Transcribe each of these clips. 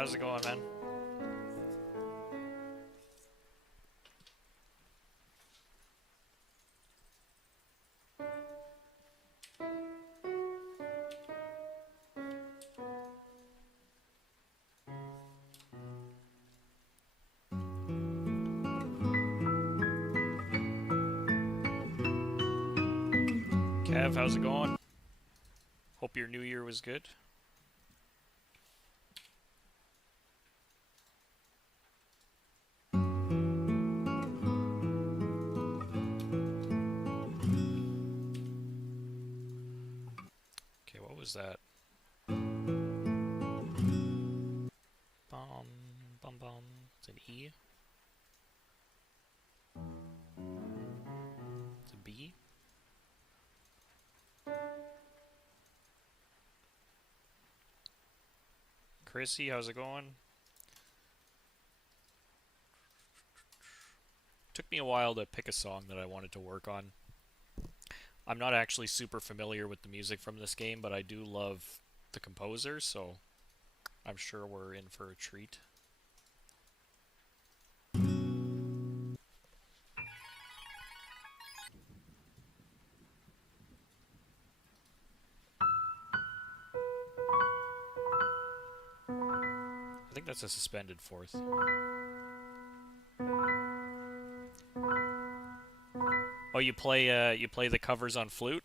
how's it going, man? Kev, how's it going? Hope your new year was good. Okay, what was that? Bum, bum, bum. It's an E. It's a B. Chrissy, how's it going? Took me a while to pick a song that I wanted to work on. I'm not actually super familiar with the music from this game, but I do love the composer, so I'm sure we're in for a treat. I think that's a suspended fourth. Oh, you play the covers on flute?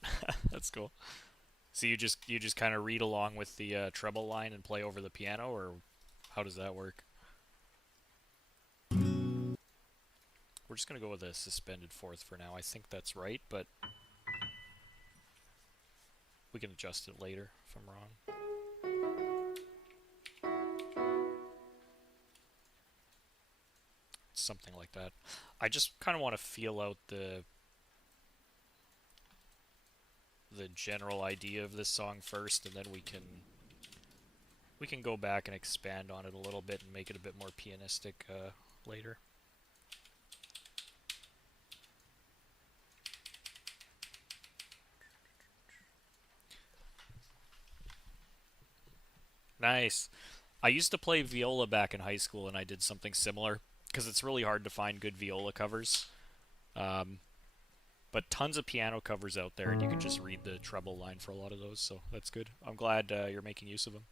That's cool. So you just kind of read along with the treble line and play over the piano, or how does that work? We're just gonna go with a suspended fourth for now. I think that's right, but we can adjust it later if I'm wrong. Something like that. I just kind of want to feel out the general idea of this song first, and then we can go back and expand on it a little bit and make it a bit more pianistic later. Nice. I used to play viola back in high school, and I did something similar because it's really hard to find good viola covers. Um, but tons of piano covers out there, and you can just read the treble line for a lot of those, so that's good. I'm glad you're making use of them.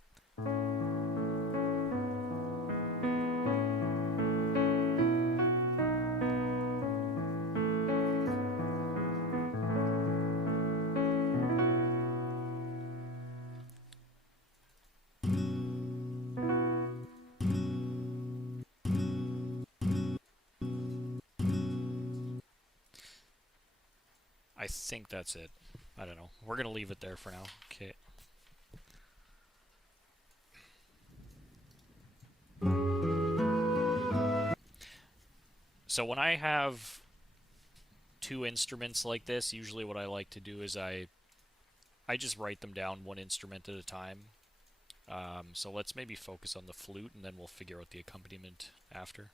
I think that's it. I don't know. We're gonna leave it there for now. Okay. So when I have two instruments like this, usually what I like to do is I just write them down one instrument at a time. So let's maybe focus on the flute, and then we'll figure out the accompaniment after.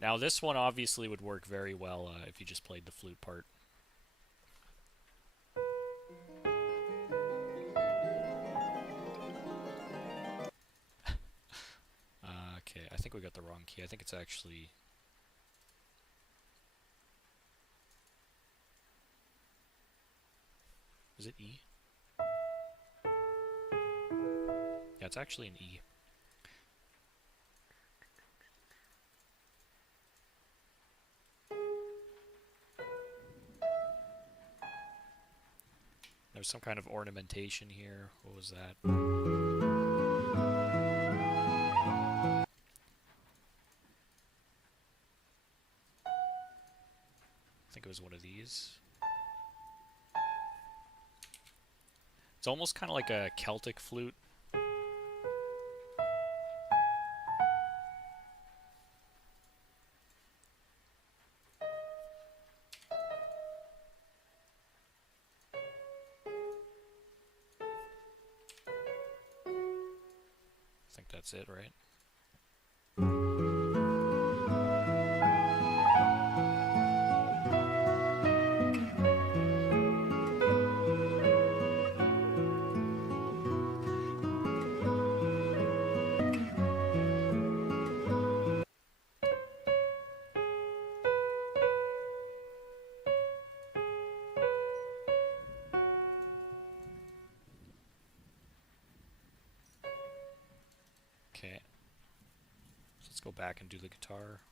Now this one obviously would work very well if you just played the flute part. Okay, I think we got the wrong key. I think it's actually... Is it E? Yeah, it's actually an E. There's some kind of ornamentation here. What was that? I think it was one of these. It's almost kind of like a Celtic flute. I think that's it, right? Okay. So let's go back and do the guitar.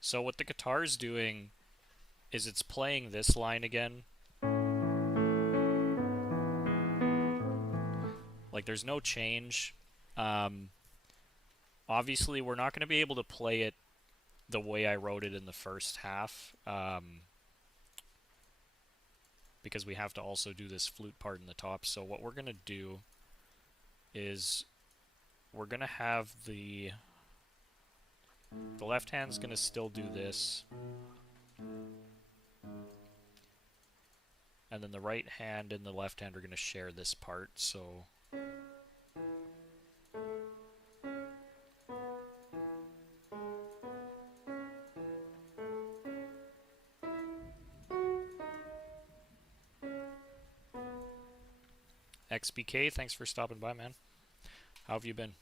So what the guitar's doing is it's playing this line again. Like there's no change. Obviously, we're not going to be able to play it the way I wrote it in the first half, because we have to also do this flute part in the top. So what we're going to do is we're going to have the left hand's going to still do this, and then the right hand and the left hand are going to share this part. So XBK, thanks for stopping by, man. How have you been?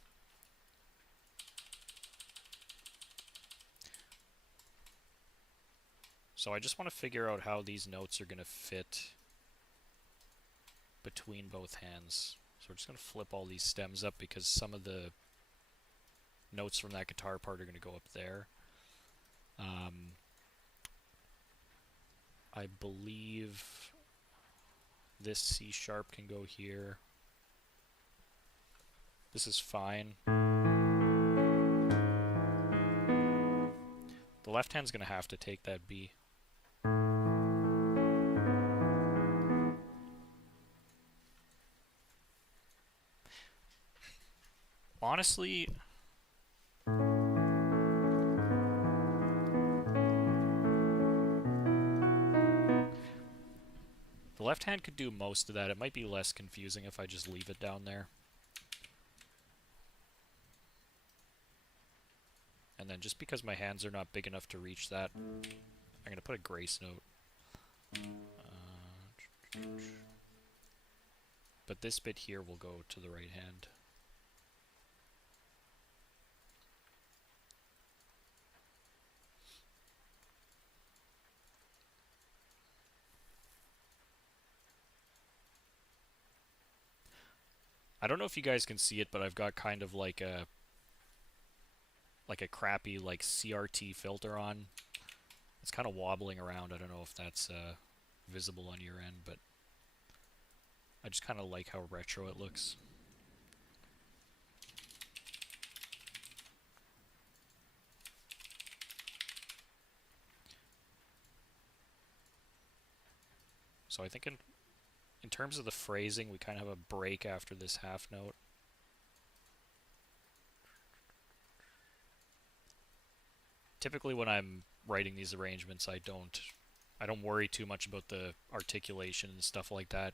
So I just want to figure out how these notes are going to fit between both hands. So we're just going to flip all these stems up because some of the notes from that guitar part are going to go up there. I believe this C sharp can go here. This is fine. The left hand's going to have to take that B. Honestly, the left hand could do most of that. It might be less confusing if I just leave it down there. And then just because my hands are not big enough to reach that, I'm going to put a grace note. But this bit here will go to the right hand. I don't know if you guys can see it, but I've got kind of like a crappy like CRT filter on. It's kind of wobbling around. I don't know if that's visible on your end, but I just kind of like how retro it looks. So I think in terms of the phrasing, we kind of have a break after this half note. Typically when I'm writing these arrangements, I don't worry too much about the articulation and stuff like that.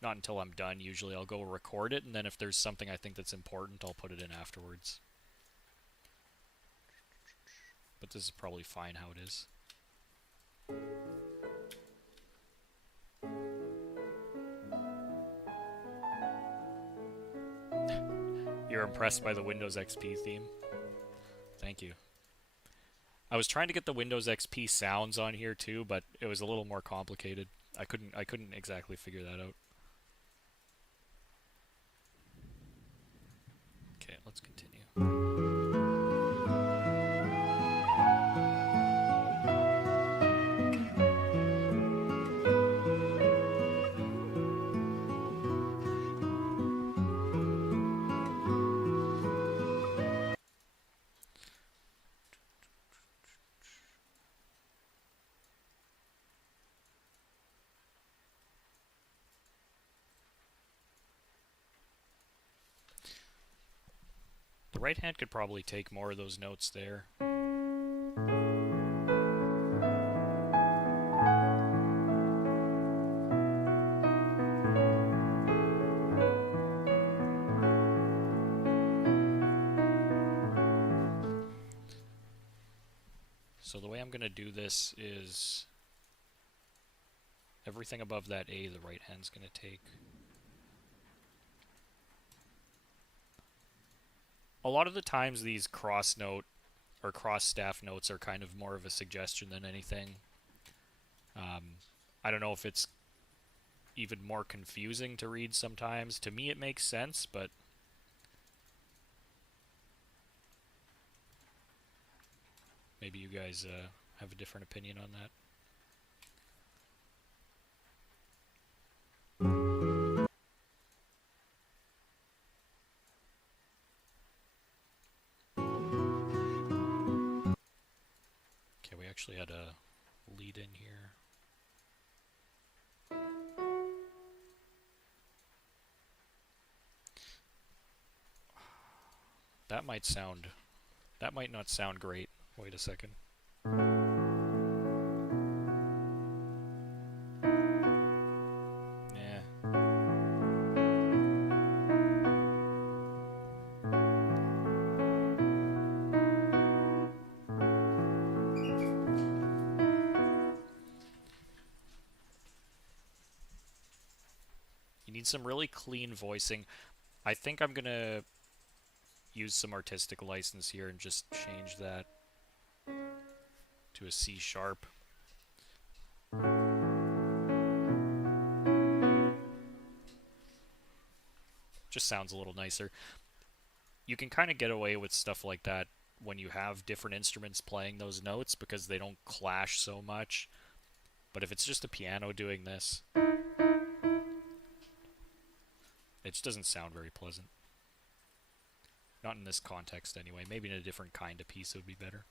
Not until I'm done. Usually I'll go record it, and then if there's something I think that's important, I'll put it in afterwards. But this is probably fine how it is. You're impressed by the Windows XP theme? Thank you. I was trying to get the Windows XP sounds on here too, but it was a little more complicated. I couldn't exactly figure that out. Okay, let's continue. The right hand could probably take more of those notes there. So the way I'm going to do this is everything above that A, the right hand's going to take. A lot of the times these cross note or cross staff notes are kind of more of a suggestion than anything. I don't know if it's even more confusing to read sometimes. To me, it makes sense, but maybe you guys have a different opinion on that. Okay, we actually had a lead in here. That might not sound great. Wait a second. Yeah. You need some really clean voicing. I think I'm gonna use some artistic license here and just change that to a C sharp. Just sounds a little nicer. You can kind of get away with stuff like that when you have different instruments playing those notes because they don't clash so much. But if it's just a piano doing this, it just doesn't sound very pleasant. Not in this context anyway. Maybe in a different kind of piece it would be better.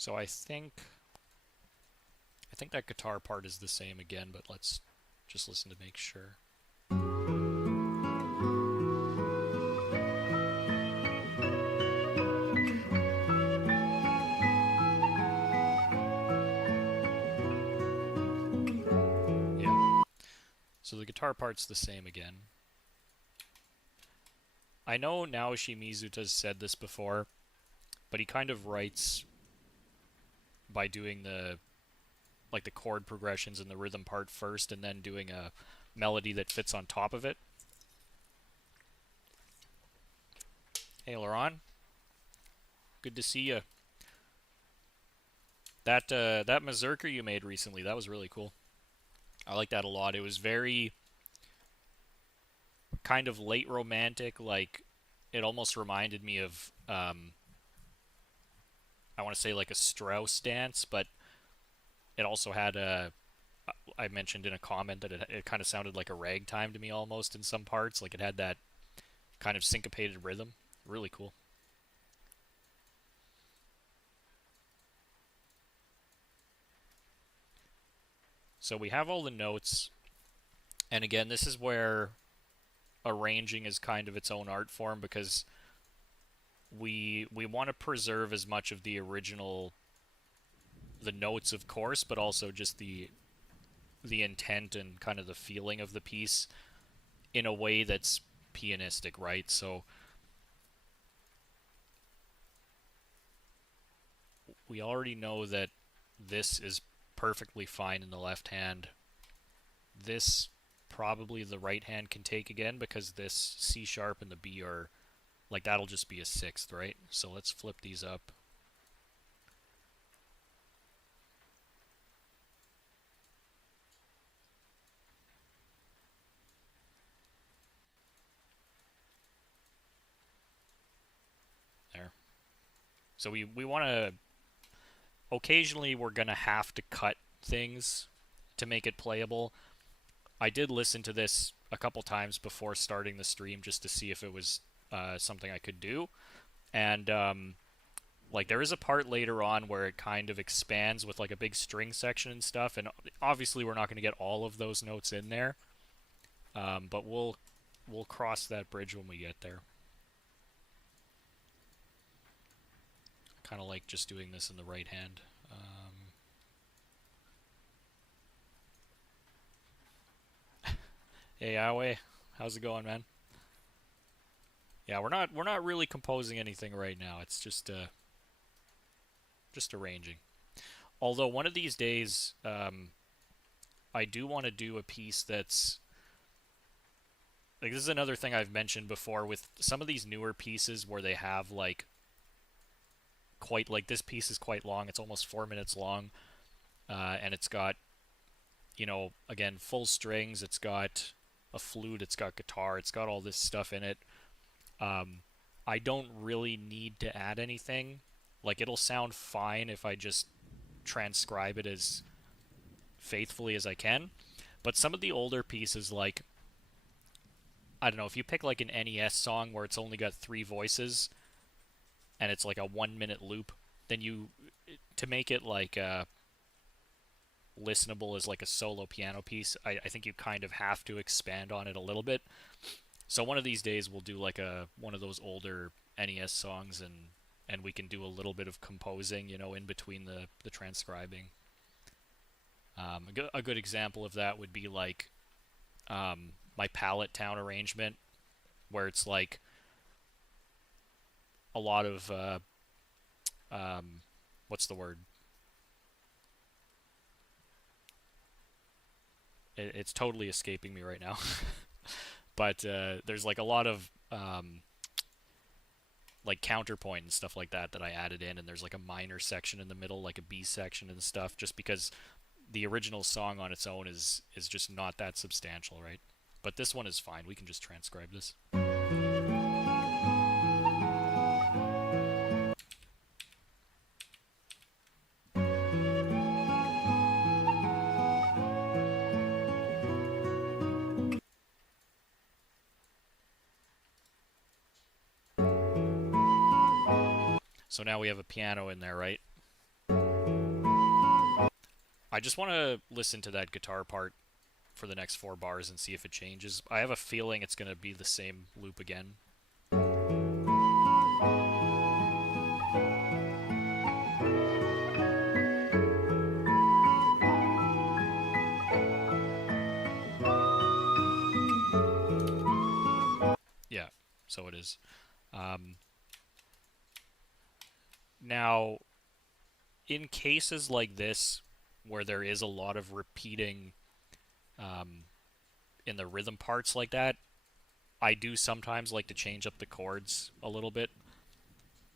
So I think that guitar part is the same again, but let's just listen to make sure. Yeah. So the guitar part's the same again. I know Naoshi Mizuta's said this before, but he kind of writes by doing the chord progressions and the rhythm part first and then doing a melody that fits on top of it. Hey, Laurent. Good to see you. That mazurka you made recently, that was really cool. I like that a lot. It was very kind of late romantic, like it almost reminded me of I want to say like a Strauss dance, but it also had a I mentioned in a comment that it kind of sounded like a ragtime to me almost in some parts, like it had that kind of syncopated rhythm. Really cool. So we have all the notes, and again, this is where arranging is kind of its own art form because we want to preserve as much of the original the notes, of course, but also just the the intent and kind of the feeling of the piece in a way that's pianistic, right? So we already know that this is perfectly fine in the left hand. This probably the right hand can take again because this C sharp and the B are like that'll just be a sixth, right? So let's flip these up. There. So we want to occasionally we're going to have to cut things to make it playable. I did listen to this a couple times before starting the stream just to see if it was something I could do. And like there is a part later on where it kind of expands with like a big string section and stuff. And obviously we're not going to get all of those notes in there, but we'll cross that bridge when we get there. Kind of like just doing this in the right hand. Hey, Awe, how's it going, man? Yeah, we're not really composing anything right now. It's just arranging. Although one of these days, I do want to do a piece that's like this is another thing I've mentioned before with some of these newer pieces where they have like quite like this piece is quite long. It's almost 4 minutes long, and it's got again full strings. It's got a flute. It's got guitar. It's got all this stuff in it. Um, I don't really need to add anything. Like it'll sound fine if I just transcribe it as faithfully as I can. But some of the older pieces, like I don't know, if you pick like an NES song where it's only got three voices and it's like a 1 minute loop, then you to make it like listenable as like a solo piano piece, I think you kind of have to expand on it a little bit. So one of these days we'll do like a one of those older NES songs and we can do a little bit of composing, in between the transcribing. A good example of that would be like my Pallet Town arrangement, where it's like a lot of what's the word? It's totally escaping me right now. But there's like a lot of like counterpoint and stuff like that I added in, and there's like a minor section in the middle, like a B section and stuff, just because the original song on its own is just not that substantial, right? But this one is fine. We can just transcribe this. So now we have a piano in there, right? I just want to listen to that guitar part for the next 4 bars and see if it changes. I have a feeling it's going to be the same loop again. Yeah, so it is. Um, Now, in cases like this, where there is a lot of repeating um, in the rhythm parts like that, I do sometimes like to change up the chords a little bit,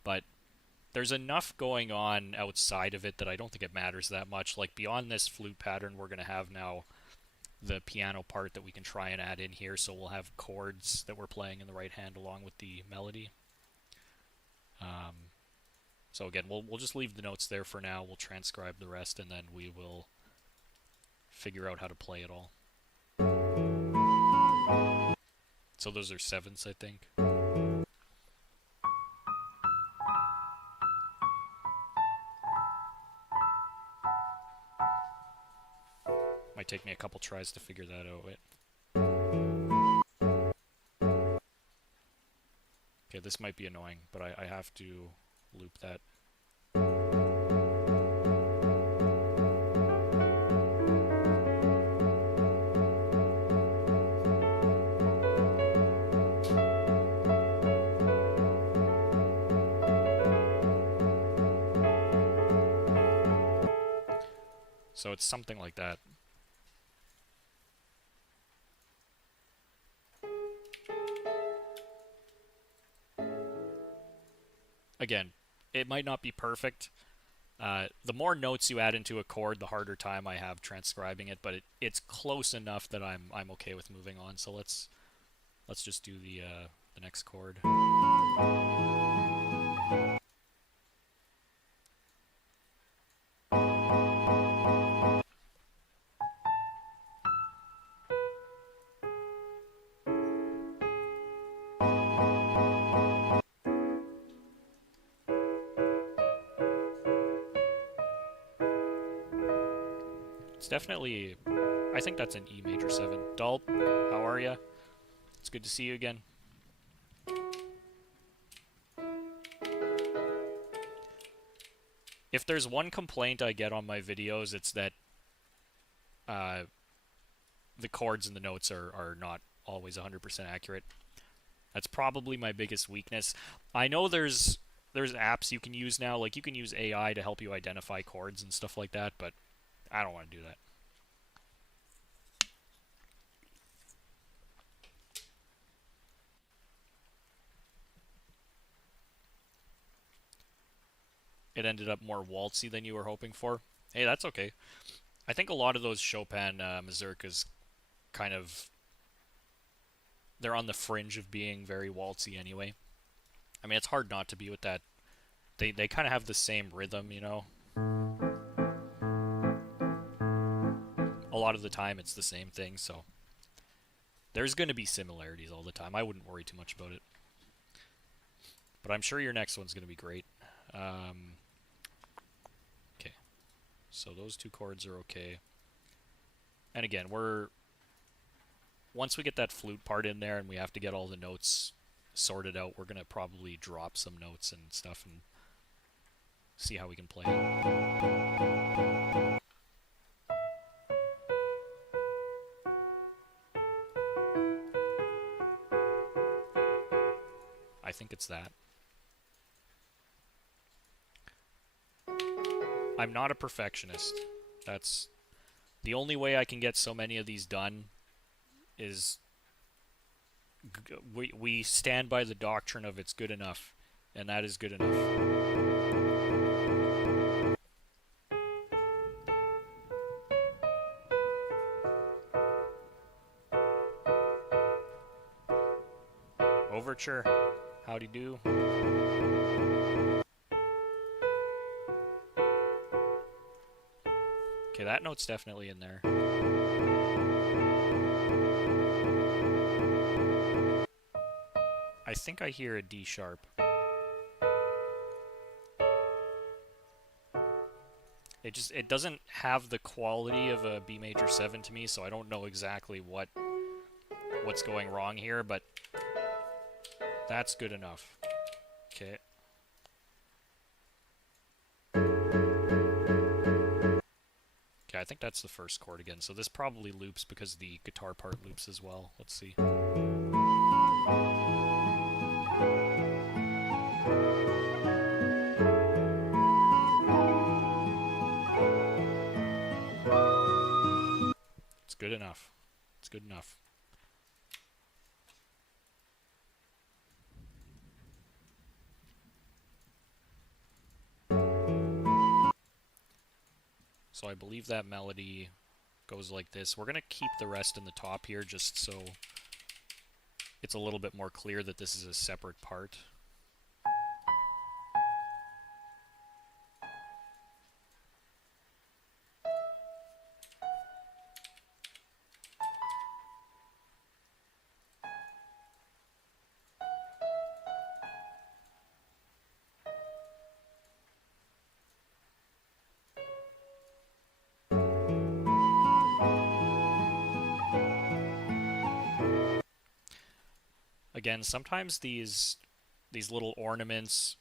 but there's enough going on outside of it that I don't think it matters that much. Like beyond this flute pattern, we're going to have now the piano part that we can try and add in here, so we'll have chords that we're playing in the right hand along with the melody. So again, we'll just leave the notes there for now. We'll transcribe the rest, and then we will figure out how to play it all. So those are sevenths, I think. Might take me a couple tries to figure that out. Okay, this might be annoying, but I have to loop that. So it's something like that. Again, it might not be perfect. The more notes you add into a chord, the harder time I have transcribing it, but it's close enough that I'm okay with moving on. So let's just do the next chord. It's definitely, I think that's an E major 7. Dulp, how are ya? It's good to see you again. If there's one complaint I get on my videos, it's that the chords and the notes are not always 100% accurate. That's probably my biggest weakness. I know there's apps you can use now, like you can use AI to help you identify chords and stuff like that, but I don't want to do that. It ended up more waltzy than you were hoping for. Hey, that's okay. I think a lot of those Chopin mazurkas kind of, they're on the fringe of being very waltzy anyway. I mean, it's hard not to be with that. They kind of have the same rhythm, you know. A lot of the time it's the same thing, so there's going to be similarities all the time. I wouldn't worry too much about it. But I'm sure your next one's going to be great. Okay. So those two chords are okay. And again, once we get that flute part in there and we have to get all the notes sorted out, we're going to probably drop some notes and stuff and see how we can play it. I think it's that. I'm not a perfectionist. That's the only way I can get so many of these done is we stand by the doctrine of it's good enough, and that is good enough. Overture, howdy do. Okay, that note's definitely in there. I think I hear a D sharp. It doesn't have the quality of a B major 7 to me, so I don't know exactly what's going wrong here, but that's good enough. Okay. Okay, I think that's the first chord again. So this probably loops because the guitar part loops as well. Let's see. It's good enough. It's good enough. So I believe that melody goes like this. We're going to keep the rest in the top here just so it's a little bit more clear that this is a separate part. Again, sometimes these little ornaments,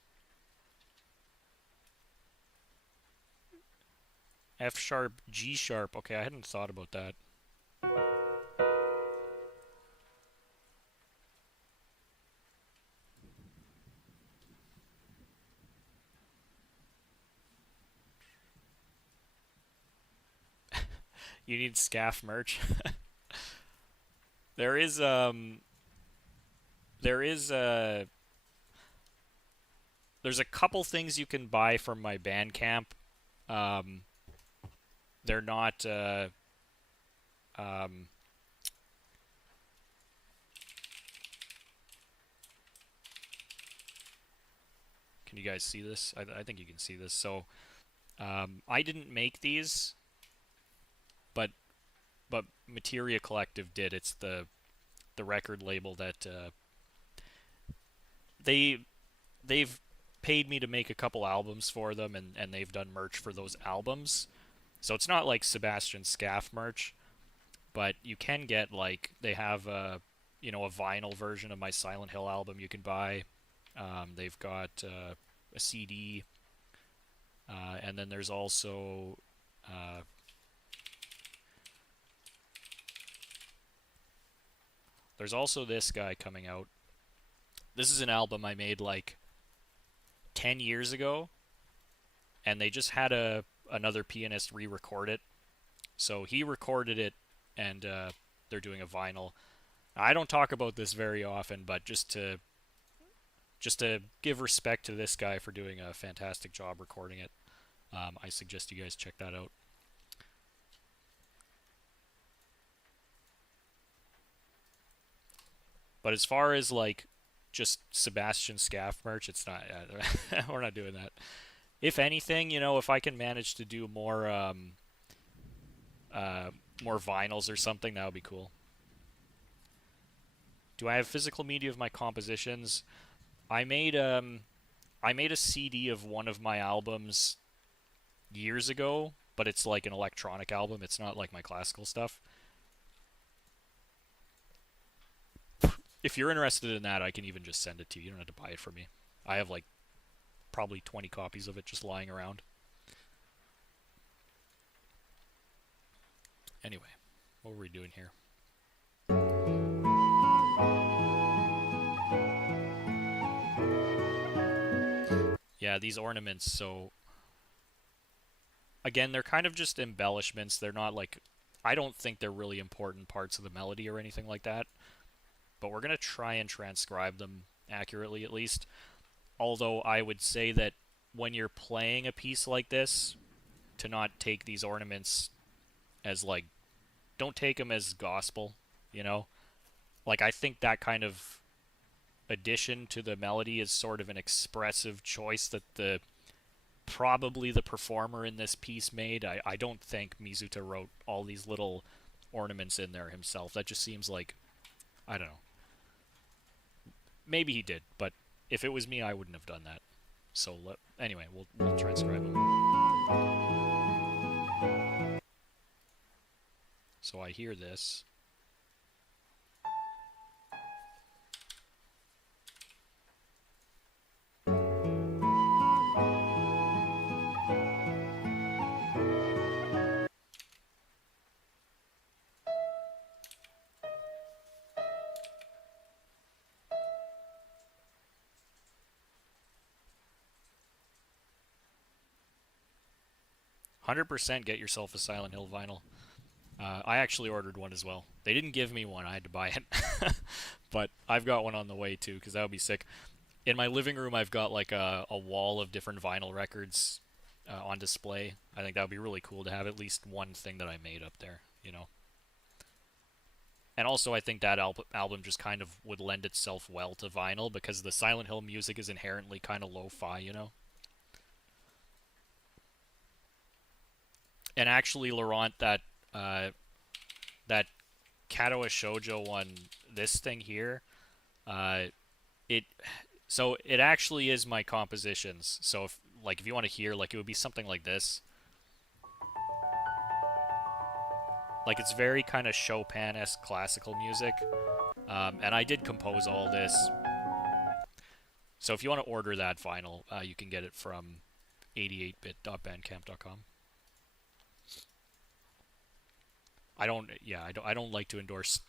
F sharp, G sharp. Okay, I hadn't thought about that. You need scaff merch. There is there is there's a couple things you can buy from my Bandcamp. Um, they're not um, can you guys see this? I think you can see this. So I didn't make these, but Materia Collective did. It's the record label that they they've paid me to make a couple albums for them, and they've done merch for those albums. So it's not like Sebastian Scaff merch, but you can get like they have a vinyl version of my Silent Hill album you can buy. They've got a CD, and then uh, there's also this guy coming out. This is an album I made like 10 years ago, and they just had another pianist re-record it. So he recorded it, and they're doing a vinyl. I don't talk about this very often, but just to give respect to this guy for doing a fantastic job recording it, I suggest you guys check that out. But as far as like just Sebastian Scaff merch, it's not. We're not doing that. If anything, if I can manage to do uh, more vinyls or something, that would be cool. Do I have physical media of my compositions? I made I made a CD of one of my albums years ago, but it's like an electronic album. It's not like my classical stuff. If you're interested in that, I can even just send it to you. You don't have to buy it from me. I have like probably 20 copies of it just lying around. Anyway, what were we doing here? Yeah, these ornaments, so again, they're kind of just embellishments. They're not like I don't think they're really important parts of the melody or anything like that, but we're going to try and transcribe them accurately at least. Although I would say that when you're playing a piece like this, to not take these ornaments as like don't take them as gospel, you know? Like I think that kind of addition to the melody is sort of an expressive choice that the probably the performer in this piece made. I don't think Mizuta wrote all these little ornaments in there himself. That just seems like I don't know. Maybe he did, but if it was me, I wouldn't have done that. So anyway, we'll transcribe them. So I hear this. "100% get yourself a Silent Hill vinyl." I actually ordered one as well. They didn't give me one; I had to buy it. But I've got one on the way too, because that would be sick. In my living room, I've got like a wall of different vinyl records on display. I think that would be really cool to have at least one thing that I made up there, you know. And also, I think that album just kind of would lend itself well to vinyl because the Silent Hill music is inherently kind of lo-fi, you know. And actually, Laurent, that Katawa Shoujo one, this thing here, uh, it so it actually is my compositions. So if you want to hear, like, it would be something like this. Like it's very kind of Chopin-esque classical music. And I did compose all this. So if you want to order that vinyl, you can get it from 88bit.bandcamp.com. I don't like to endorse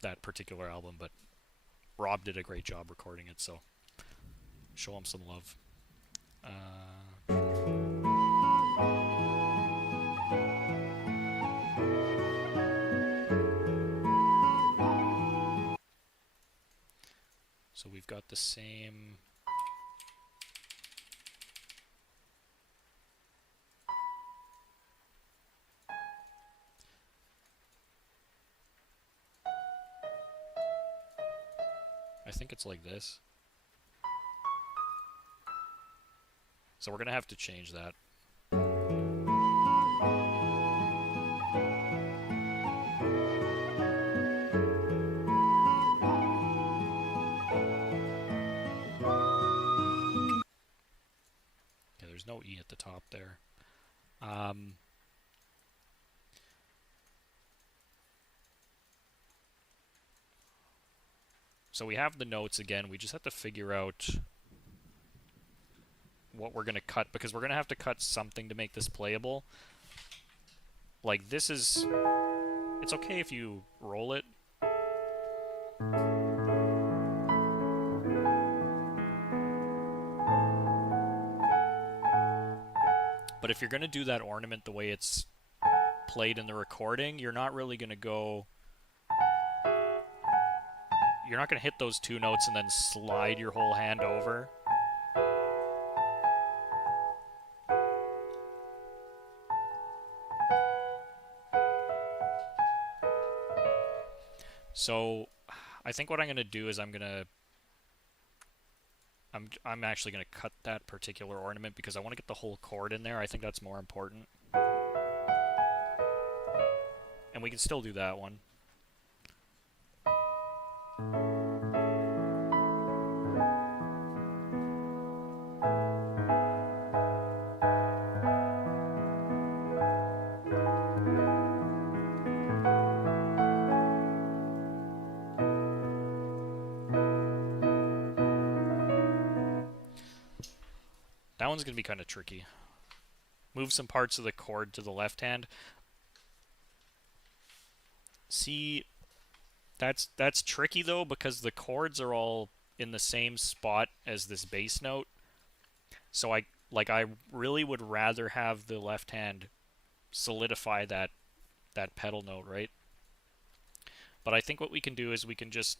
that particular album, but Rob did a great job recording it, so show him some love. Uh, got the same... I think it's like this. So we're going to have to change that. Yeah, there's no E at the top there. So we have the notes again. We just have to figure out what we're going to cut, because we're going to have to cut something to make this playable. Like, this is... It's okay if you roll it. But if you're going to do that ornament the way it's played in the recording, you're not really going to go... You're not going to hit those two notes and then slide your whole hand over. So, I think what I'm going to do is I'm actually going to cut that particular ornament because I want to get the whole chord in there. I think that's more important. And we can still do that one. That one's going to be kind of tricky. Move some parts of the chord to the left hand. See, that's tricky though, because the chords are all in the same spot as this bass note. So I really would rather have the left hand solidify that pedal note, right? But I think what we can do is we can just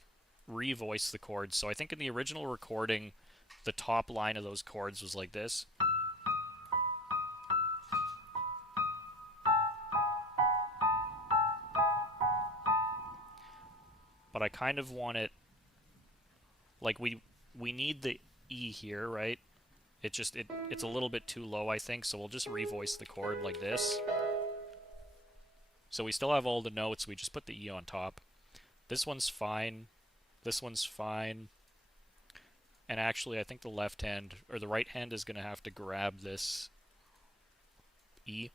revoice the chords. So I think in the original recording, the top line of those chords was like this. But I kind of want it, like we need the E here, right? It's a little bit too low, I think, so we'll just revoice the chord like this. So we still have all the notes, we just put the E on top. This one's fine. This one's fine. And actually, I think the left hand, or the right hand, is going to have to grab this E.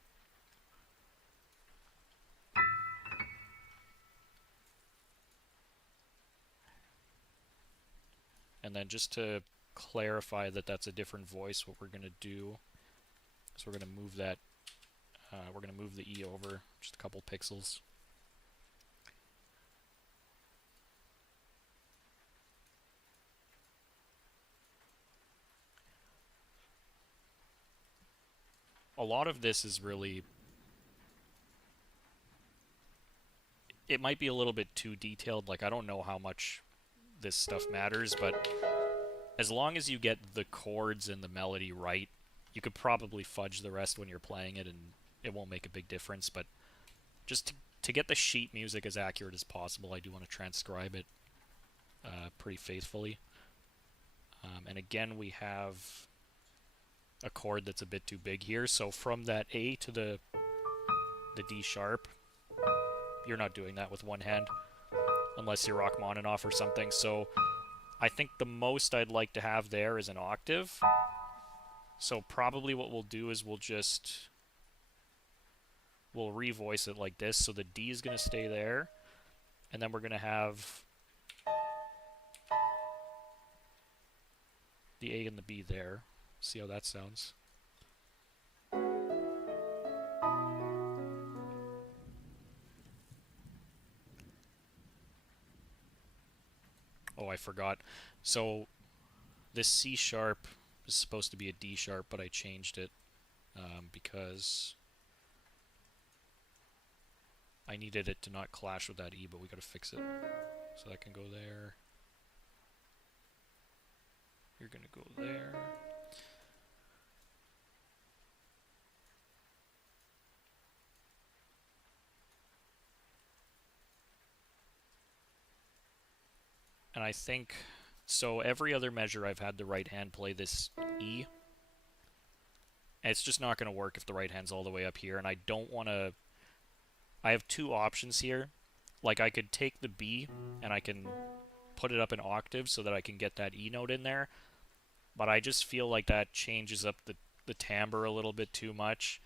And then just to clarify that that's a different voice, what we're going to do is we're going to move that, we're going to move the E over just a couple pixels. A lot of this is really... It might be a little bit too detailed, like I don't know how much this stuff matters, but as long as you get the chords and the melody right, you could probably fudge the rest when you're playing it and it won't make a big difference, but just to get the sheet music as accurate as possible, I do want to transcribe it pretty faithfully. And again, we have a chord that's a bit too big here, so from that A to the D sharp, you're not doing that with one hand, unless you're Rachmaninoff or something, so I think the most I'd like to have there is an octave. So probably what we'll do is we'll revoice it like this, so the D is going to stay there, and then we're going to have the A and the B there. See how that sounds. Oh, I forgot. So this C sharp is supposed to be a D sharp, but I changed it because I needed it to not clash with that E, but we gotta fix it. So that can go there. You're gonna go there. And I think, so every other measure I've had the right hand play this E. And it's just not going to work if the right hand's all the way up here. And I don't want to, I have two options here. Like I could take the B and I can put it up an octave so that I can get that E note in there. But I just feel like that changes up the timbre a little bit too much.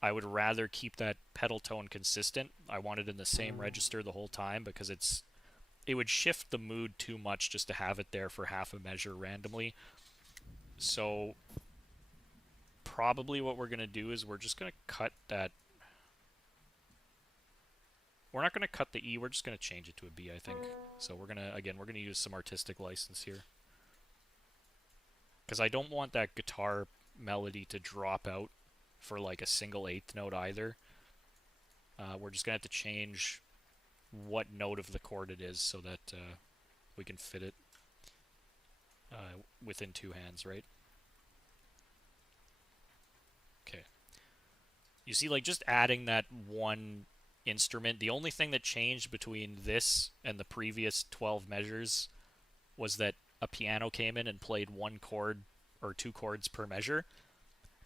I would rather keep that pedal tone consistent. I want it in the same register the whole time because it would shift the mood too much just to have it there for half a measure randomly. So probably what we're going to do is we're just going to cut that. We're not going to cut the E, we're just going to change it to a B, I think. So we're going to, again, we're going to use some artistic license here. Because I don't want that guitar melody to drop out for like a single eighth note either. We're just going to have to change what note of the chord it is so that we can fit it within two hands, right? Okay. You see, like, just adding that one instrument, the only thing that changed between this and the previous 12 measures was that a piano came in and played one chord or two chords per measure.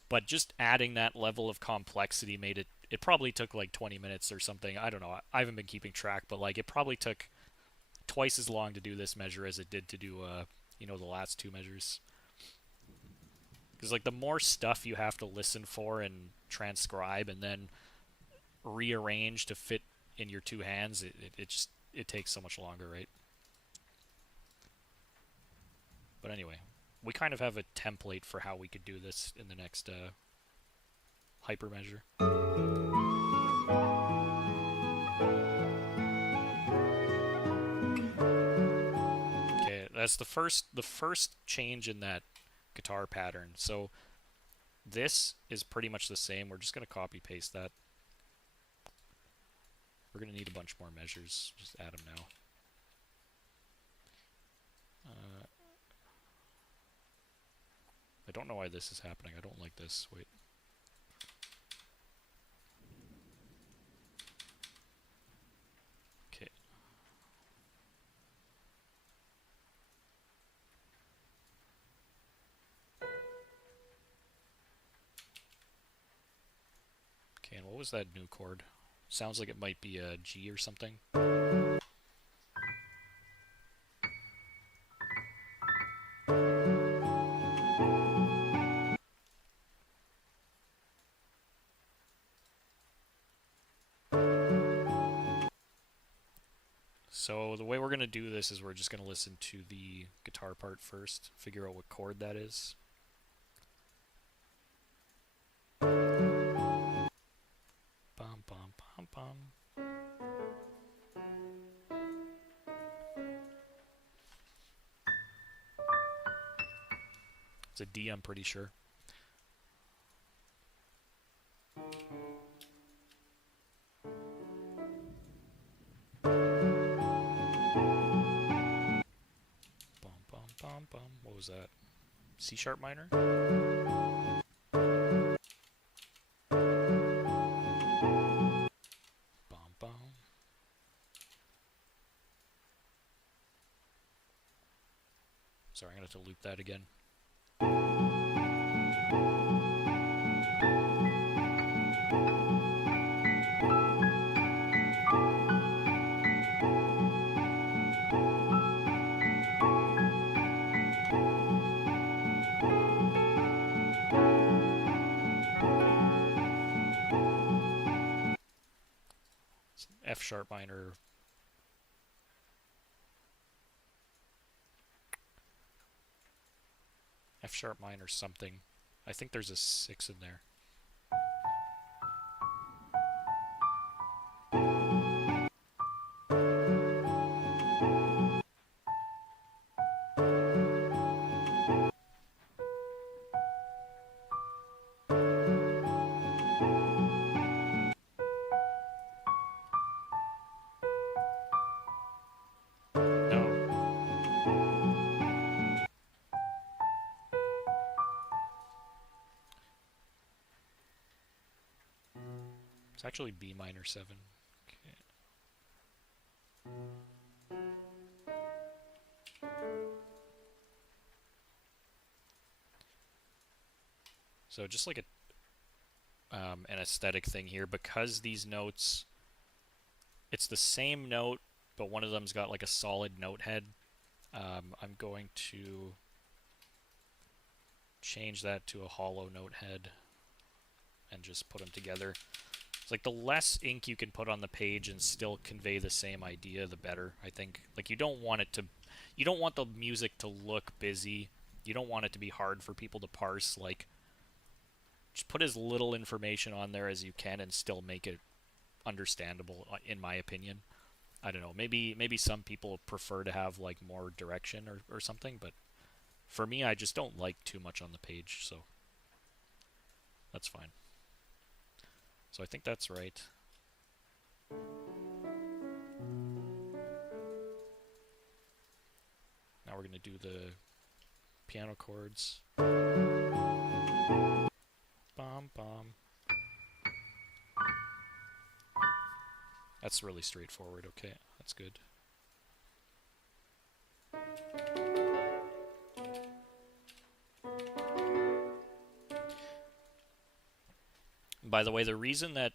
But just adding that level of complexity made it probably took like 20 minutes or something. I don't know. I haven't been keeping track, but like it probably took twice as long to do this measure as it did to do the last two measures. Because like the more stuff you have to listen for and transcribe and then rearrange to fit in your two hands, it takes so much longer, right? But anyway, we kind of have a template for how we could do this in the next hyper measure. Okay, that's the first change in that guitar pattern. So this is pretty much the same. We're just going to copy paste that. We're going to need a bunch more measures. Just add them now. I don't know why this is happening. I don't like this. Wait. Okay. Okay, and what was that new chord? Sounds like it might be a G or something. So the way we're going to do this is we're just going to listen to the guitar part first, figure out what chord that is. Bum, bum, bum, bum. It's a D, I'm pretty sure. Bum, bum, bum, bum. What was that? C sharp minor? Bum, bum. Sorry, I'm going to have to loop that again. F sharp minor. F sharp minor something. I think there's a 6 in there. No. It's actually B minor 7. Okay. So just like an aesthetic thing here, because these notes, it's the same note, but one of them's got like a solid note head. I'm going to change that to a hollow note head and just put them together. It's like the less ink you can put on the page and still convey the same idea, the better, I think. Like you don't want the music to look busy. You don't want it to be hard for people to parse. Like just put as little information on there as you can and still make it understandable, in my opinion. I don't know. Maybe some people prefer to have like more direction or something, but for me, I just don't like too much on the page, so that's fine. So I think that's right. Now we're going to do the piano chords. Bum, bum. That's really straightforward. Okay, that's good. By the way, the reason that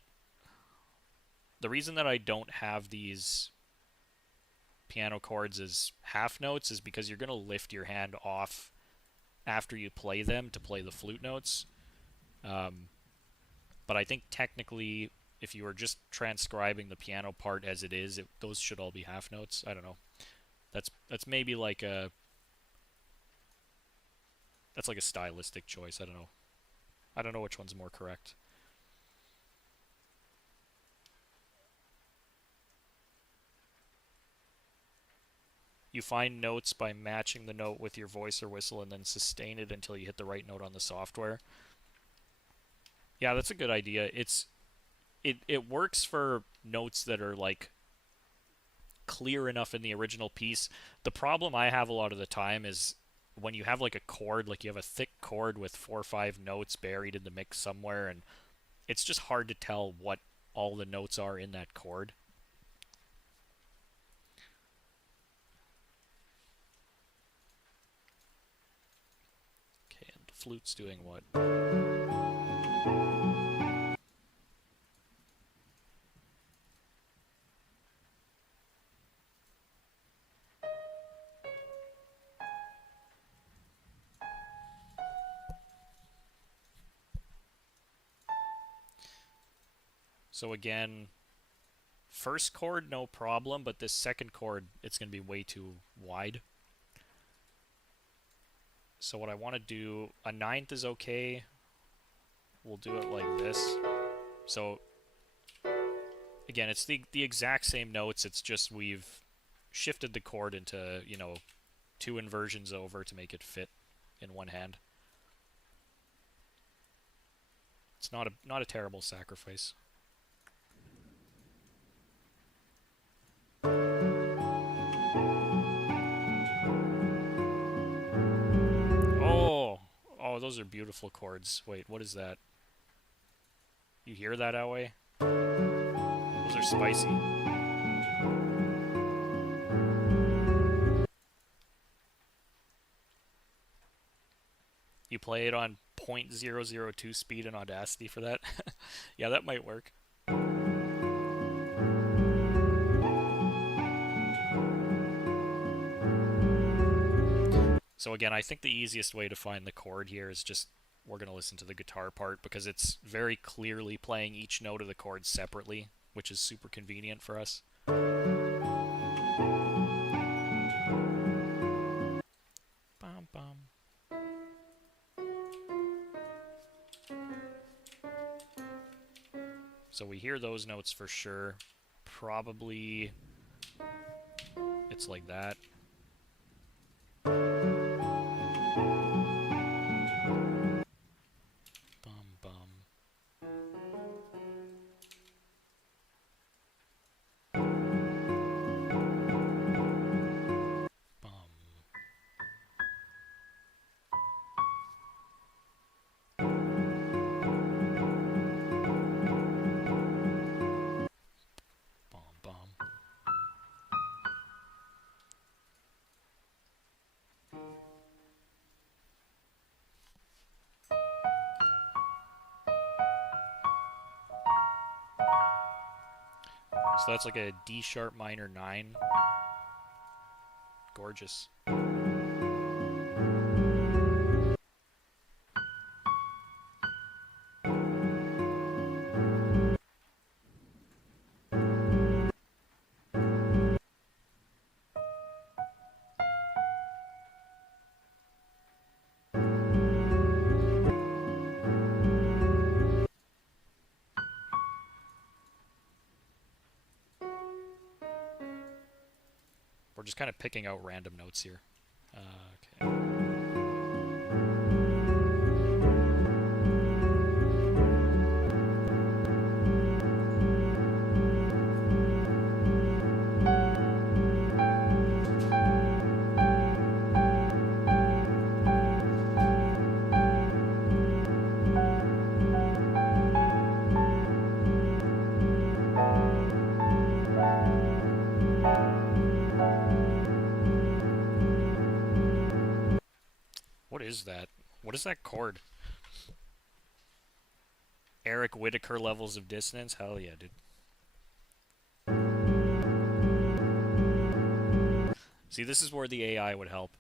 I don't have these piano chords as half notes is because you're going to lift your hand off after you play them to play the flute notes. But I think technically, if you were just transcribing the piano part as it is, those should all be half notes. I don't know. That's maybe like a stylistic choice. I don't know. I don't know which one's more correct. You find notes by matching the note with your voice or whistle and then sustain it until you hit the right note on the software. Yeah, that's a good idea. It works for notes that are like clear enough in the original piece. The problem I have a lot of the time is when you have like a chord, like you have a thick chord with 4 or 5 notes buried in the mix somewhere, and it's just hard to tell what all the notes are in that chord. Okay, and the flute's doing what? So again, first chord, no problem, but this second chord, it's going to be way too wide. So what I want to do, a ninth is okay. We'll do it like this. So again, it's the exact same notes. It's just we've shifted the chord into, 2 inversions over to make it fit in one hand. It's not a terrible sacrifice. Oh, those are beautiful chords. Wait, what is that? You hear that, Away? Those are spicy. You play it on 0.002 speed in Audacity for that? Yeah, that might work. So again, I think the easiest way to find the chord here is just, we're going to listen to the guitar part because it's very clearly playing each note of the chord separately, which is super convenient for us. Bum, bum. So we hear those notes for sure. Probably it's like that. Bum, bum. Bum. So that's like a D sharp minor 9. Gorgeous. We're just kind of picking out random notes here. Okay. What is that? What is that chord? Eric Whitaker levels of dissonance? Hell yeah, dude. See, this is where the AI would help.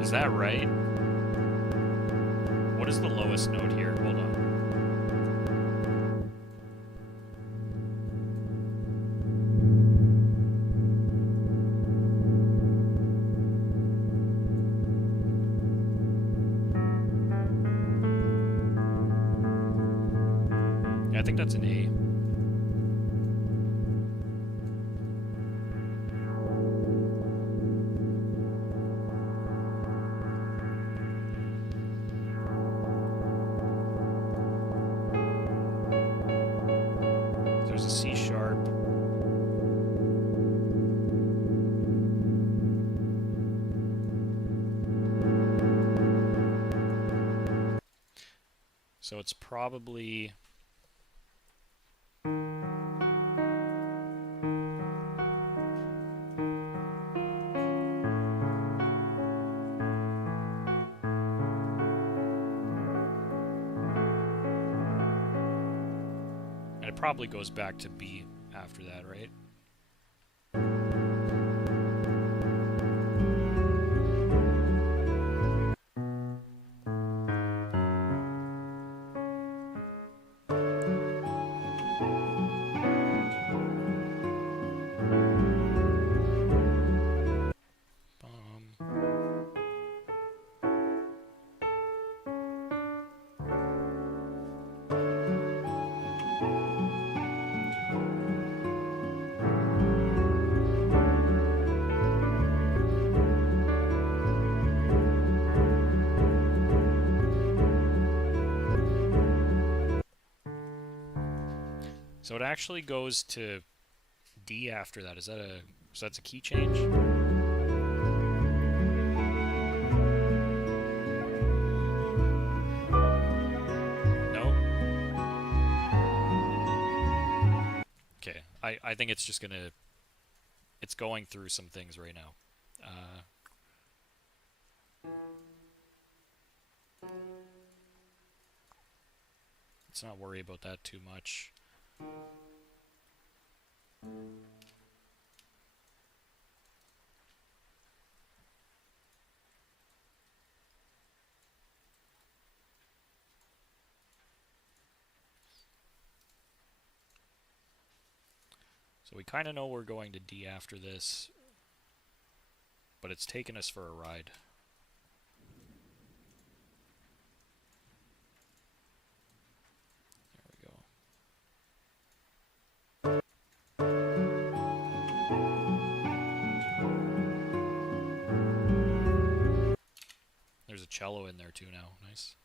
Is that right? What is the lowest note here? Hold on. Yeah, I think that's an A. There's a C sharp. So it's probably... And it probably goes back to B after that, right? So it actually goes to D after that. Is that a... So that's a key change? No? Okay. I think it's just gonna... It's going through some things right now. Let's not worry about that too much. So we kind of know we're going to D after this, but it's taken us for a ride. There we go. There's a cello in there too now. Nice.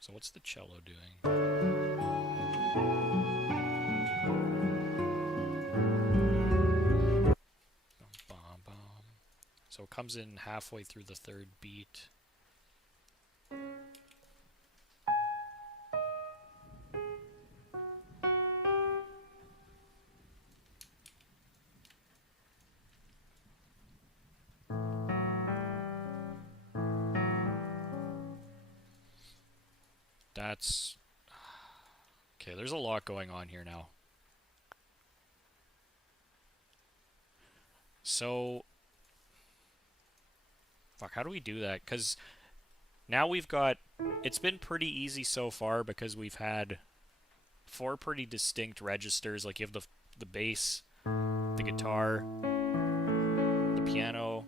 So So what's the cello doing? Bum, bum. So it comes in halfway through the third beat. That's... Okay, there's a lot going on here now. So... Fuck, how do we do that? Because now we've got... It's been pretty easy so far because we've had 4 pretty distinct registers. Like you have the bass, the guitar, the piano,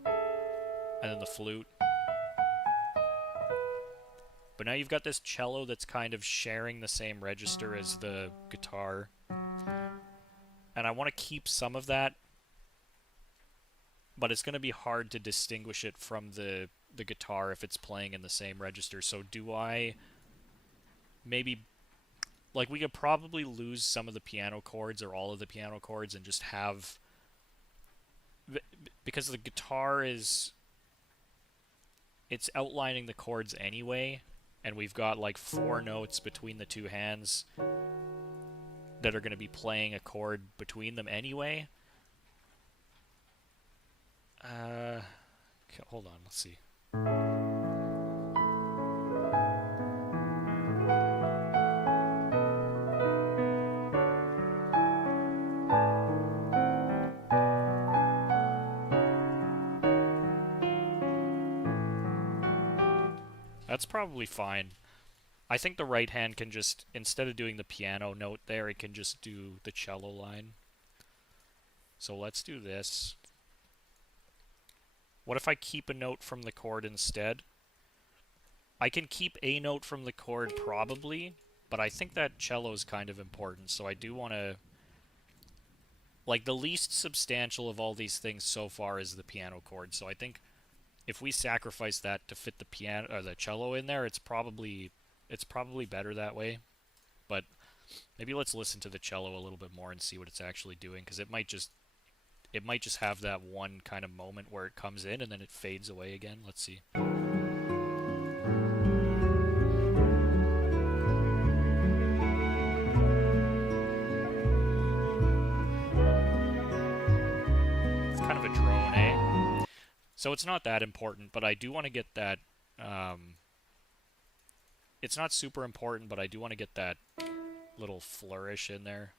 and then the flute. But now you've got this cello that's kind of sharing the same register as the guitar. And I want to keep some of that, but it's going to be hard to distinguish it from the guitar if it's playing in the same register. So do I maybe... Like, we could probably lose some of the piano chords or all of the piano chords and just have... Because the guitar is... It's outlining the chords anyway, and we've got like 4 notes between the 2 hands that are going to be playing a chord between them anyway. Okay, hold on, let's see. That's probably fine. I think the right hand can just, instead of doing the piano note there, it can just do the cello line. So let's do this. What if I keep a note from the chord instead? I can keep a note from the chord probably, but I think that cello is kind of important, so I do want to... Like, the least substantial of all these things so far is the piano chord, so I think if we sacrifice that to fit the piano or the cello in there, it's probably better that way. But maybe let's listen to the cello a little bit more and see what it's actually doing, because it might just have that one kind of moment where it comes in and then it fades away again. Let's see. It's kind of a drone, eh? So it's not that important, but I do want to get that... it's not super important, but I do want to get that little flourish in there.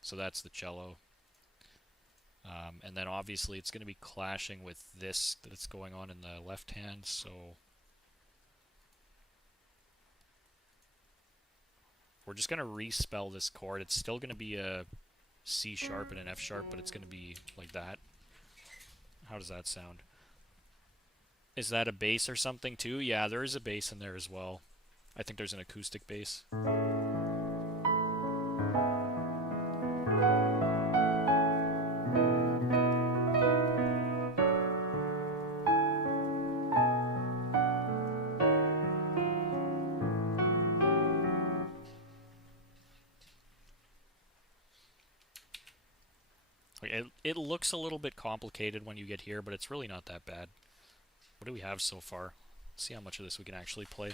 So that's the cello. And then obviously it's going to be clashing with this that's going on in the left hand, so... We're just going to respell this chord. It's still going to be a C sharp and an F sharp, but it's going to be like that. How does that sound? Is that a bass or something too? Yeah, there is a bass in there as well. I think there's an acoustic bass. It looks a little bit complicated when you get here, but it's really not that bad. What do we have so far? Let's see how much of this we can actually play.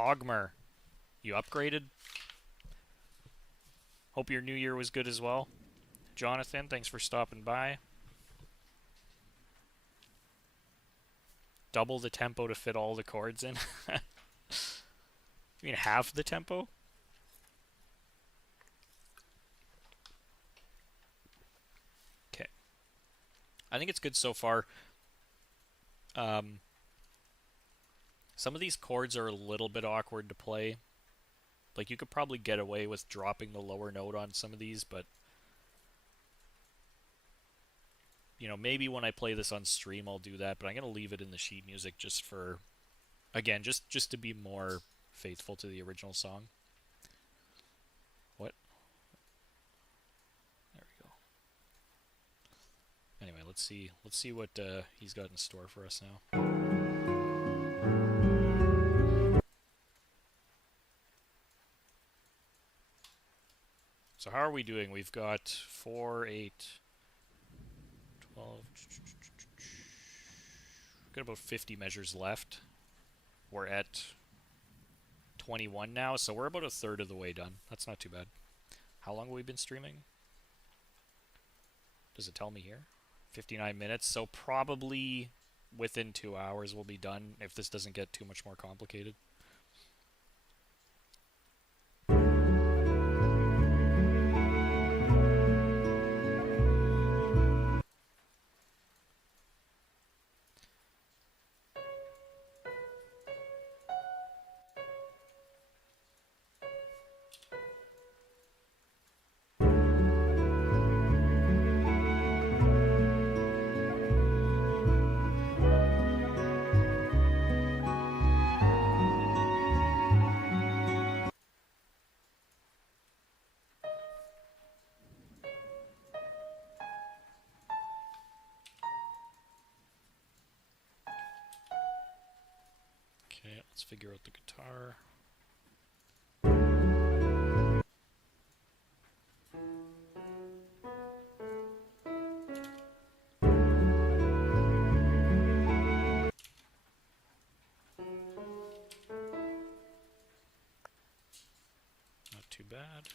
Pogmer, you upgraded? Hope your new year was good as well. Jonathan, thanks for stopping by. Double the tempo to fit all the chords in. You mean half the tempo? Okay. I think it's good so far. Some of these chords are a little bit awkward to play. Like, you could probably get away with dropping the lower note on some of these, but you know, maybe when I play this on stream I'll do that, but I'm going to leave it in the sheet music just for, again, just to be more faithful to the original song. What? There we go. Anyway, let's see what he's got in store for us now. So how are we doing? We've got 4, 8, 12. We've got about 50 measures left. We're at 21 now, so we're about a third of the way done. That's not too bad. How long have we been streaming? Does it tell me here? 59 minutes, so probably within 2 hours we'll be done if this doesn't get too much more complicated. Okay, let's figure out the guitar. Not too bad.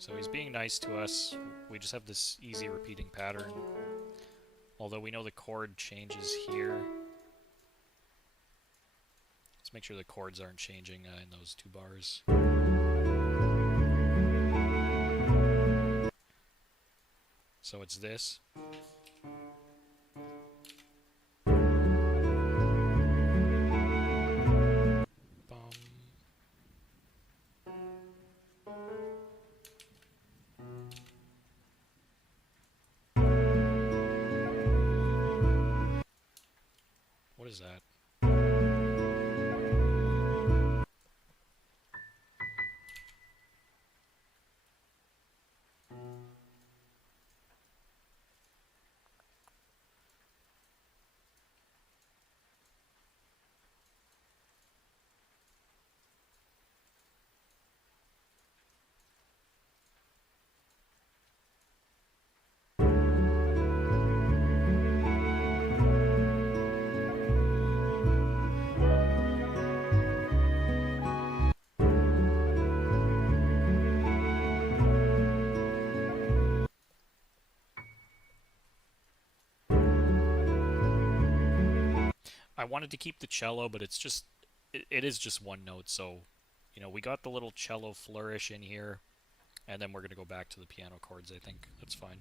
So he's being nice to us. We just have this easy repeating pattern. Although we know the chord changes here. Let's make sure the chords aren't changing in those 2 bars. So it's this. What is that? I wanted to keep the cello, but it's just, it is just one note, so, you know, we got the little cello flourish in here, and then we're going to go back to the piano chords, I think. That's fine.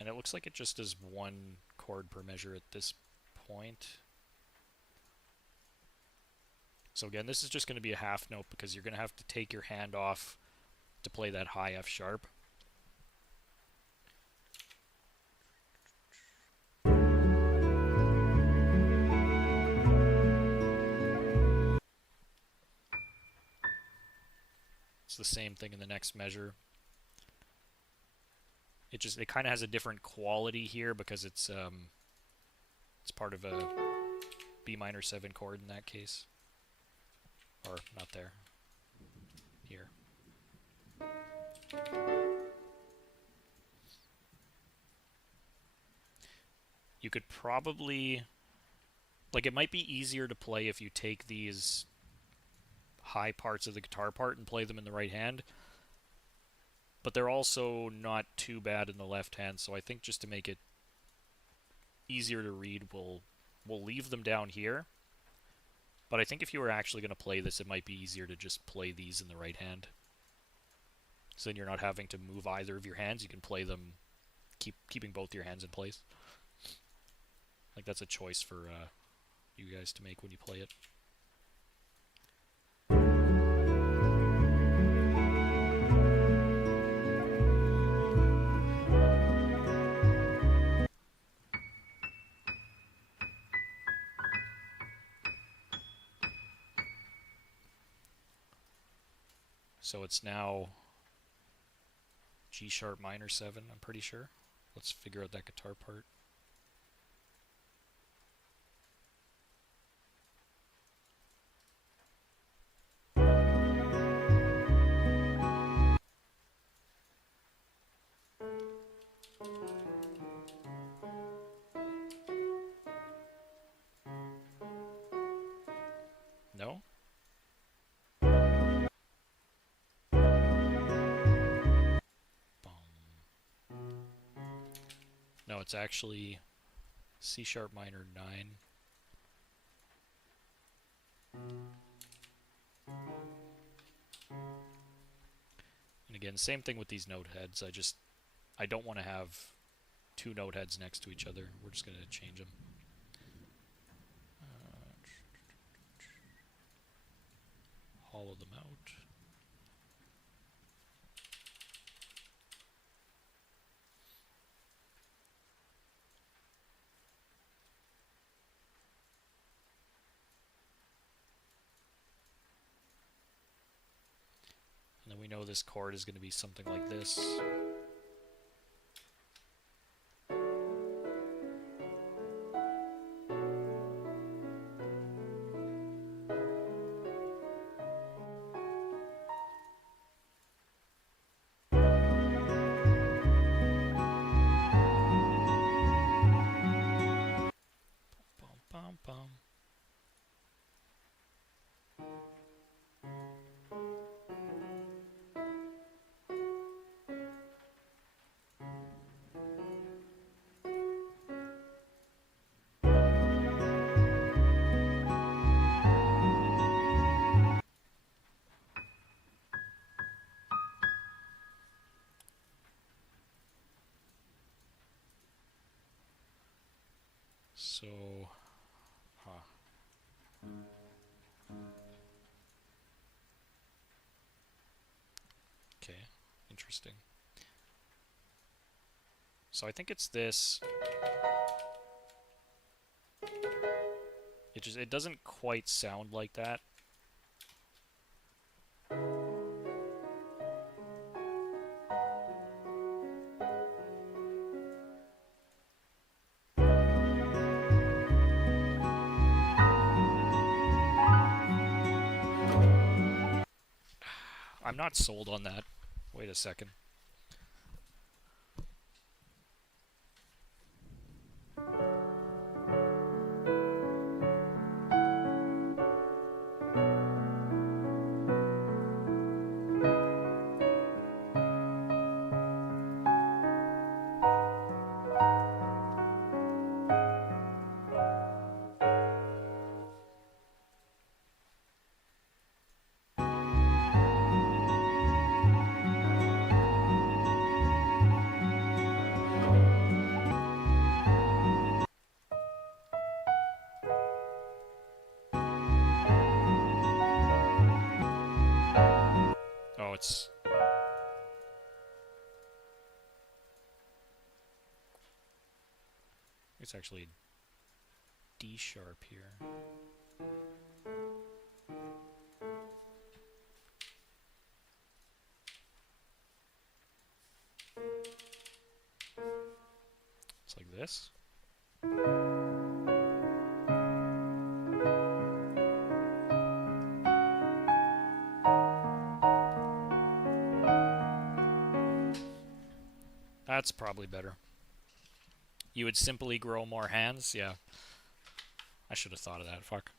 And it looks like it just does 1 chord per measure at this point. So again, this is just going to be a half note because you're going to have to take your hand off to play that high F sharp. It's the same thing in the next measure. It kind of has a different quality here because it's part of a B minor 7 chord in that case. Or not there. Here. You could probably, like, it might be easier to play if you take these high parts of the guitar part and play them in the right hand, but they're also not too bad in the left hand, so I think just to make it easier to read, we'll leave them down here. But I think if you were actually going to play this, it might be easier to just play these in the right hand. So then you're not having to move either of your hands. You can play them, keeping both your hands in place. Like, that's a choice for you guys to make when you play it. So it's now G sharp minor 7, I'm pretty sure. Let's figure out that guitar part. No? No, it's actually C sharp minor 9. And again, same thing with these note heads. I don't want to have two note heads next to each other. We're just going to change them. Hollow them out. And then we know this chord is going to be something like this. Bum, bum. So, okay, interesting. So I think it's this. It doesn't quite sound like that. I'm not sold on that. Wait a second. Oh, it's actually D sharp here. It's like this. That's probably better. You would simply grow more hands? Yeah. I should have thought of that. Fuck.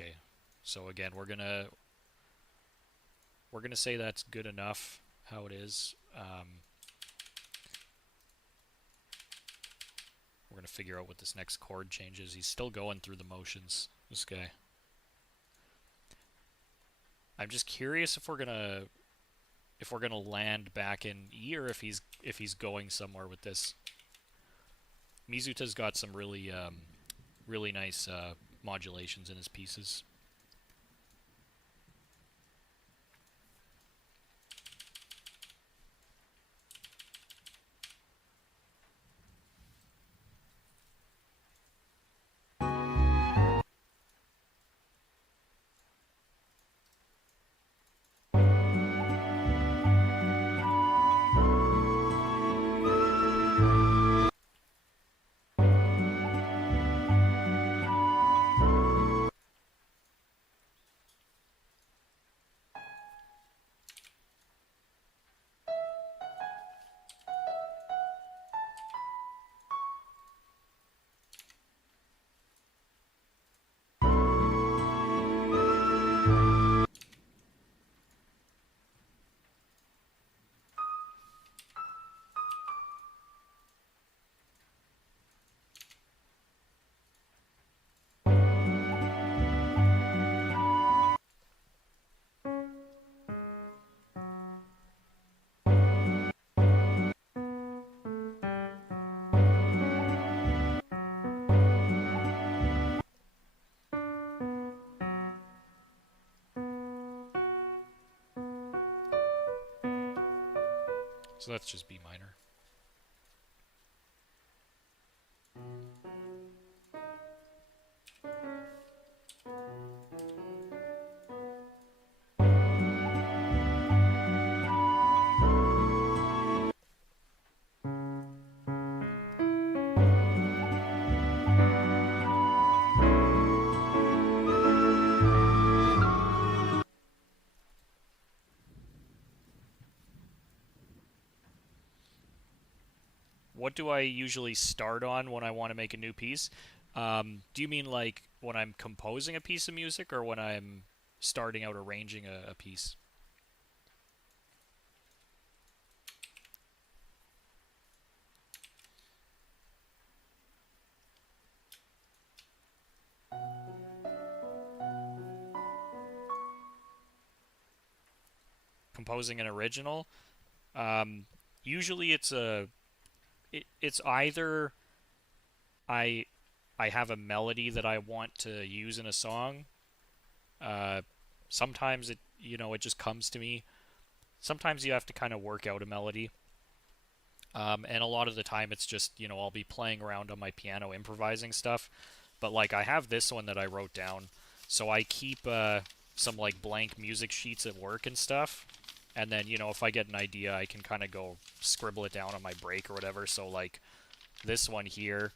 Okay. So again, we're gonna say that's good enough how it is. We're gonna figure out what this next chord change is. He's still going through the motions, this guy. I'm just curious if we're gonna land back in E or if he's going somewhere with this. Mizuta's got some really nice modulations in his pieces. So that's just B minor. What do I usually start on when I want to make a new piece? Do you mean like when I'm composing a piece of music or when I'm starting out arranging a piece? Composing an original? Um, Usually it's either I I have a melody that I want to use in a song. Uh, Sometimes it just comes to me. Sometimes you have to kind of work out a melody. And a lot of the time it's just, I'll be playing around on my piano improvising stuff. But like I have this one that I wrote down. So I keep some like blank music sheets at work and stuff. And then, if I get an idea, I can kind of go scribble it down on my break or whatever. So like this one here,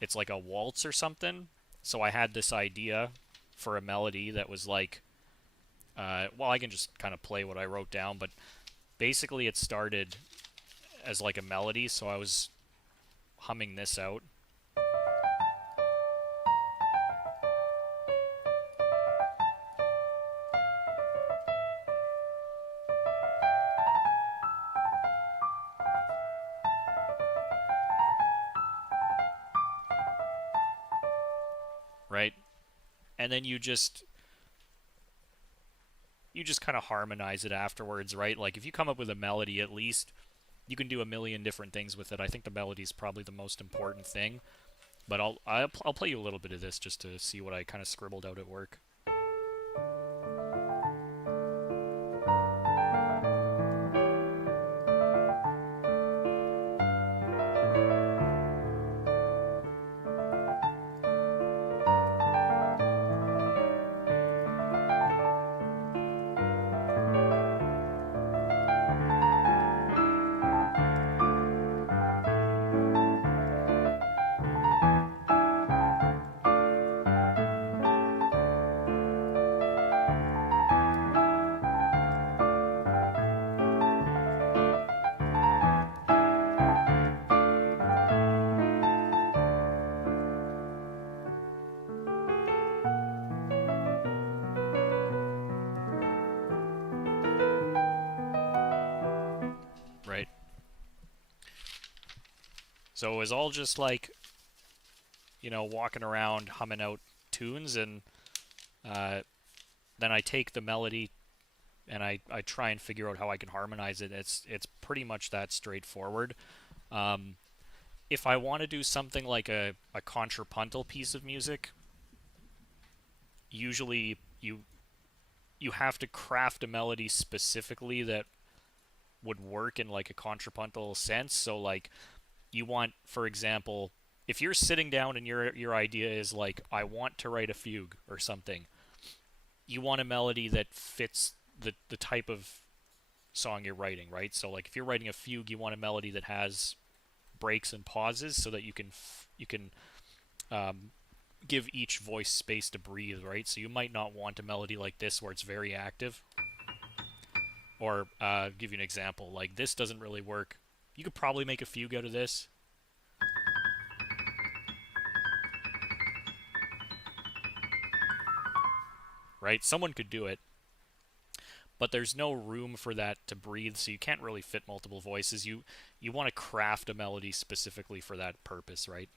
it's like a waltz or something. So I had this idea for a melody that was like, well, I can just kind of play what I wrote down, but basically it started as like a melody, so I was humming this out. Right? And then you just kind of harmonize it afterwards, right? Like if you come up with a melody, at least you can do a million different things with it. I think the melody is probably the most important thing. But I'll play you a little bit of this just to see what I kind of scribbled out at work. So it was all just like, walking around humming out tunes, and uh, then I take the melody and I try and figure out how I can harmonize it. It's pretty much that straightforward. Um, if I want to do something like a contrapuntal piece of music, usually you have to craft a melody specifically that would work in like a contrapuntal sense. So like you want, for example, if you're sitting down and your idea is like I want to write a fugue or something, you want a melody that fits the type of song you're writing, right? So like if you're writing a fugue, you want a melody that has breaks and pauses so that you can um, give each voice space to breathe, right? So you might not want a melody like this where it's very active. Or give you an example, like this doesn't really work. You could probably make a fugue out of this, right? Someone could do it, but there's no room for that to breathe, so you can't really fit multiple voices. You want to craft a melody specifically for that purpose, right?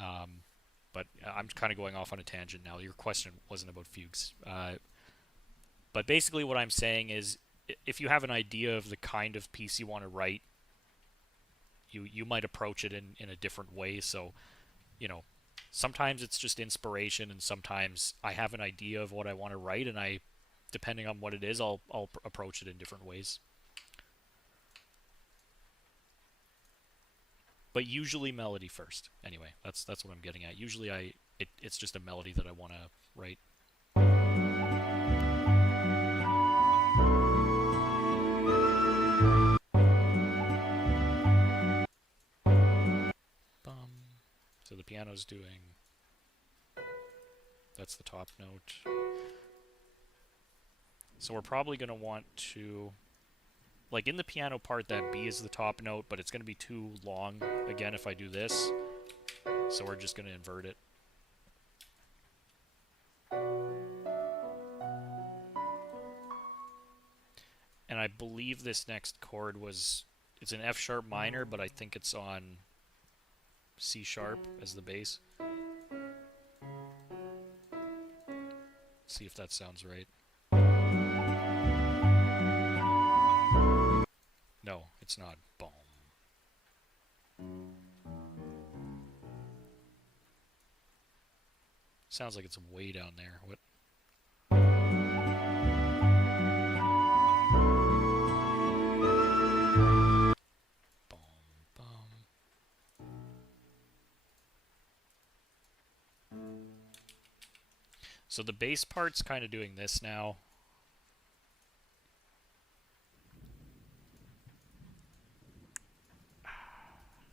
Um, but I'm kind of going off on a tangent now. Your question wasn't about fugues. But basically, what I'm saying is, if you have an idea of the kind of piece you want to write, you might approach it in a different way. So, you know, sometimes it's just inspiration, and sometimes I have an idea of what I want to write, and depending on what it is, I'll approach it in different ways. But usually melody first. Anyway, that's what I'm getting at. Usually it's just a melody that I want to write. Bum. So the piano's doing, that's the top note. So we're probably going to want to, like in the piano part, that B is the top note, but it's going to be too long again if I do this. So we're just going to invert it. And I believe this next chord it's an F sharp minor, but I think it's on C sharp as the bass. See if that sounds right. No, it's not. Boom. Sounds like it's way down there. What? Boom, boom. So the bass part's kind of doing this now.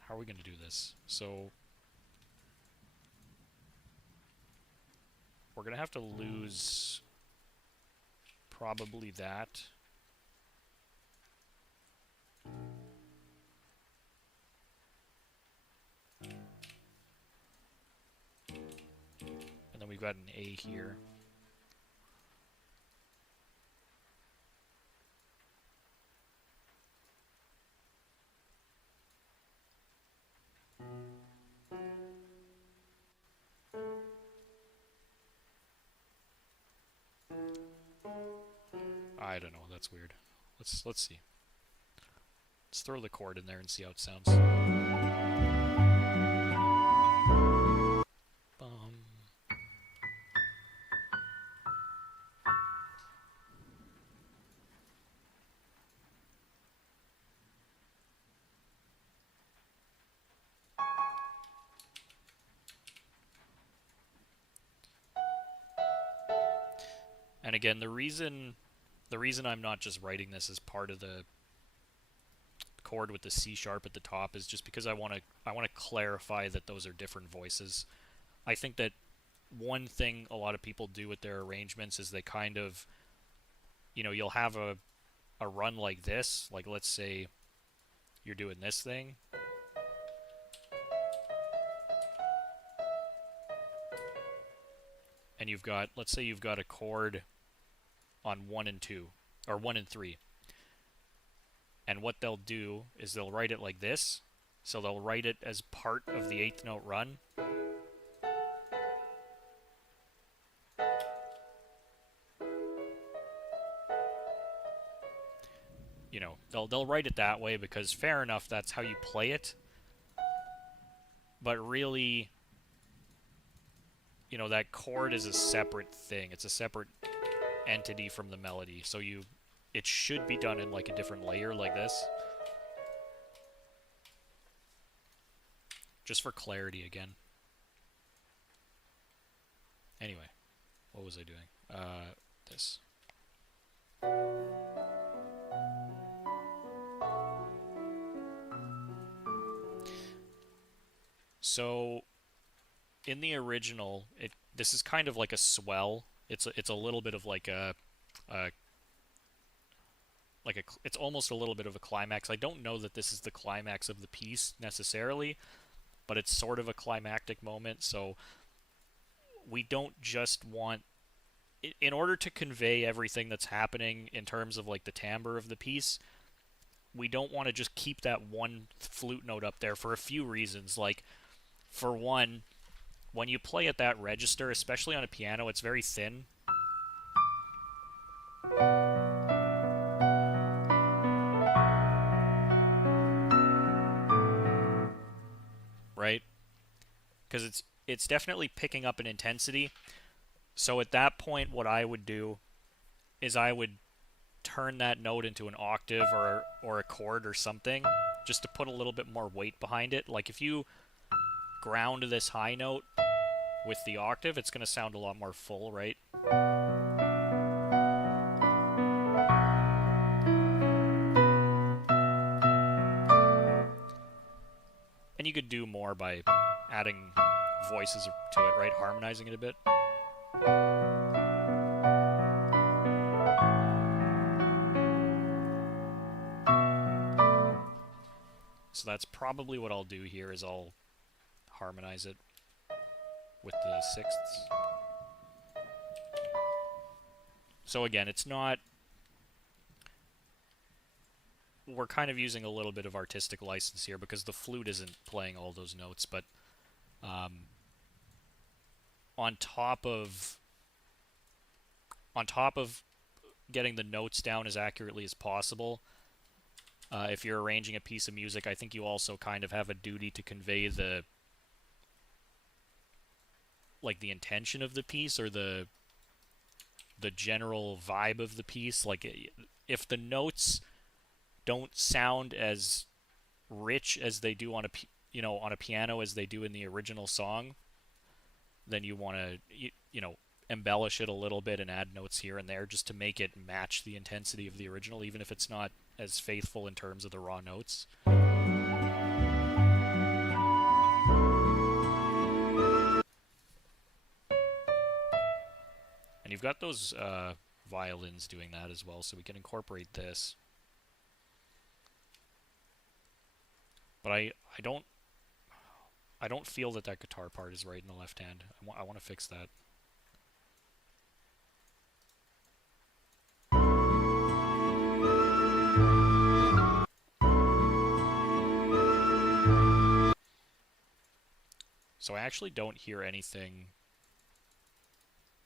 How are we going to do this? So we're going to have to lose probably that. And then we've got an A here. I don't know. That's weird. Let's see. Let's throw the chord in there and see how it sounds. Bum. And again, the reason I'm not just writing this as part of the chord with the C sharp at the top is just because I want to clarify that those are different voices. I think that one thing a lot of people do with their arrangements is they kind of, you'll have a run like this. Like let's say you're doing this thing, and let's say you've got a chord on 1 and 2 or 1 and 3. And what they'll do is they'll write it like this, So they'll write it as part of the eighth note run. You know, they'll write it that way because fair enough, that's how you play it. But really, you know, that chord is a separate thing. It's a separate entity from the melody. So it should be done in like a different layer like this. Just for clarity again. Anyway, what was I doing? This. So in the original, this is kind of like a swell. It's a little bit of like a it's almost a little bit of a climax. I don't know that this is the climax of the piece necessarily, but it's sort of a climactic moment. So we don't just want, in order to convey everything that's happening in terms of like the timbre of the piece, we don't want to just keep that one flute note up there for a few reasons. Like, for one, when you play at that register, especially on a piano, it's very thin. Right? Because it's definitely picking up an intensity. So at that point, what I would do is I would turn that note into an octave or a chord or something, just to put a little bit more weight behind it. Like if you ground this high note with the octave, it's going to sound a lot more full, right? And you could do more by adding voices to it, right? Harmonizing it a bit. So that's probably what I'll do here, is I'll harmonize it with the sixths. So again, it's not... We're kind of using a little bit of artistic license here because the flute isn't playing all those notes, but on top of getting the notes down as accurately as possible, if you're arranging a piece of music, I think you also kind of have a duty to convey the intention of the piece, or the general vibe of the piece. Like, if the notes don't sound as rich as they do on a piano as they do in the original song, then you want to embellish it a little bit and add notes here and there just to make it match the intensity of the original, even if it's not as faithful in terms of the raw notes. And you've got those violins doing that as well, so we can incorporate this. But I don't feel that guitar part is right in the left hand. I want to fix that. So I actually don't hear anything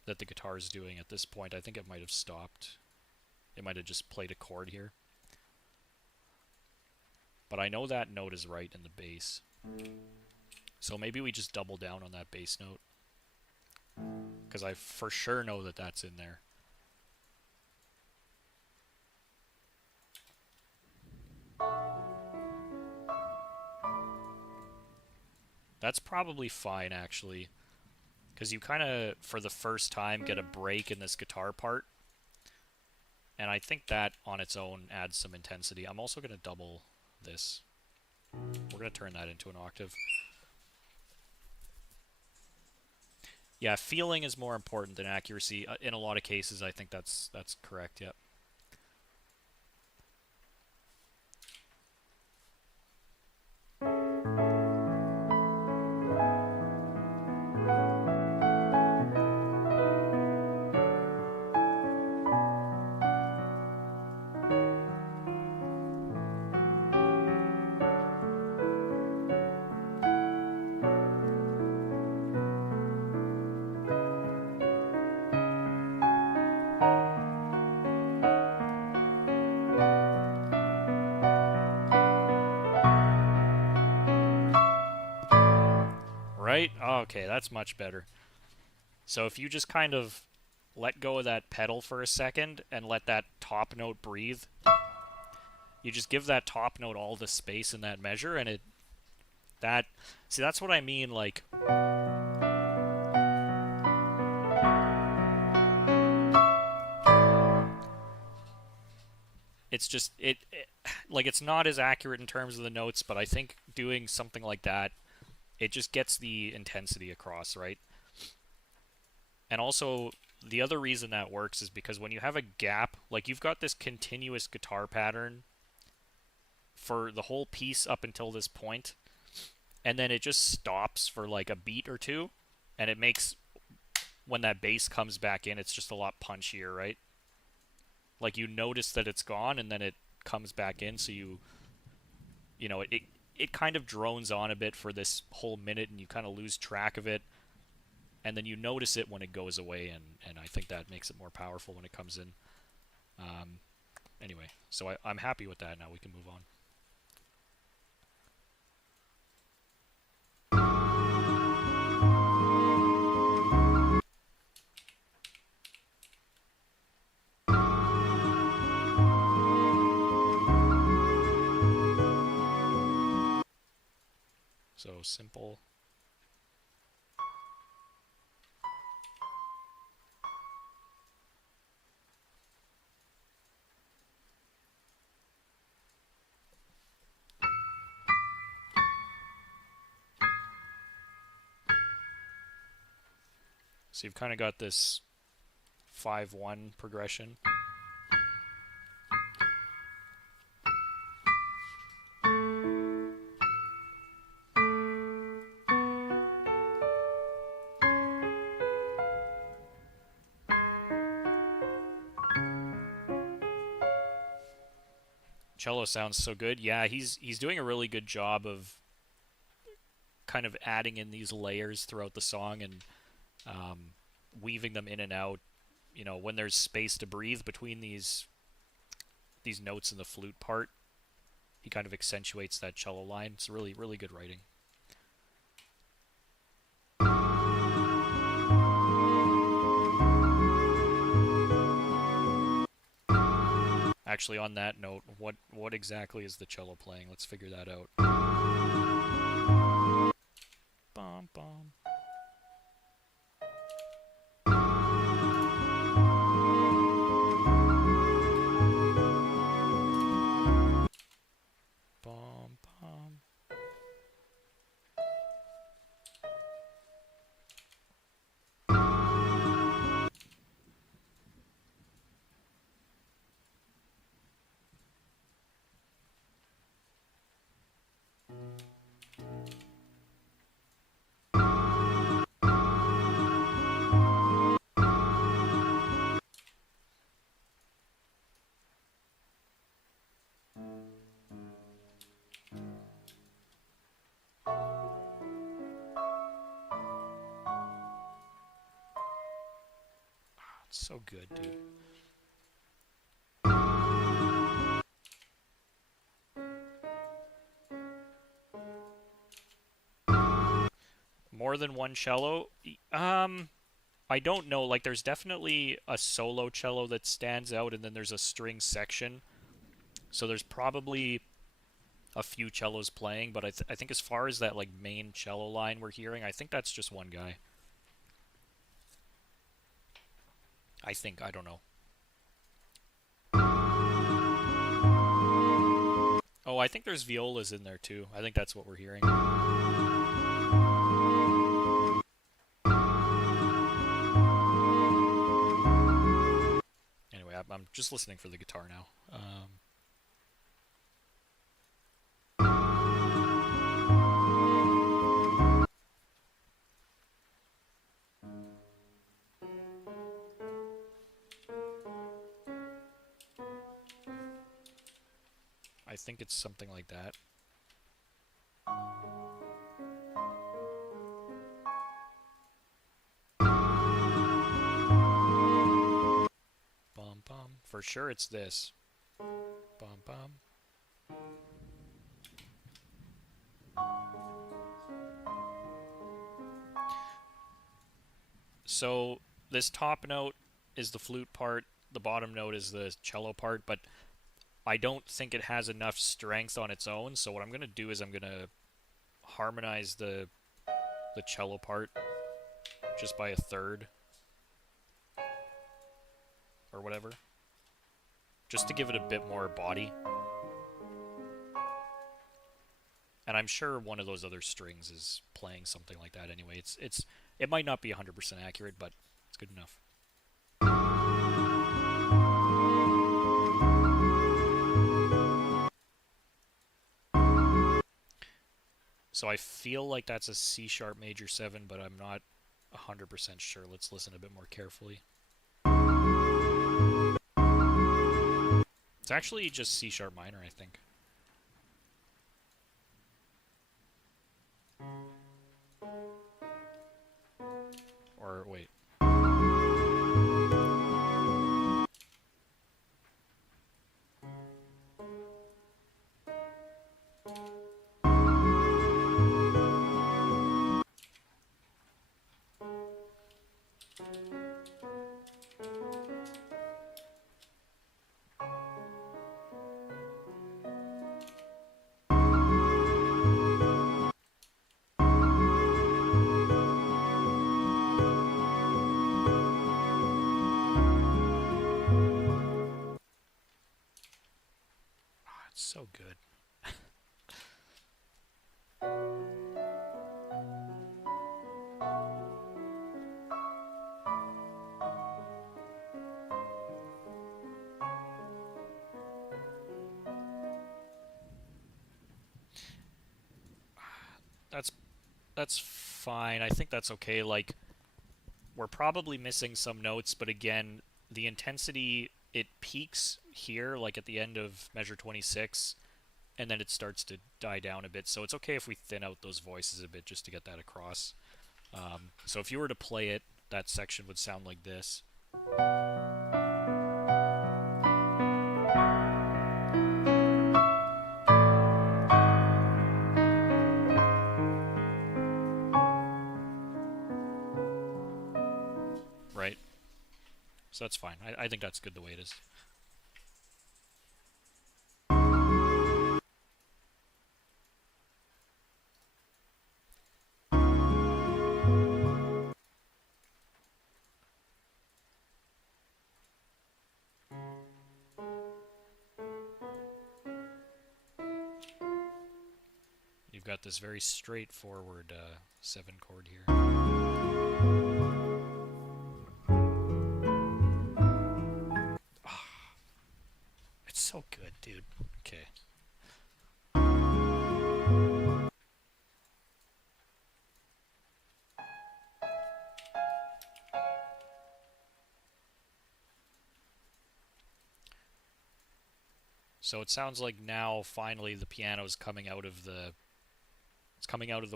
that the guitar is doing at this point. I think it might have stopped. It might have just played a chord here. But I know that note is right in the bass. So maybe we just double down on that bass note, because I for sure know that that's in there. That's probably fine, actually, because you kind of, for the first time, get a break in this guitar part. And I think that on its own adds some intensity. I'm also going to double this. We're going to turn that into an octave. Yeah, feeling is more important than accuracy. In a lot of cases, I think that's correct, yep. Okay, that's much better. So if you just kind of let go of that pedal for a second and let that top note breathe, you just give that top note all the space in that measure, and that see, that's what I mean. Like, it's just like it's not as accurate in terms of the notes, but I think doing something like that, it just gets the intensity across, right? And also, the other reason that works is because when you have a gap, like you've got this continuous guitar pattern for the whole piece up until this point, and then it just stops for like a beat or two, and it makes when that bass comes back in, it's just a lot punchier, right? Like you notice that it's gone, and then it comes back in, so it kind of drones on a bit for this whole minute, and you kind of lose track of it, and then you notice it when it goes away, and I think that makes it more powerful when it comes in. Um, anyway, so I'm happy with that. Now we can move on. So simple. So you've kind of got this 5-1 progression. Cello sounds so good. Yeah, he's doing a really good job of kind of adding in these layers throughout the song and um, weaving them in and out. When there's space to breathe between these notes in the flute part, he kind of accentuates that cello line. It's really really good writing. Actually, on that note, what exactly is the cello playing? Let's figure that out. Bum bum. Bum bum. It's so good, dude. More than one cello? I don't know. Like, there's definitely a solo cello that stands out, and then there's a string section. So there's probably a few cellos playing, but I think as far as that like main cello line we're hearing, I think that's just one guy. I think I don't know. Oh, I think there's violas in there too. I think that's what we're hearing. Anyway, I'm just listening for the guitar now. I think it's something like that. Bum bum. For sure it's this. Bum bum. So this top note is the flute part, the bottom note is the cello part, but I don't think it has enough strength on its own. So what I'm gonna do is I'm gonna harmonize the cello part just by a third or whatever, just to give it a bit more body. And I'm sure one of those other strings is playing something like that anyway. It might not be 100% accurate, but it's good enough. So I feel like that's a C sharp major 7, but I'm not 100% sure. Let's listen a bit more carefully. It's actually just C sharp minor, I think. Or wait. It's so good. That's fine. I think that's okay. Like, we're probably missing some notes, but again, the intensity, it peaks here, like at the end of measure 26, and then it starts to die down a bit. So it's okay if we thin out those voices a bit just to get that across. So if you were to play it, that section would sound like this. Right? So that's fine. I think that's good the way it is. You've got this very straightforward 7 chord here. It's so good, dude. Okay. So it sounds like now finally the piano's coming out of the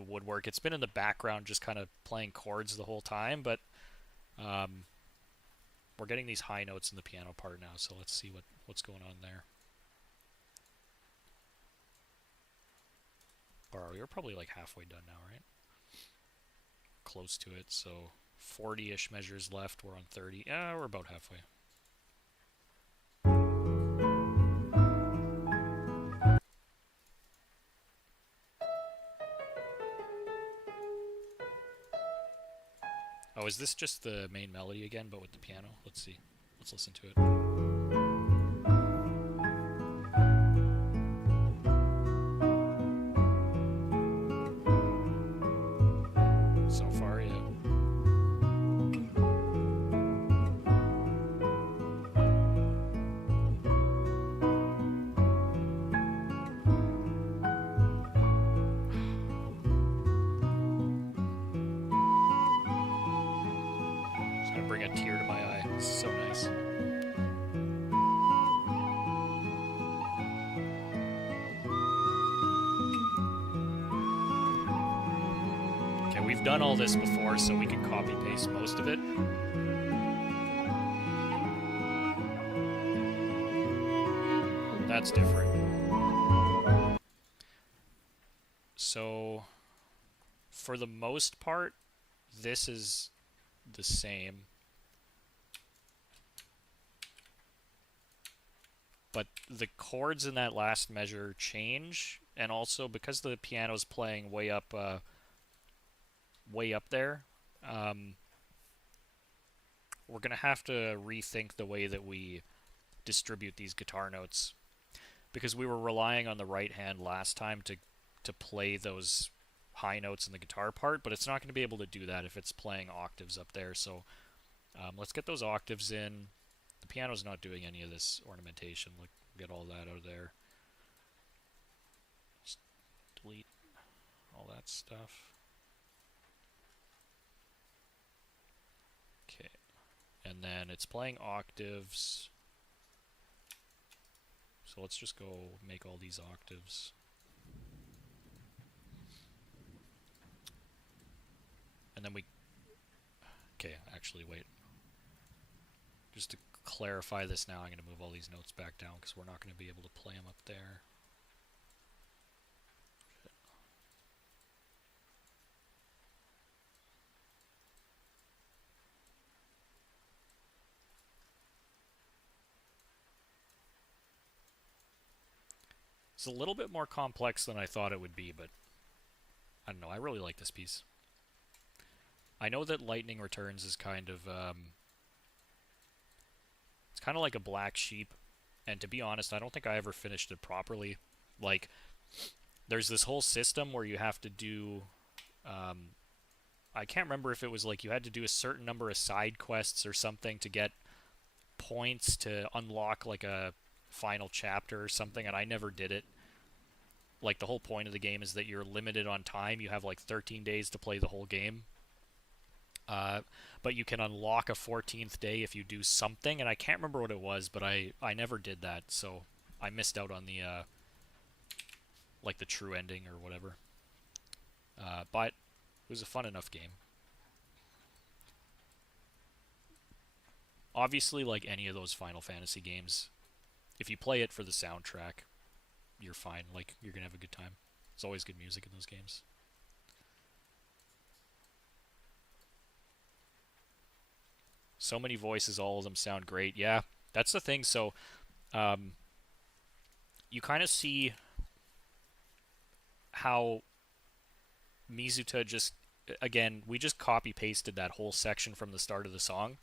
woodwork. It's been in the background just kind of playing chords the whole time, but we're getting these high notes in the piano part now, so let's see what's going on there. Or you're probably like halfway done now, right? Close to it, so 40-ish measures left. We're on 30. Yeah, we're about halfway. Oh, is this just the main melody again, but with the piano? Let's see. Let's listen to it. So far, yeah. It's gonna bring a tear to my eye. It's so nice. Okay, we've done all this before, so we can copy paste most of it. That's different. So, for the most part, this is the same. But the chords in that last measure change, and also because the piano's playing way up there, um, we're gonna have to rethink the way that we distribute these guitar notes, because we were relying on the right hand last time to play those high notes in the guitar part, but it's not going to be able to do that if it's playing octaves up there. So let's get those octaves in. The piano's not doing any of this ornamentation. Like, get all that out of there. Just delete all that stuff. Okay. And then it's playing octaves. So let's just go make all these octaves. And then we... Okay, actually, wait. Just to clarify this now, I'm going to move all these notes back down because we're not going to be able to play them up there. It's a little bit more complex than I thought it would be, but I don't know. I really like this piece. I know that Lightning Returns is kind of it's kind of like a black sheep, and to be honest, I don't think I ever finished it properly. Like, there's this whole system where you have to do I can't remember if it was like you had to do a certain number of side quests or something to get points to unlock like a final chapter or something, and I never did it. Like, the whole point of the game is that you're limited on time. You have like 13 days to play the whole game. But you can unlock a 14th day if you do something, and I can't remember what it was, but I never did that, so I missed out on the like the true ending or whatever. But it was a fun enough game. Obviously, like any of those Final Fantasy games, if you play it for the soundtrack, you're fine. Like, you're gonna have a good time. There's always good music in those games. So many voices, all of them sound great. Yeah, that's the thing. So, um, you kind of see how Mizuta just, again, we just copy pasted that whole section from the start of the song.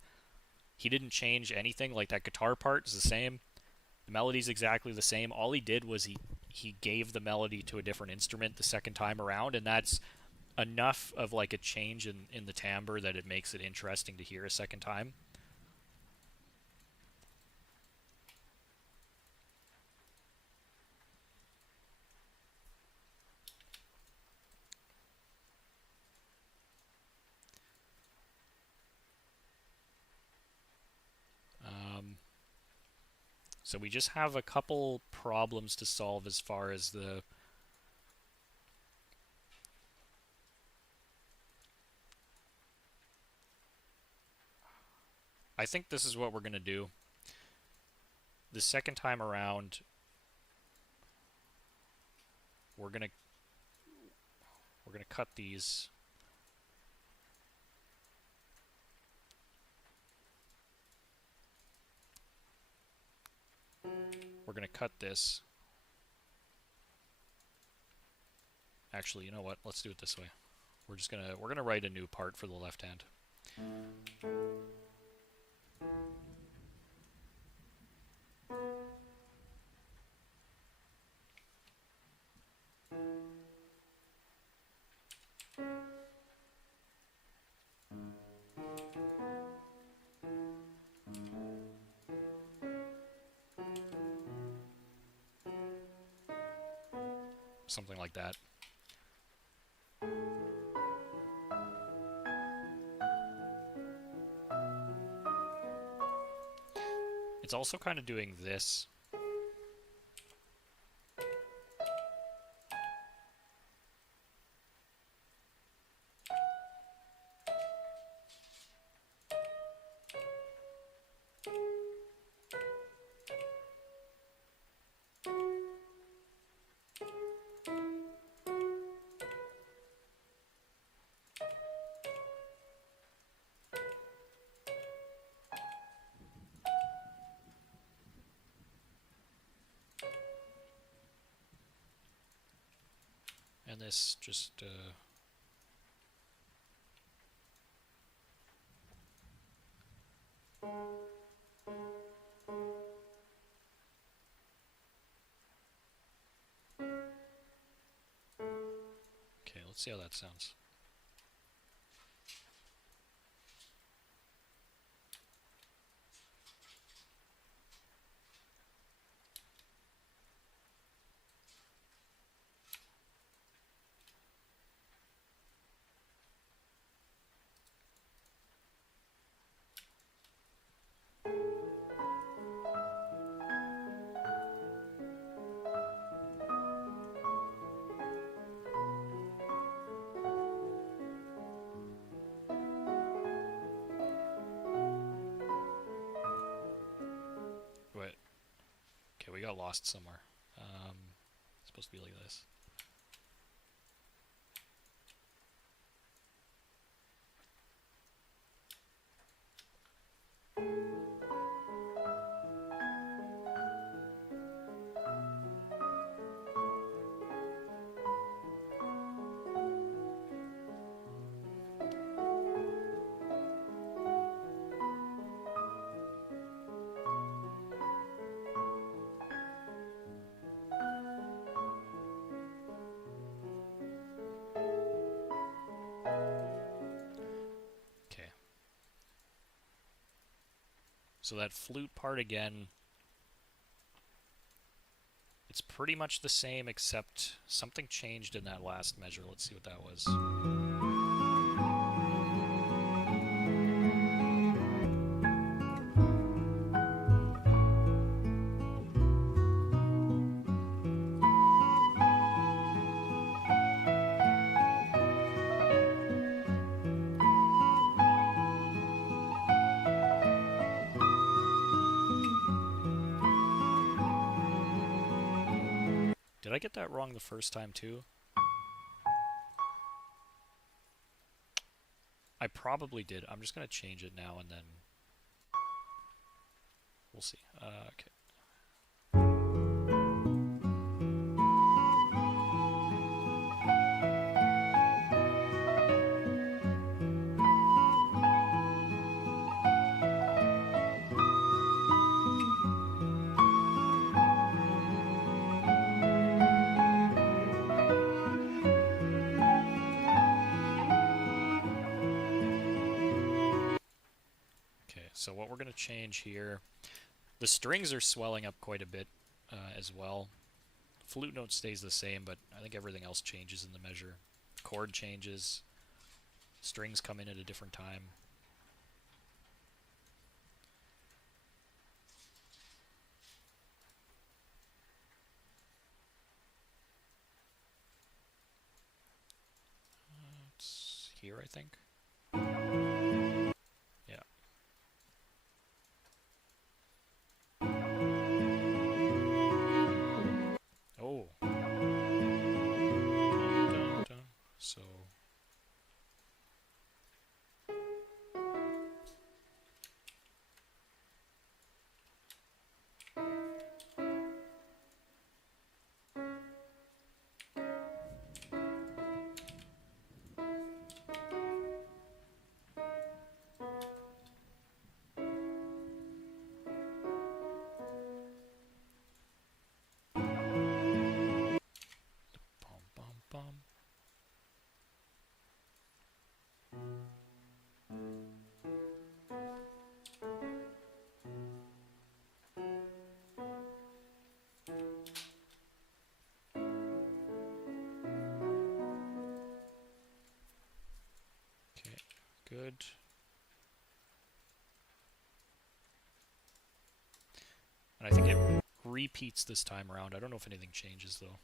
He didn't change anything. Like, that guitar part is the same. The melody's exactly the same. All he did was he gave the melody to a different instrument the second time around, and that's enough of like a change in the timbre that it makes it interesting to hear a second time. So we just have a couple problems to solve as far as the... I think this is what we're going to do. The second time around, we're going to cut these. We're going to cut this. Actually, you know what? Let's do it this way. We're going to write a new part for the left hand. Something like that. It's also kind of doing this. And this just... Okay, let's see how that sounds. Wait. Okay, we got lost somewhere. It's supposed to be like this. So that flute part again, it's pretty much the same except something changed in that last measure. Let's see what that was. Did I get that wrong the first time too? I probably did. I'm just going to change it now and then we'll see. Okay. So what we're going to change here, the strings are swelling up quite a bit as well. Flute note stays the same, but I think everything else changes in the measure. Chord changes, strings come in at a different time. It's here, I think. So good. And I think it repeats this time around. I don't know if anything changes though.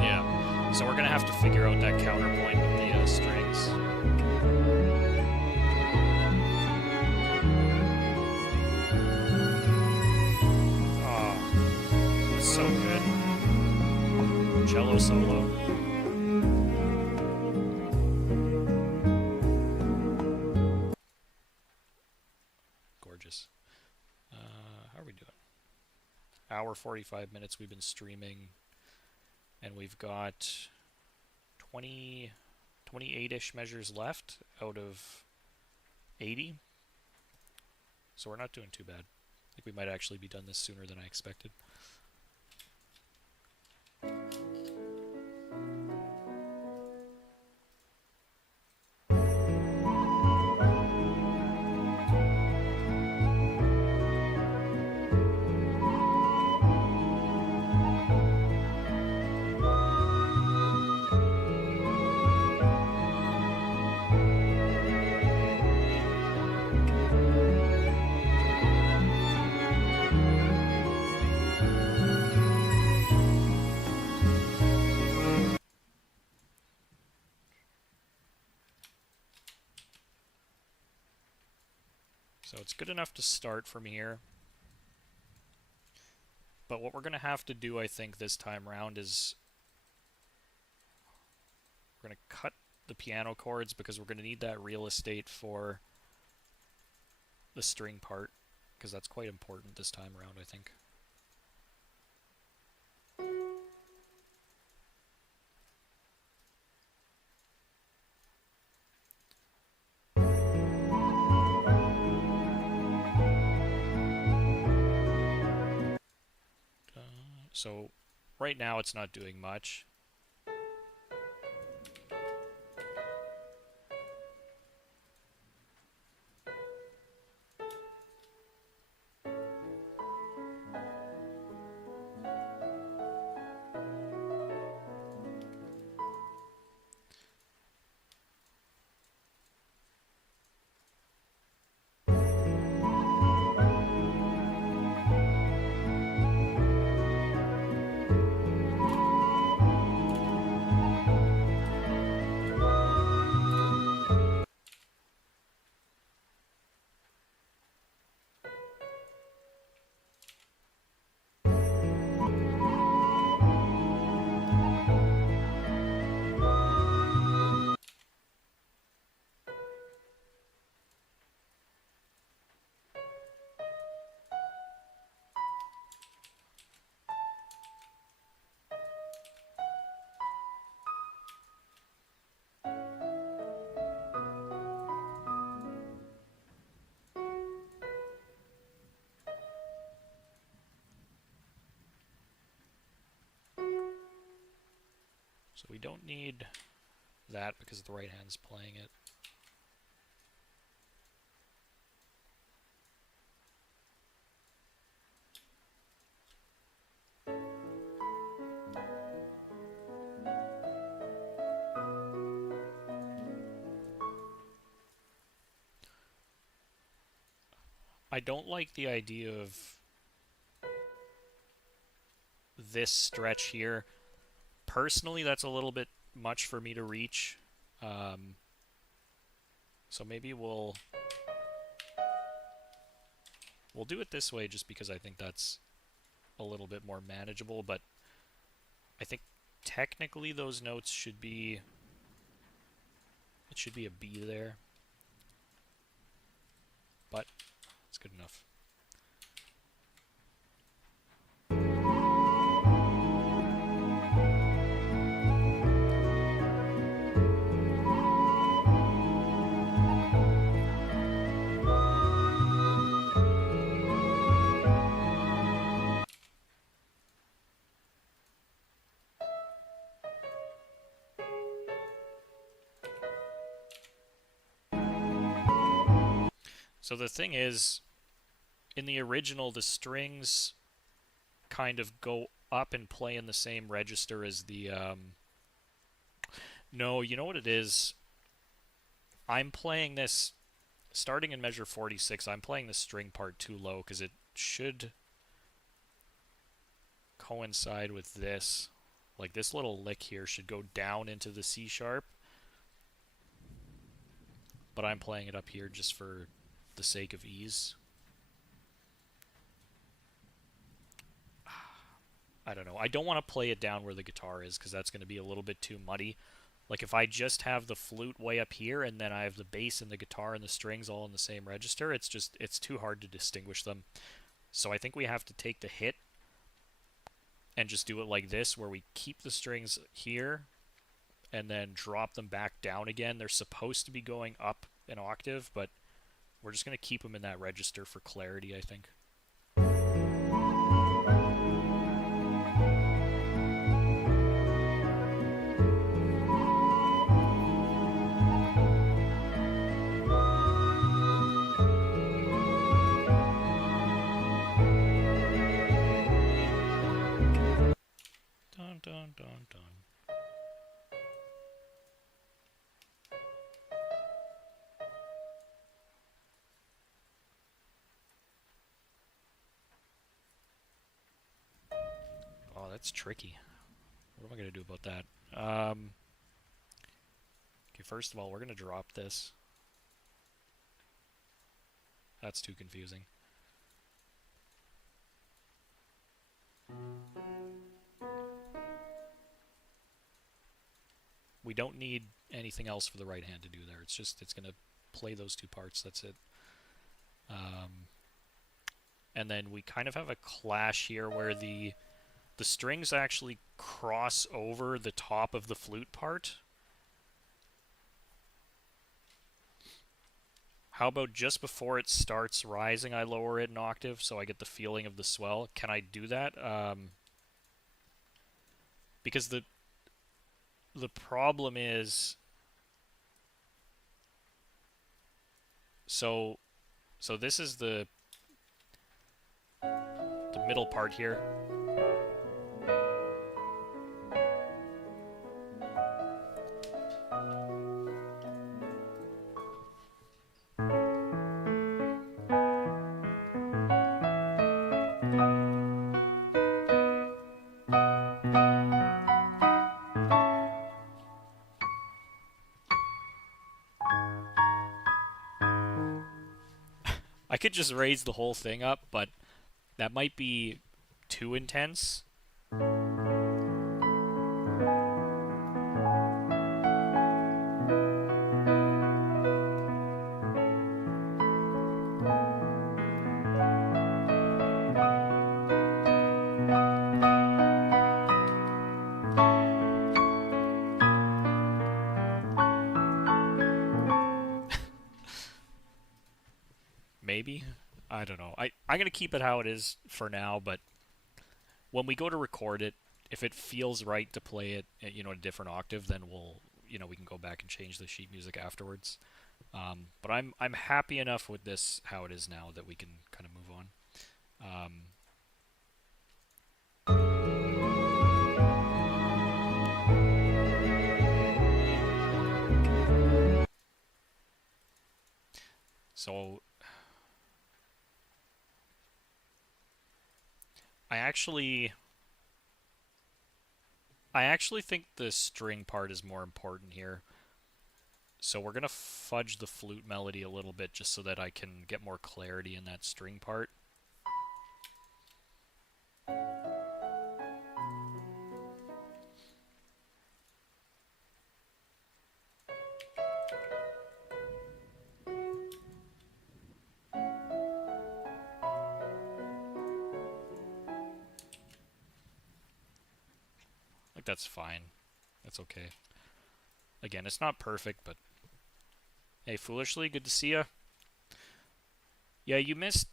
Yeah, so we're gonna have to figure out that counterpoint with the strings. So good. Cello solo. hour 45 minutes we've been streaming, and we've got 20, 28-ish measures left out of 80. So we're not doing too bad. I think we might actually be done this sooner than I expected. So it's good enough to start from here. But what we're going to have to do, I think, this time around is we're going to cut the piano chords because we're going to need that real estate for the string part, because that's quite important this time around, I think. So right now it's not doing much. So we don't need that because the right hand's playing it. I don't like the idea of this stretch here. Personally, that's a little bit much for me to reach. So maybe we'll do it this way just because I think that's a little bit more manageable, but I think technically those notes should be, it should be a B there, but it's good enough. So the thing is, in the original, the strings kind of go up and play in the same register as the... No, you know what it is? I'm playing this... Starting in measure 46, I'm playing the string part too low because it should coincide with this. Like, this little lick here should go down into the C sharp. But I'm playing it up here just for the sake of ease. I don't know. I don't want to play it down where the guitar is because that's going to be a little bit too muddy. Like if I just have the flute way up here and then I have the bass and the guitar and the strings all in the same register, it's too hard to distinguish them. So I think we have to take the hit and just do it like this, where we keep the strings here and then drop them back down again. They're supposed to be going up an octave, but we're just going to keep them in that register for clarity, I think. Dun, dun, dun, dun. Oh, that's tricky. What am I going to do about that? Okay, first of all, we're going to drop this. That's too confusing. We don't need anything else for the right hand to do there. It's going to play those two parts. That's it. And then we kind of have a clash here where the strings actually cross over the top of the flute part. How about just before it starts rising, I lower it an octave so I get the feeling of the swell? Can I do that? Because the problem is, so this is the middle part here. I could just raise the whole thing up, but that might be too intense. Maybe. I don't know. I'm going to keep it how it is for now, but when we go to record it, if it feels right to play it, you know, a different octave, then we'll, you know, we can go back and change the sheet music afterwards. But I'm happy enough with this how it is now that we can kind of move on. So I actually think the string part is more important here. So we're going to fudge the flute melody a little bit just so that I can get more clarity in that string part. Like, that's fine. That's okay. Again, it's not perfect, but hey, Foolishly, good to see ya. Yeah, you missed.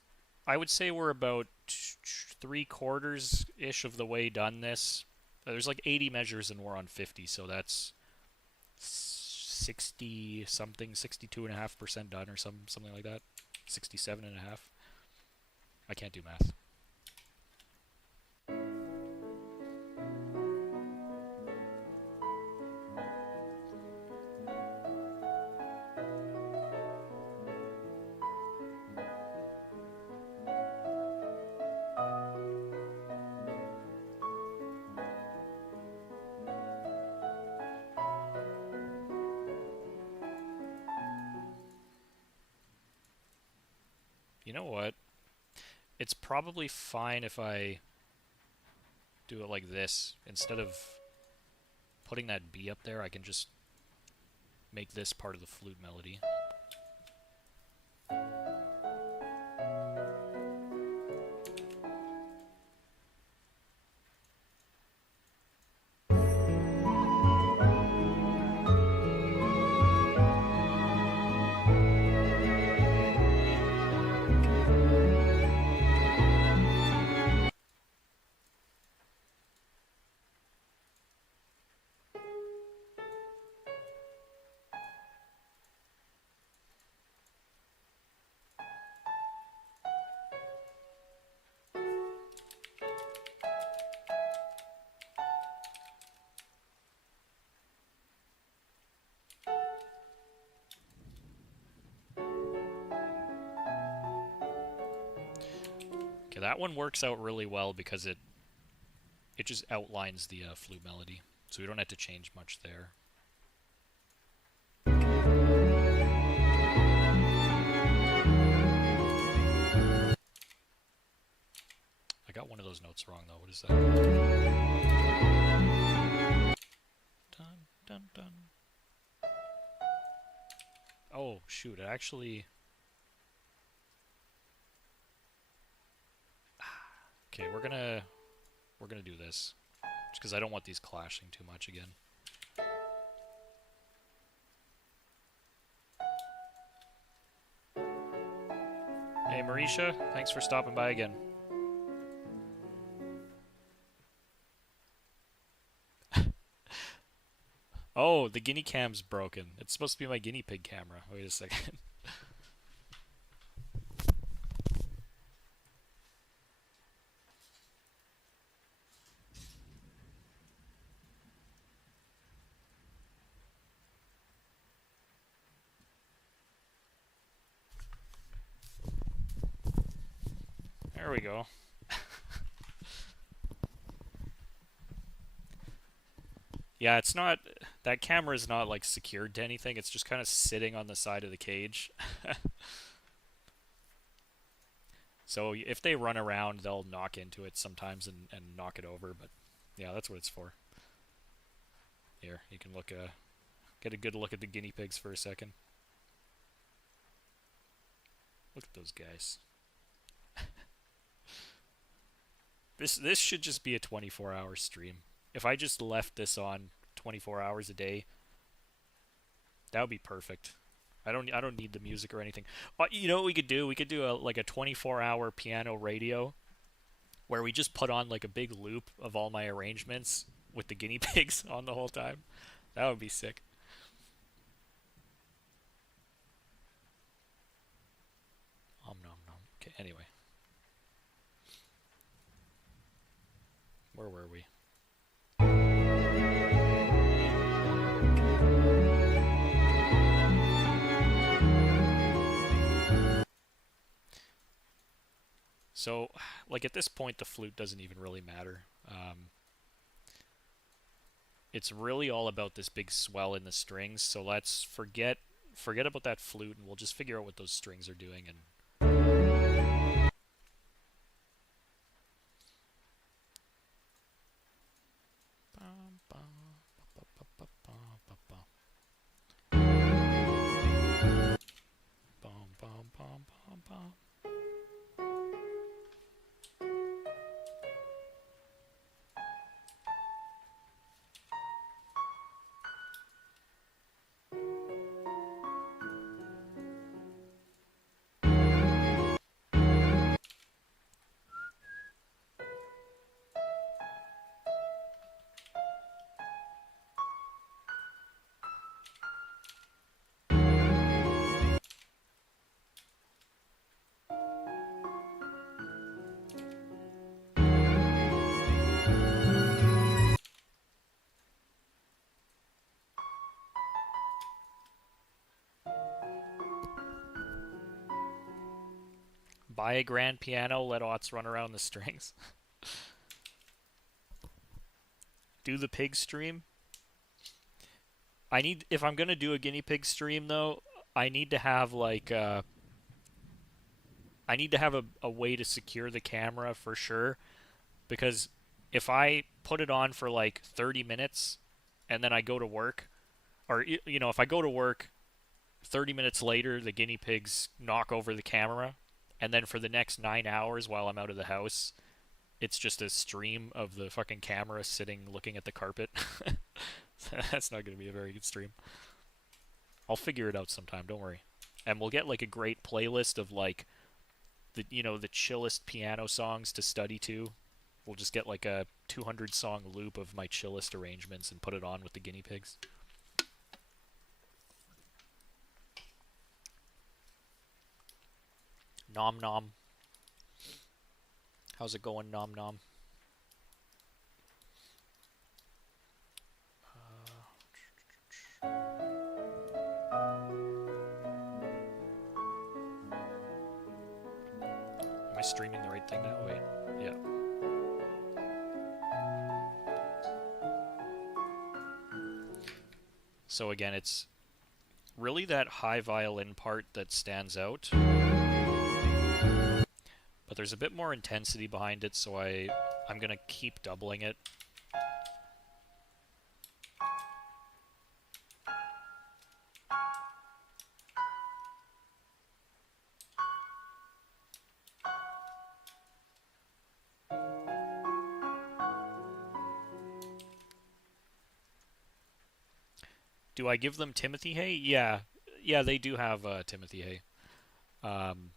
I would say we're about 3/4-ish of the way done this. There's like 80 measures and we're on 50, so that's 60 something, 62.5% done or something like that. 67.5. I can't do math. You know what? It's probably fine if I do it like this. Instead of putting that B up there, I can just make this part of the flute melody. that one works out really well because it just outlines the flute melody, so we don't have to change much there. I got one of those notes wrong though. What is that? Dun dun dun. Oh shoot! It actually. Okay, we're gonna do this, just because I don't want these clashing too much again. Hey Marisha, thanks for stopping by again. Oh, the guinea cam's broken. It's supposed to be my guinea pig camera. Wait a second. There we go. Yeah, it's not... That camera is not, like, secured to anything. It's just kind of sitting on the side of the cage. So if they run around, they'll knock into it sometimes and knock it over. But, yeah, that's what it's for. Here, you can look... get a good look at the guinea pigs for a second. Look at those guys. This should just be a 24-hour stream. If I just left this on 24 hours a day, that would be perfect. I don't need the music or anything. You know what we could do? We could do like a 24-hour piano radio where we just put on like a big loop of all my arrangements with the guinea pigs on the whole time. That would be sick. Nom nom. Okay, anyway. Where were we? So, like at this point, the flute doesn't even really matter. It's really all about this big swell in the strings. So let's forget about that flute, and we'll just figure out what those strings are doing. And buy a grand piano, let Otts run around the strings. Do the pig stream. If I'm gonna do a guinea pig stream though, I need to have like I need to have a way to secure the camera for sure, because if I put it on for like 30 minutes and then I go to work, or you know, if I go to work 30 minutes later the guinea pigs knock over the camera, and then for the next 9 hours while I'm out of the house, it's just a stream of the fucking camera sitting looking at the carpet. That's not going to be a very good stream. I'll figure it out sometime, don't worry. And we'll get like a great playlist of like the chillest piano songs to study to. We'll just get like a 200 song loop of my chillest arrangements and put it on with the guinea pigs. Nom nom. How's it going, nom nom? Am I streaming the right thing now? Wait. Yeah. So again, it's really that high violin part that stands out. But there's a bit more intensity behind it, so I'm gonna keep doubling it. Do I give them Timothy Hay? Yeah. Yeah, they do have Timothy Hay. Um,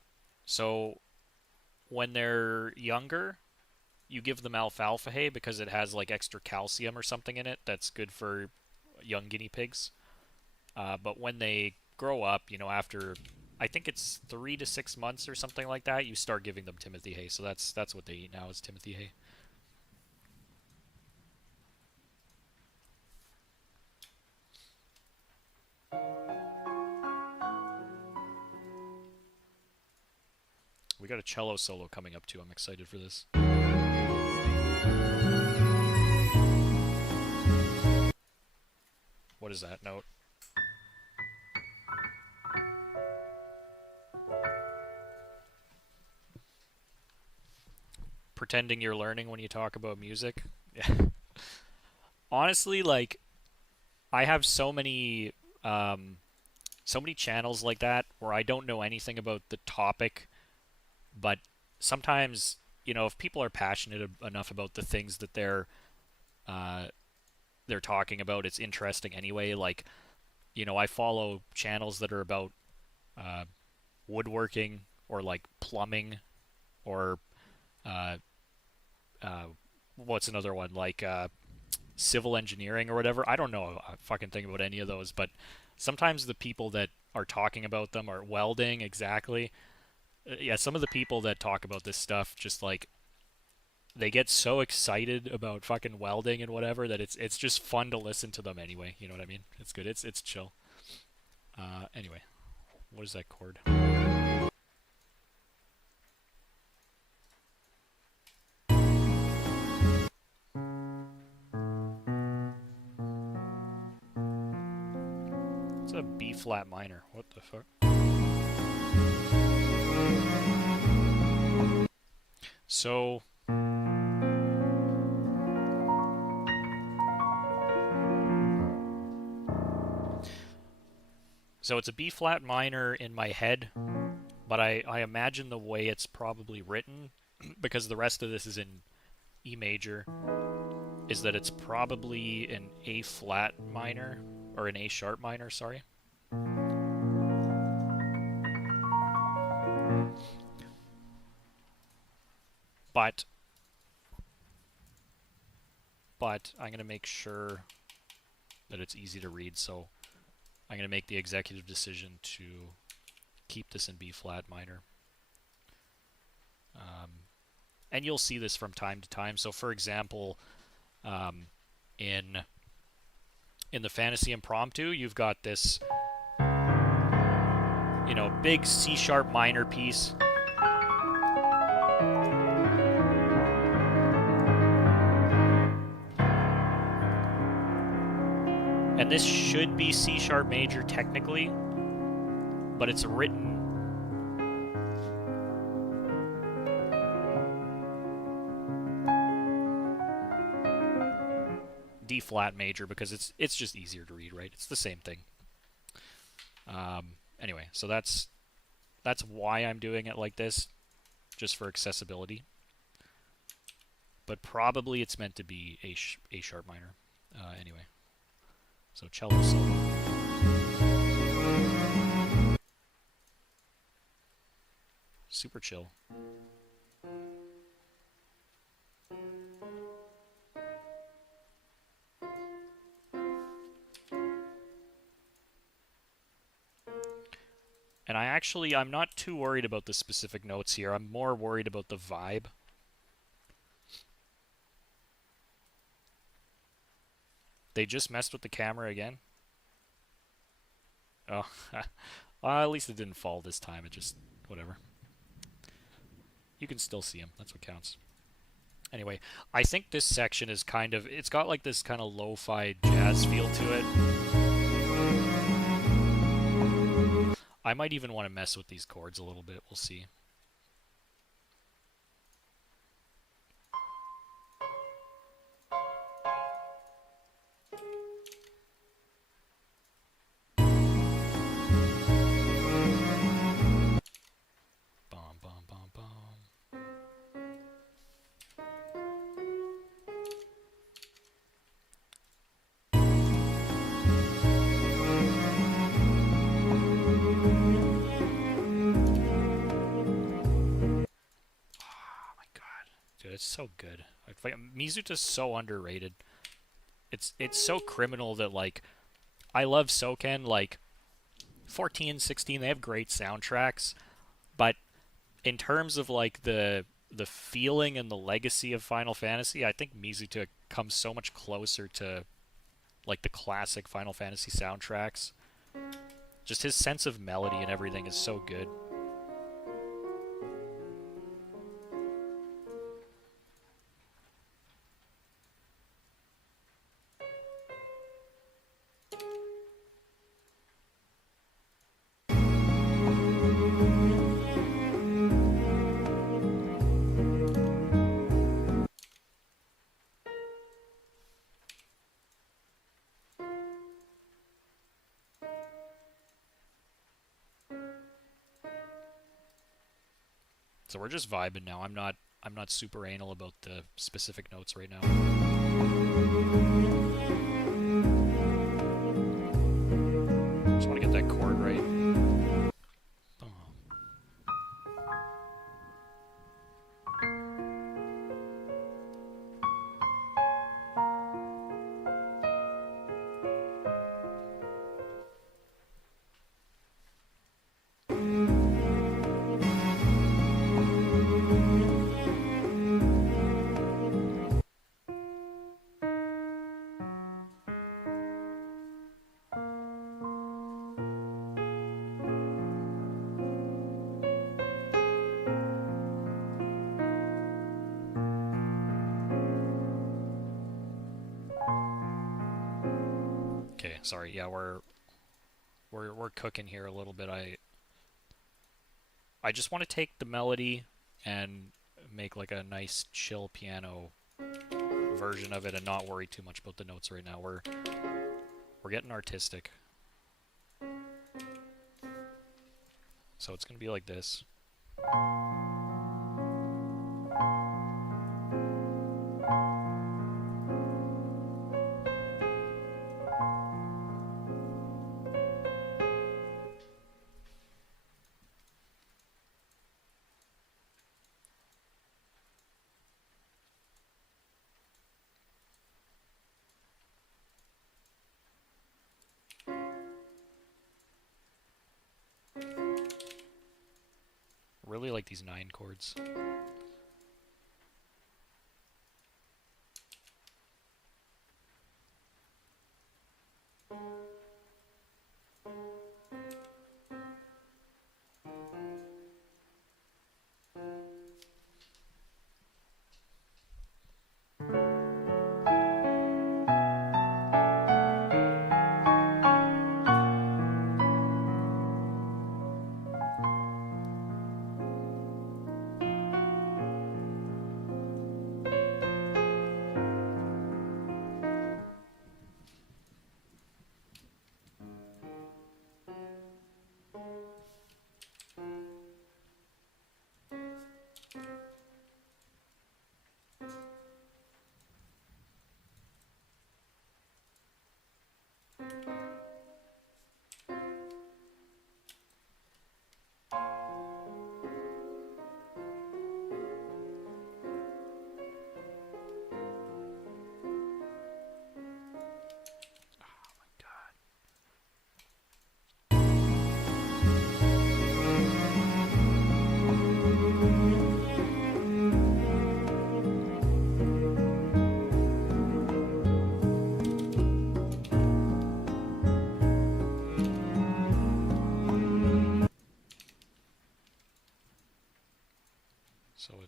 so when they're younger, you give them alfalfa hay because it has like extra calcium or something in it that's good for young guinea pigs. But when they grow up, after I think it's 3 to 6 months or something like that, you start giving them Timothy hay. So that's what they eat now is Timothy hay. We got a cello solo coming up too. I'm excited for this. What is that note? Pretending you're learning when you talk about music. Yeah. Honestly, like I have so many channels like that where I don't know anything about the topic, but sometimes, if people are passionate enough about the things that uh, they're talking about, it's interesting anyway. Like, I follow channels that are about uh, woodworking or like plumbing or uh, uh, what's another one like civil engineering or whatever. I don't know a fucking thing about any of those, but sometimes the people that are talking about them are welding exactly. Yeah, some of the people that talk about this stuff just like they get so excited about fucking welding and whatever that it's just fun to listen to them anyway. You know what I mean? It's good. It's chill. Anyway, what is that chord? It's a B flat minor. What the fuck? So so it's a B flat minor in my head, but I imagine the way it's probably written because the rest of this is in E major is that it's probably an A flat minor or an A sharp minor, sorry. But I'm going to make sure that it's easy to read, so I'm going to make the executive decision to keep this in B flat minor. And you'll see this from time to time. So for example, in the fantasy impromptu, you've got this big C sharp minor piece. And this should be C sharp major technically, but it's written D flat major because it's just easier to read, right? It's the same thing. Anyway, so that's why I'm doing it like this, just for accessibility. But probably it's meant to be A sharp minor. Anyway, so cello solo. Super chill. And I'm not too worried about the specific notes here. I'm more worried about the vibe. They just messed with the camera again. Oh, well, at least it didn't fall this time. It just, whatever. you can still see them. That's what counts. Anyway, I think this section is kind of, it's got like this kind of lo-fi jazz feel to it. I might even want to mess with these chords a little bit. We'll see. Bum, bum, bum, bum. Dude, it's so good. Mizuta's so underrated. It's so criminal that like I love Soken, like 14, 16, they have great soundtracks, but in terms of like the feeling and the legacy of Final Fantasy, I think Mizuta comes so much closer to like the classic Final Fantasy soundtracks. Just his sense of melody and everything is so good. So we're just vibing now. I'm not super anal about the specific notes right now. Just want to get that chord right. Okay, sorry. Yeah, we're cooking here a little bit. I just want to take the melody and make like a nice chill piano version of it and not worry too much about the notes right now. We're getting artistic. So it's going to be like this. Really like these 9 chords.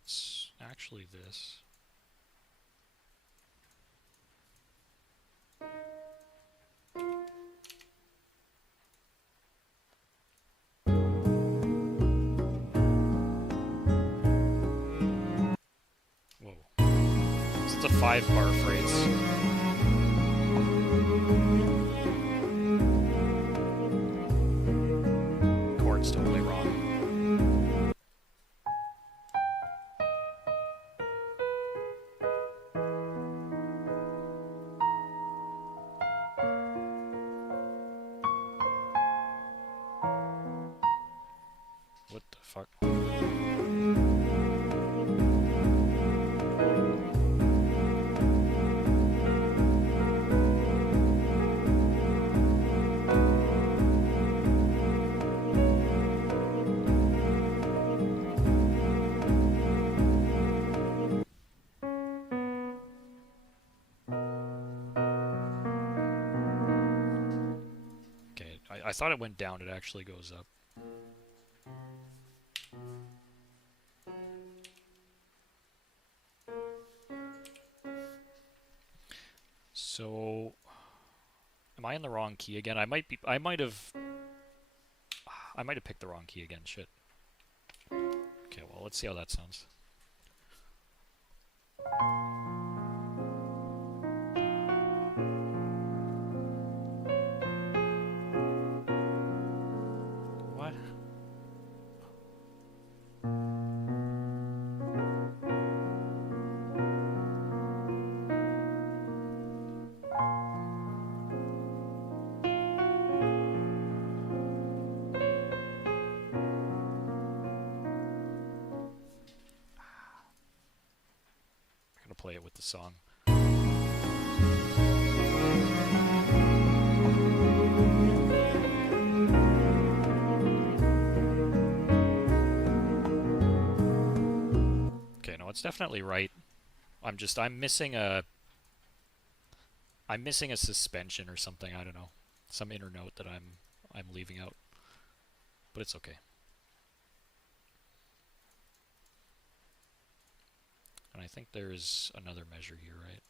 it's actually this. Whoa. It's a 5-bar phrase. Chord's totally wrong. What the fuck? Okay, I thought it went down, it actually goes up. So, am I in the wrong key again? I might have picked the wrong key again, shit. Okay, well, let's see how that sounds. What? Play it with the song. Okay, no, it's definitely right. I'm missing a suspension or something, I don't know. Some inner note that I'm leaving out. But it's okay. And I think there's another measure here, right?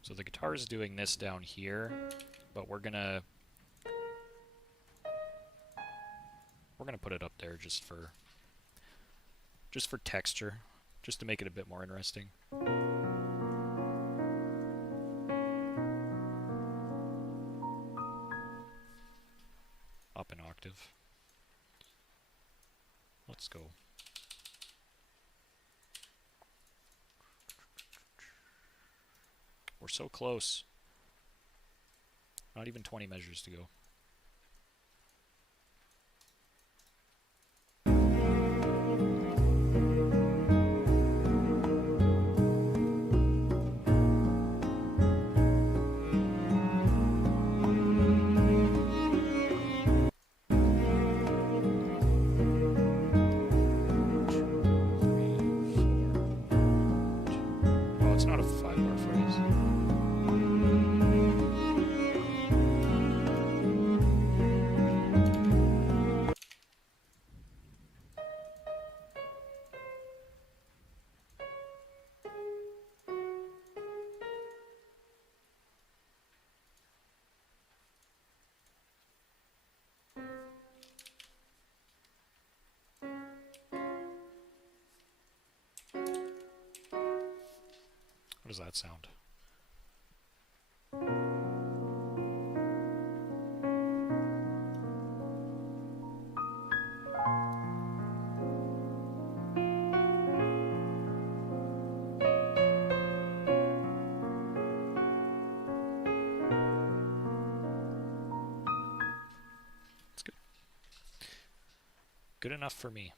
So the guitar is doing this down here, but we're gonna put it up there just for texture, just to make it a bit more interesting. Up an octave. Let's go. We're so close. Not even 20 measures to go. How does that sound? It's good. Good enough for me.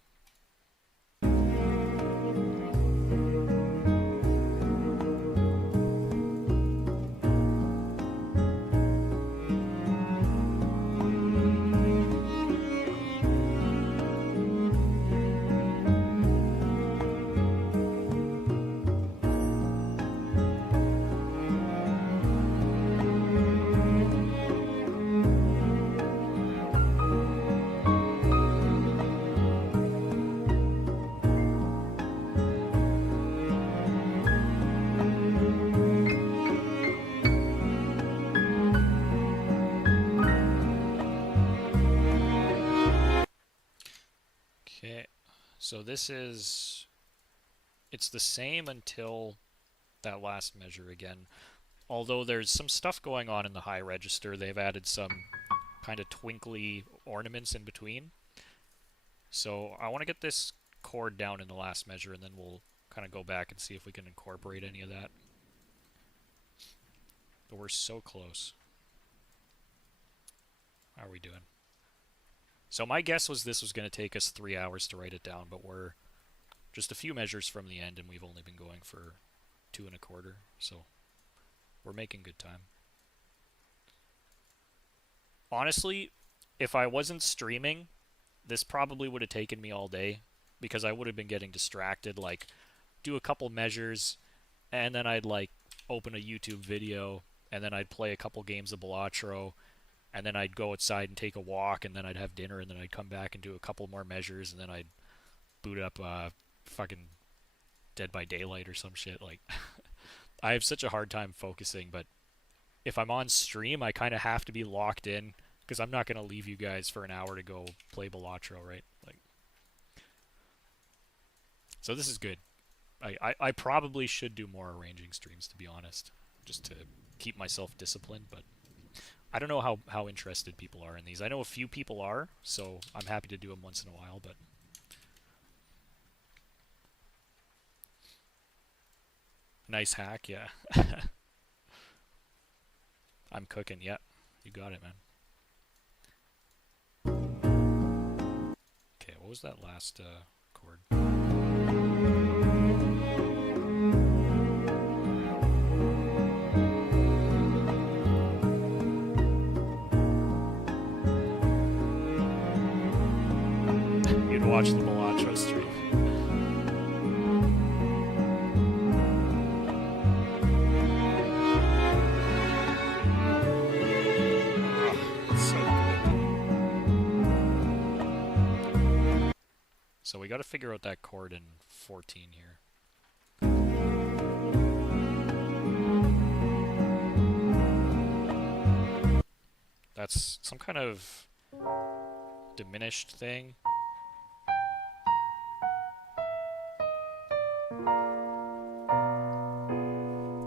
Okay, so this is... It's the same until that last measure again. Although there's some stuff going on in the high register, they've added some kind of twinkly ornaments in between. So I want to get this chord down in the last measure, and then we'll kind of go back and see if we can incorporate any of that. But we're so close. How are we doing? So my guess was this was going to take us 3 hours to write it down, but we're just a few measures from the end, and we've only been going for 2 1/4, so we're making good time. Honestly, if I wasn't streaming, this probably would have taken me all day, because I would have been getting distracted, like, do a couple measures, and then I'd, like, open a YouTube video, and then I'd play a couple games of Balatro, and then I'd go outside and take a walk, and then I'd have dinner, and then I'd come back and do a couple more measures, and then I'd boot up fucking Dead by Daylight or some shit. Like, I have such a hard time focusing, but if I'm on stream, I kind of have to be locked in, because I'm not going to leave you guys for an hour to go play Balatro, right? Like, so this is good. I probably should do more arranging streams, to be honest, just to keep myself disciplined, but I don't know how interested people are in these. I know a few people are, so I'm happy to do them once in a while, but... Nice hack, yeah. I'm cooking, yeah. You got it, man. Okay, what was that last chord? You'd watch the Balatro stream. So we got to figure out that chord in 14 here. That's some kind of diminished thing.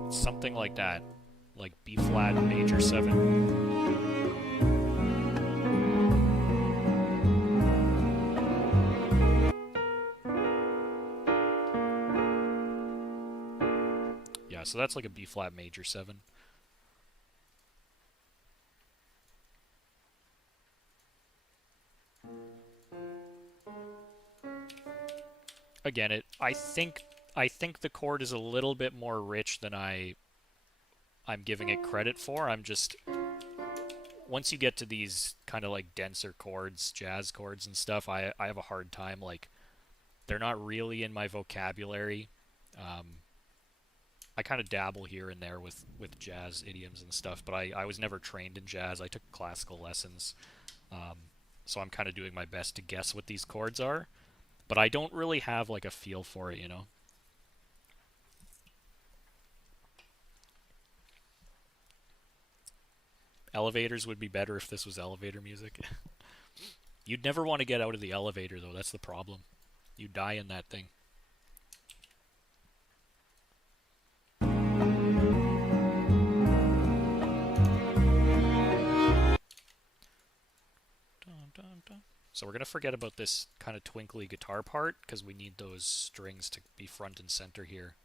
Something like that. Like B flat major 7. So that's like a B flat major 7. Again, I think the chord is a little bit more rich than I'm giving it credit for. I'm just, once you get to these kind of like denser chords, jazz chords and stuff, I have a hard time, like, they're not really in my vocabulary. I kind of dabble here and there with jazz idioms and stuff, but I was never trained in jazz. I took classical lessons, so I'm kind of doing my best to guess what these chords are, but I don't really have like a feel for it, you know? Elevators would be better if this was elevator music. You'd never want to get out of the elevator, though. That's the problem. You die in that thing. So we're going to forget about this kind of twinkly guitar part, because we need those strings to be front and center here.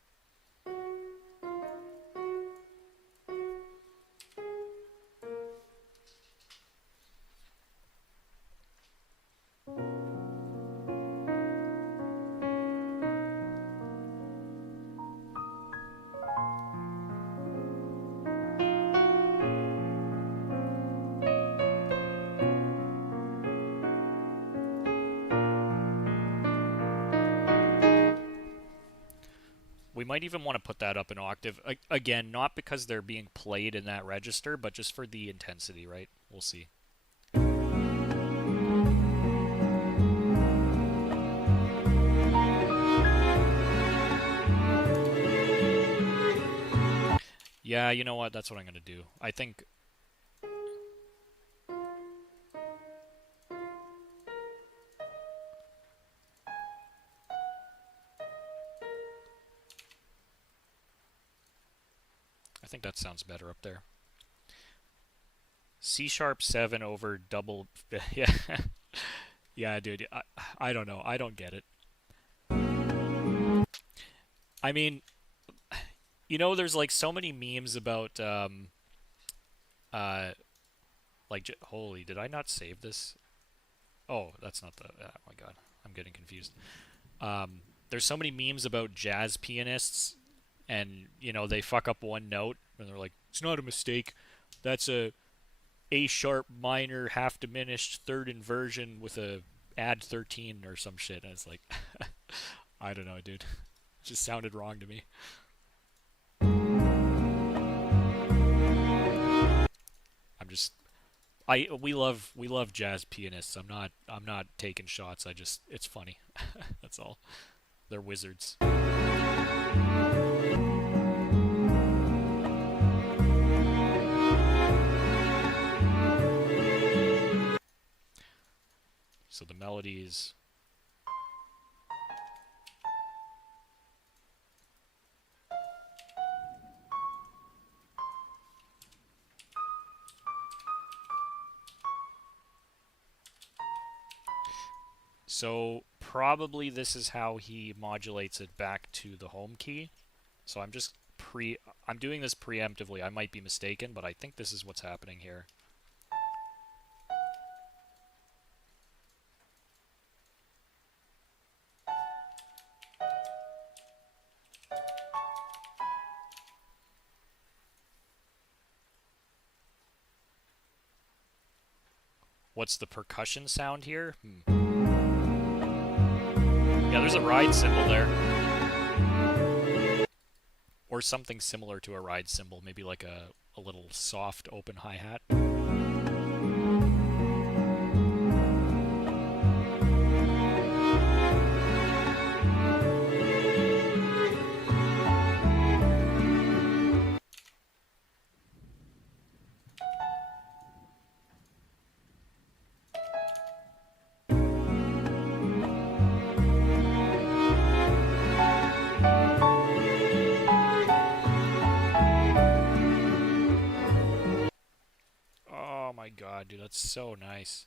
We might even want to put that up an octave. Again, not because they're being played in that register, but just for the intensity, right? We'll see. Yeah, you know what? That's what I'm going to do. I think... think that sounds better up there. C sharp 7 over double. Yeah. Yeah, dude. I don't know. I don't get it. I mean, there's like so many memes about uh like holy, did I not save this? Oh, that's not the. Oh my god, I'm getting confused. There's so many memes about jazz pianists, and they fuck up one note, and they're like, "It's not a mistake. That's A sharp minor half diminished third inversion with a add 13 or some shit." And it's like, I don't know, dude. It just sounded wrong to me. I'm just we love jazz pianists. I'm not taking shots. It's funny. That's all. They're wizards. So the melodies. So probably this is how he modulates it back to the home key. So I'm doing this preemptively. I might be mistaken, but I think this is what's happening here. What's the percussion sound here? Yeah, there's a ride cymbal there. Or something similar to a ride cymbal, maybe like a little soft open hi-hat. Oh my god, dude, that's so nice.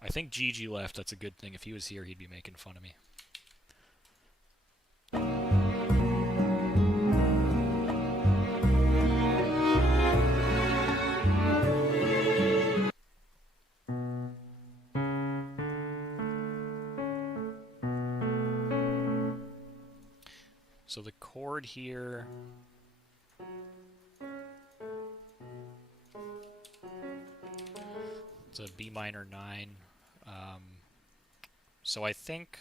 I think Gigi left. That's a good thing. If he was here, he'd be making fun of me. So the chord here. It's a B minor 9. So I think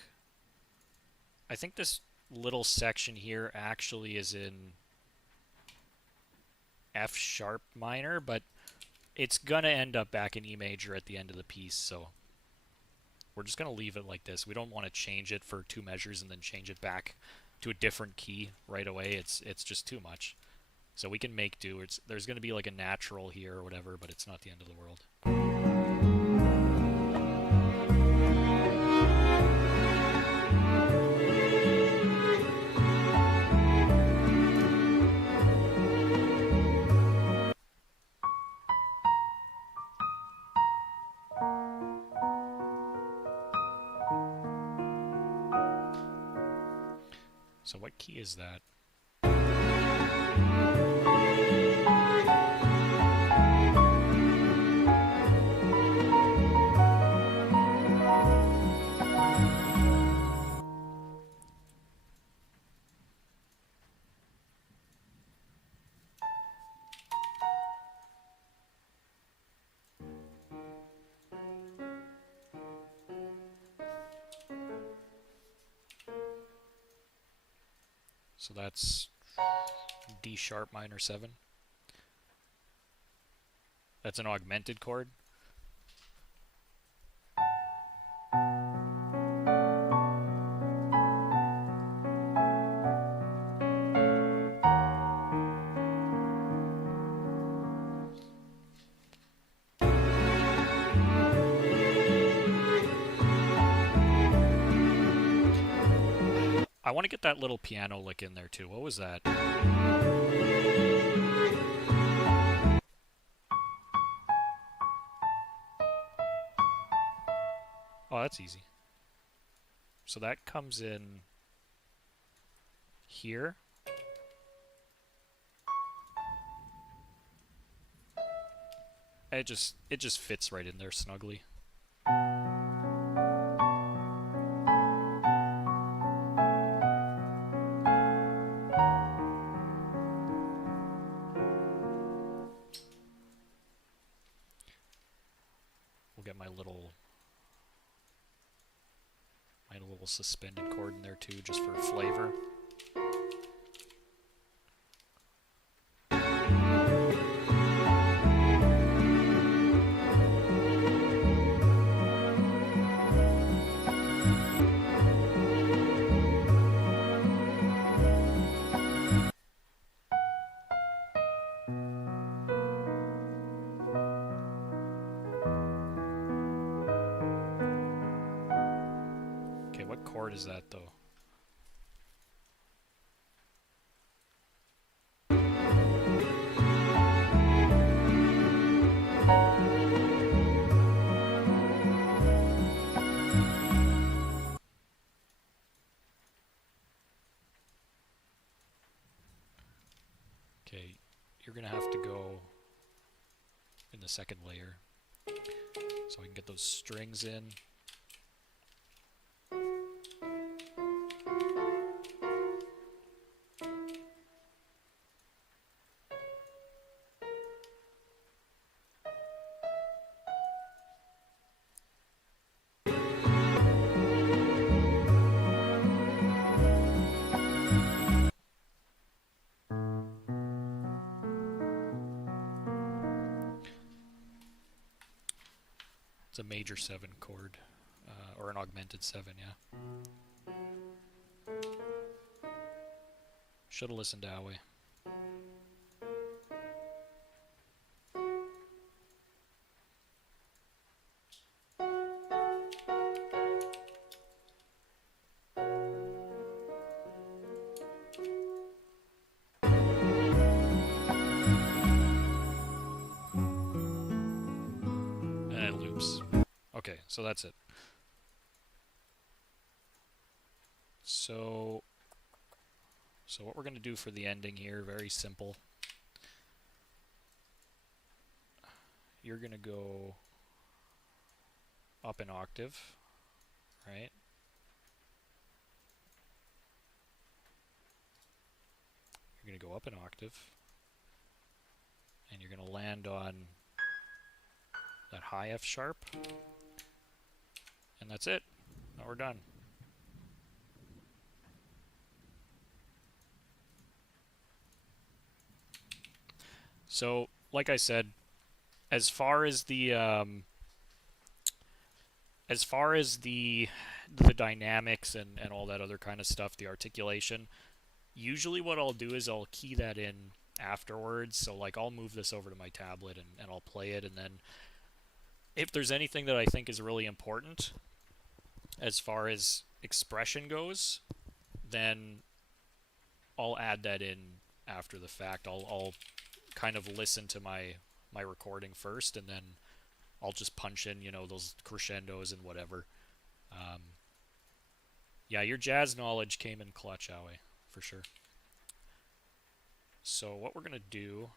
this little section here actually is in F sharp minor, but it's gonna end up back in E major at the end of the piece, so we're just gonna leave it like this. We don't want to change it for 2 measures and then change it back to a different key right away. It's just too much. So we can make do. There's gonna be like a natural here or whatever, but it's not the end of the world. So what key is that? So that's D sharp minor 7. That's an augmented chord. I want to get that little piano lick in there too. What was that? Oh, that's easy. So that comes in here. It just fits right in there snugly. We'll get my little suspended chord in there too, just for flavor. Okay, what chord is that though? Okay, you're gonna have to go in the second layer so I can get those strings in. It's a major 7 chord, or an augmented 7, yeah. Should have listened to Awe. And it loops. Okay, so that's it. So what we're going to do for the ending here, very simple. You're going to go up an octave, right? You're going to go up an octave, and you're going to land on that high F sharp, and that's it. Now we're done. So, like I said, as far as the dynamics and all that other kind of stuff, the articulation, usually what I'll do is I'll key that in afterwards. So like I'll move this over to my tablet and I'll play it, and then if there's anything that I think is really important as far as expression goes, then I'll add that in after the fact. I'll kind of listen to my recording first, and then I'll just punch in, those crescendos and whatever. Yeah, your jazz knowledge came in clutch, Awe, for sure. So what we're going to do...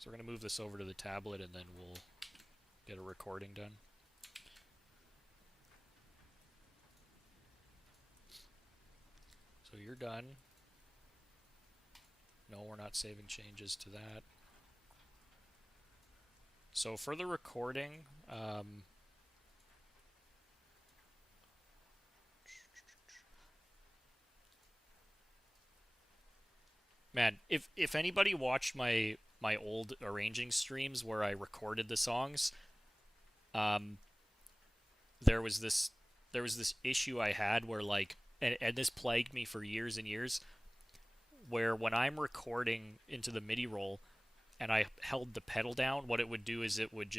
So we're going to move this over to the tablet, and then we'll get a recording done. So you're done. No, we're not saving changes to that. So for the recording, man, if anybody watched my old arranging streams where I recorded the songs, there was this issue I had where, like, and this plagued me for years and years, where when I'm recording into the MIDI roll and I held the pedal down, what it would do is it would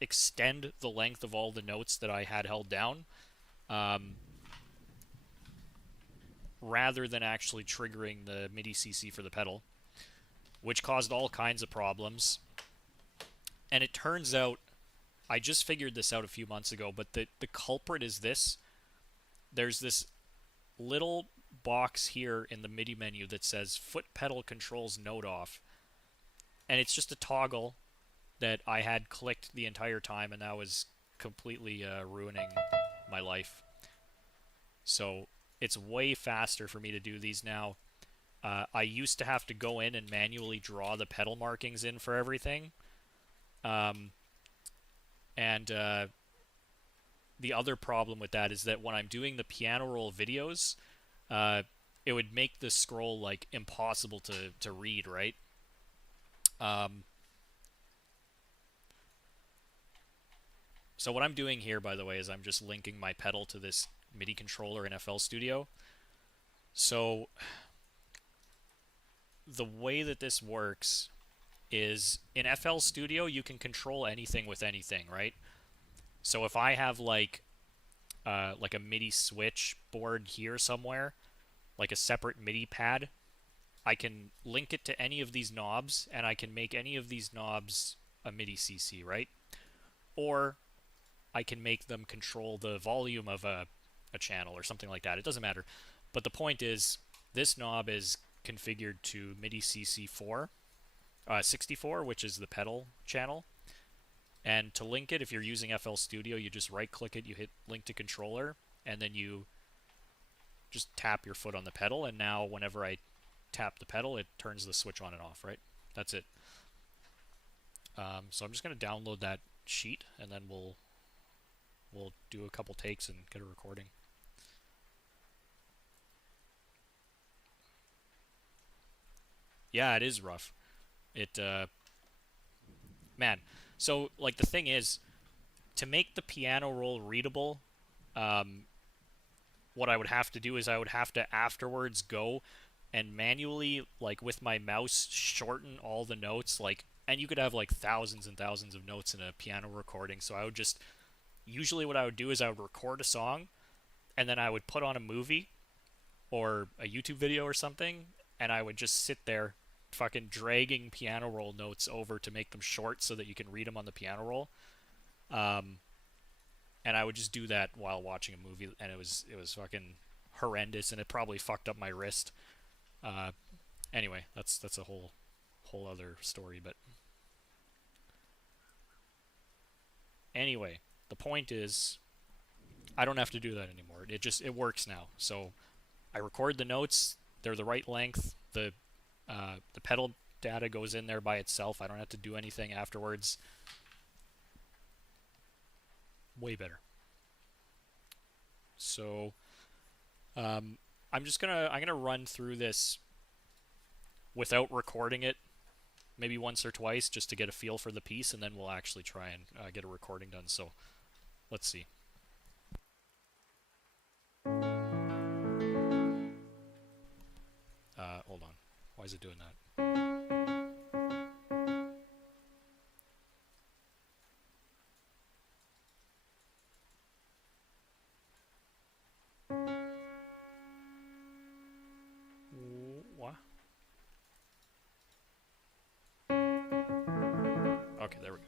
extend the length of all the notes that I had held down, um, rather than actually triggering the MIDI CC for the pedal, which caused all kinds of problems. And it turns out, I just figured this out a few months ago, but the culprit is this. There's this little box here in the MIDI menu that says foot pedal controls note off. And it's just a toggle that I had clicked the entire time, and that was completely ruining my life. So it's way faster for me to do these now. I used to have to go in and manually draw the pedal markings in for everything. Um, and the other problem with that is that when I'm doing the piano roll videos, it would make the scroll like impossible to read, right? Um, so what I'm doing here, by the way, is I'm just linking my pedal to this MIDI controller in FL Studio. So the way that this works is in FL Studio, you can control anything with anything, right? So if I have like a MIDI switch board here somewhere, like a separate MIDI pad, I can link it to any of these knobs, and I can make any of these knobs a MIDI CC, right? Or I can make them control the volume of a channel or something like that. It doesn't matter. But the point is, this knob is configured to MIDI CC4, 64, which is the pedal channel. And to link it, if you're using FL Studio, you just right-click it, you hit Link to Controller, and then you just tap your foot on the pedal, and now whenever I tap the pedal, it turns the switch on and off, right? That's it. So I'm just going to download that sheet, and then we'll do a couple takes and get a recording. Yeah, it is rough. It, man. So, like, the thing is, to make the piano roll readable, what I would have to do is I would have to afterwards go and manually, like, with my mouse, shorten all the notes, like, and you could have, like, thousands and thousands of notes in a piano recording, so I would just, usually what I would do is I would record a song, and then I would put on a movie, or a YouTube video or something, and I would just sit there fucking dragging piano roll notes over to make them short so that you can read them on the piano roll. Um, and I would just do that while watching a movie, and it was fucking horrendous, and it probably fucked up my wrist. Uh, anyway, that's a whole other story. But anyway, the point is, I don't have to do that anymore. It works now. So I record the notes; they're the right length. The pedal data goes in there by itself. I don't have to do anything afterwards. Way better. So I'm gonna run through this without recording it, maybe once or twice, just to get a feel for the piece, and then we'll actually try and get a recording done. So let's see. Hold on. Why is it doing that? What? Okay, there we go.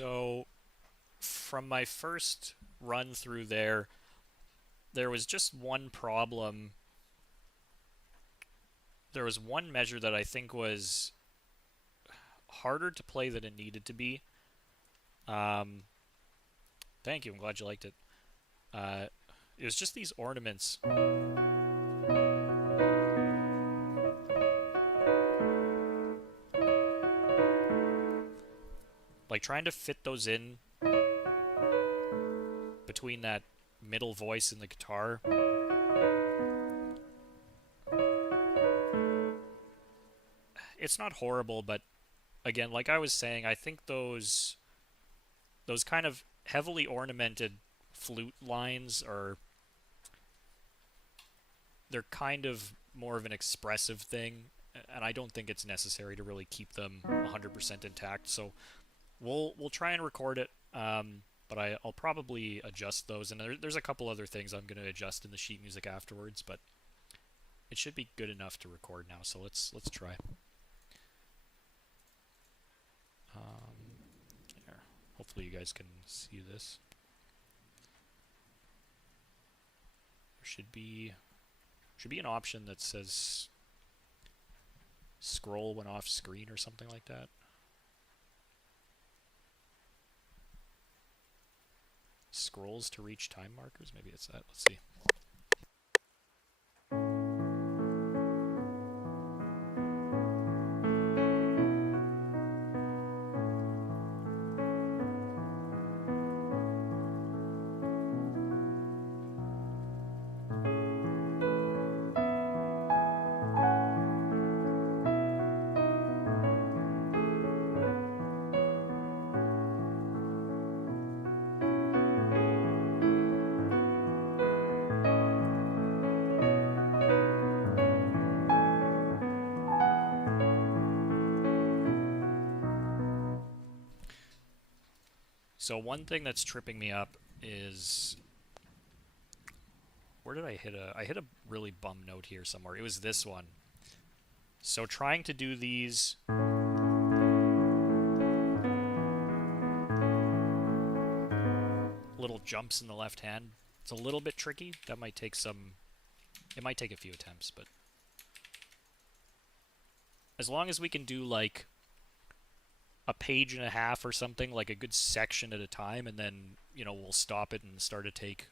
So from my first run through there was just one problem. There was one measure that I think was harder to play than it needed to be. Um, Thank you. I'm glad you liked it. Uh, it was just these ornaments. Like trying to fit those in between that middle voice and the guitar. It's not horrible, but again, like I was saying, I think those kind of heavily ornamented flute lines are they're kind of more of an expressive thing, and I don't think it's necessary to really keep them 100% intact. So we'll try and record it, but I'll probably adjust those, and there's a couple other things I'm going to adjust in the sheet music afterwards, but it should be good enough to record now. So let's try. There. Hopefully you guys can see this. There should be an option that says scroll when off screen or something like that. Scrolls to reach time markers. Maybe it's that. Let's see. So one thing that's tripping me up is where did I hit I hit a really bum note here somewhere. It was this one. So trying to do these little jumps in the left hand, it's a little bit tricky. That might take it might take a few attempts, but as long as we can do like a page and a half or something, like a good section at a time, and then we'll stop it and start a take.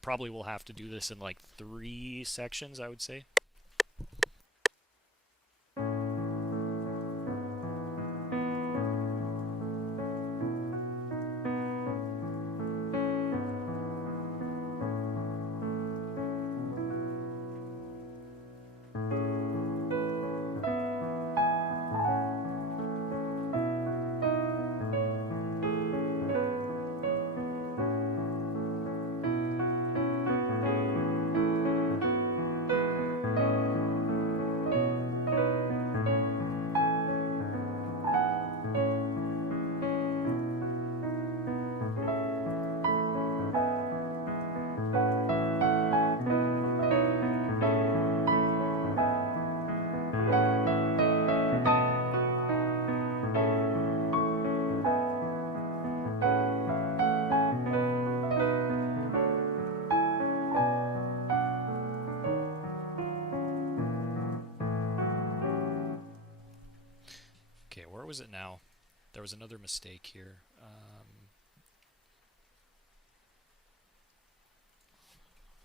Probably we'll have to do this in like 3 sections, I would say. Okay, where was it now? There was another mistake here.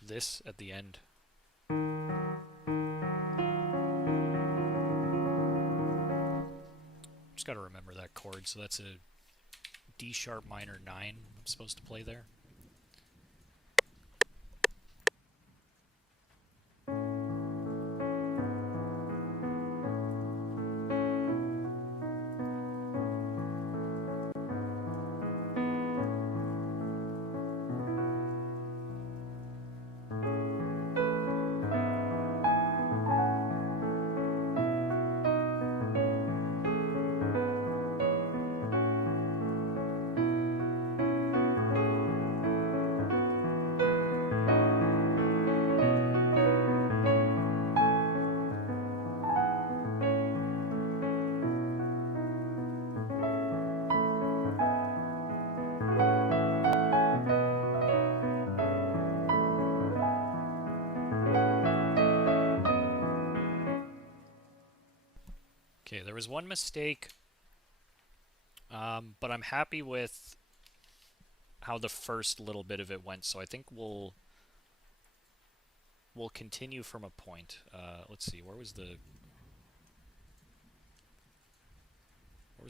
This at the end. Just got to remember that chord. So that's a D sharp minor 9 I'm supposed to play there. was one mistake, but I'm happy with how the first little bit of it went. So I think we'll continue from a point. Let's see, where was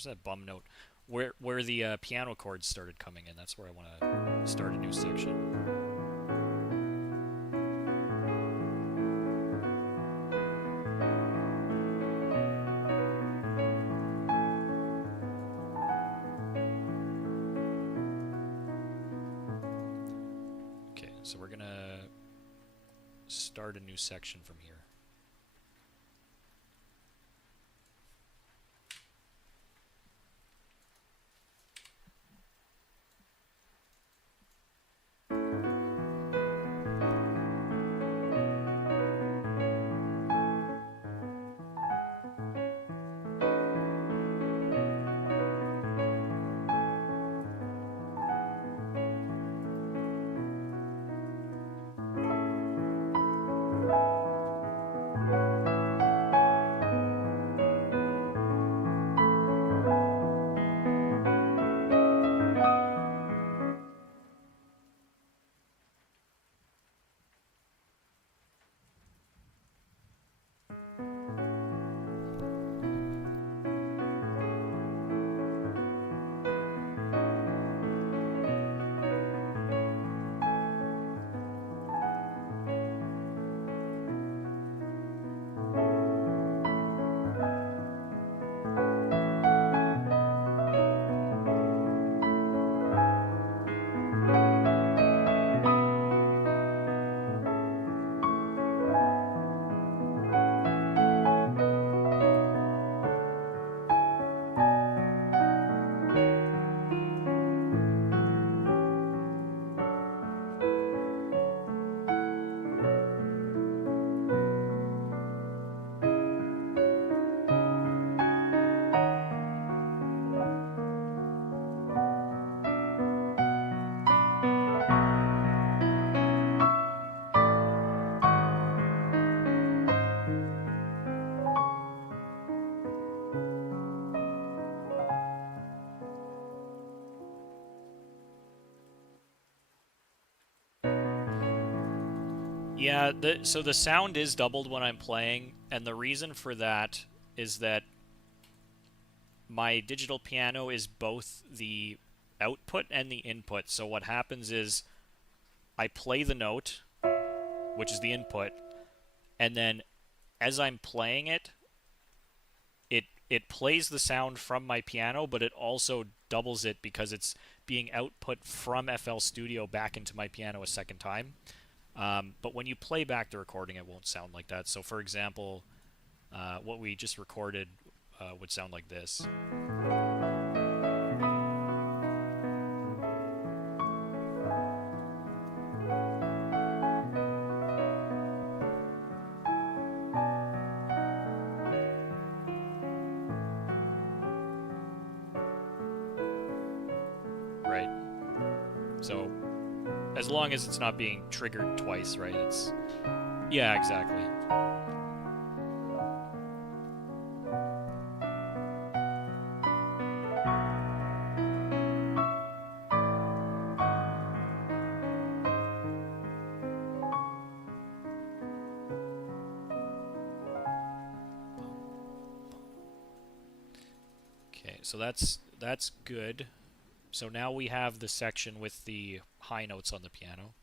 that bum note? Where the piano chords started coming in. That's where I want to start a new section. Okay, so we're gonna start a new section from here. Yeah, so the sound is doubled when I'm playing, and the reason for that is that my digital piano is both the output and the input. So what happens is I play the note, which is the input, and then as I'm playing it, it plays the sound from my piano, but it also doubles it because it's being output from FL Studio back into my piano a second time. But when you play back the recording, it won't sound like that. So, for example, what we just recorded would sound like this. Right? So, as long as it's not being triggered twice, right? Yeah, exactly. Okay, so that's good. So now we have the section with the high notes on the piano.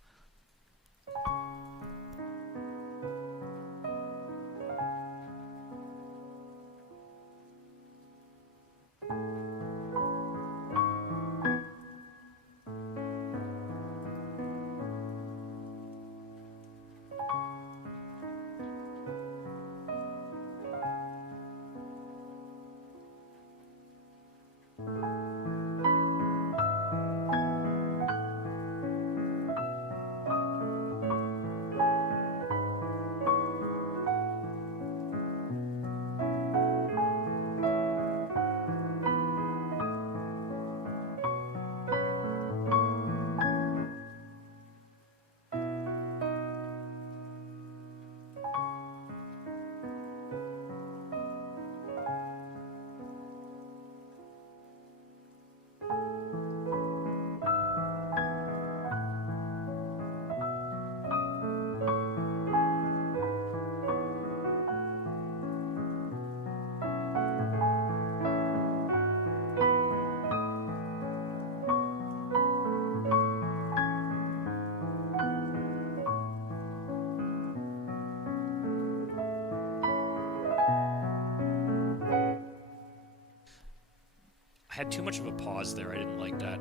I had too much of a pause there. I didn't like that.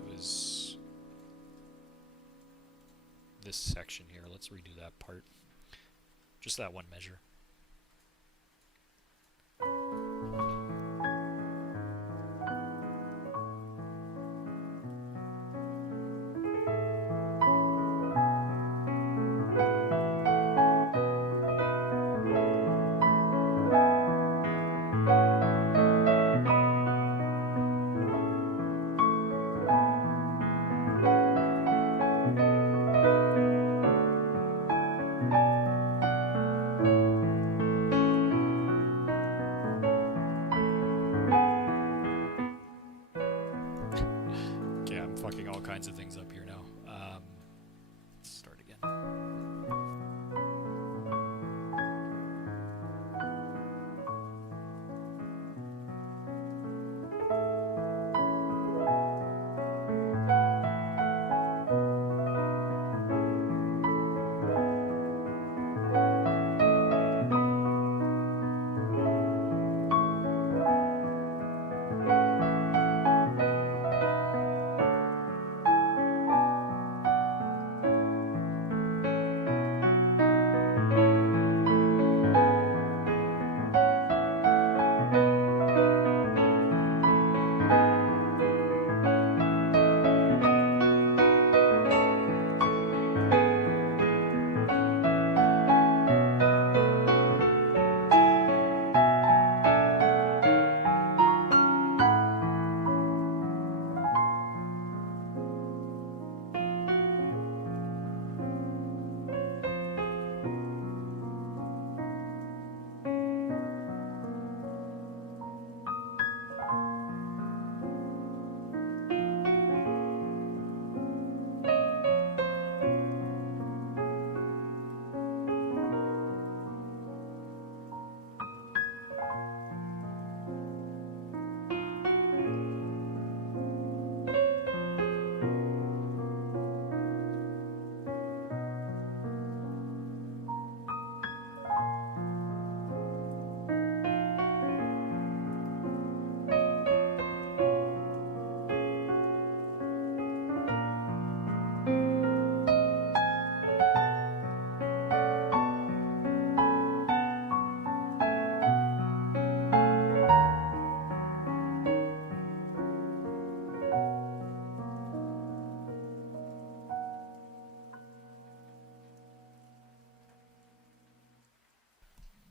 It was this section here. Let's redo that part. Just that one measure. Okay, I'm fucking all kinds of things up here now. Let's start again.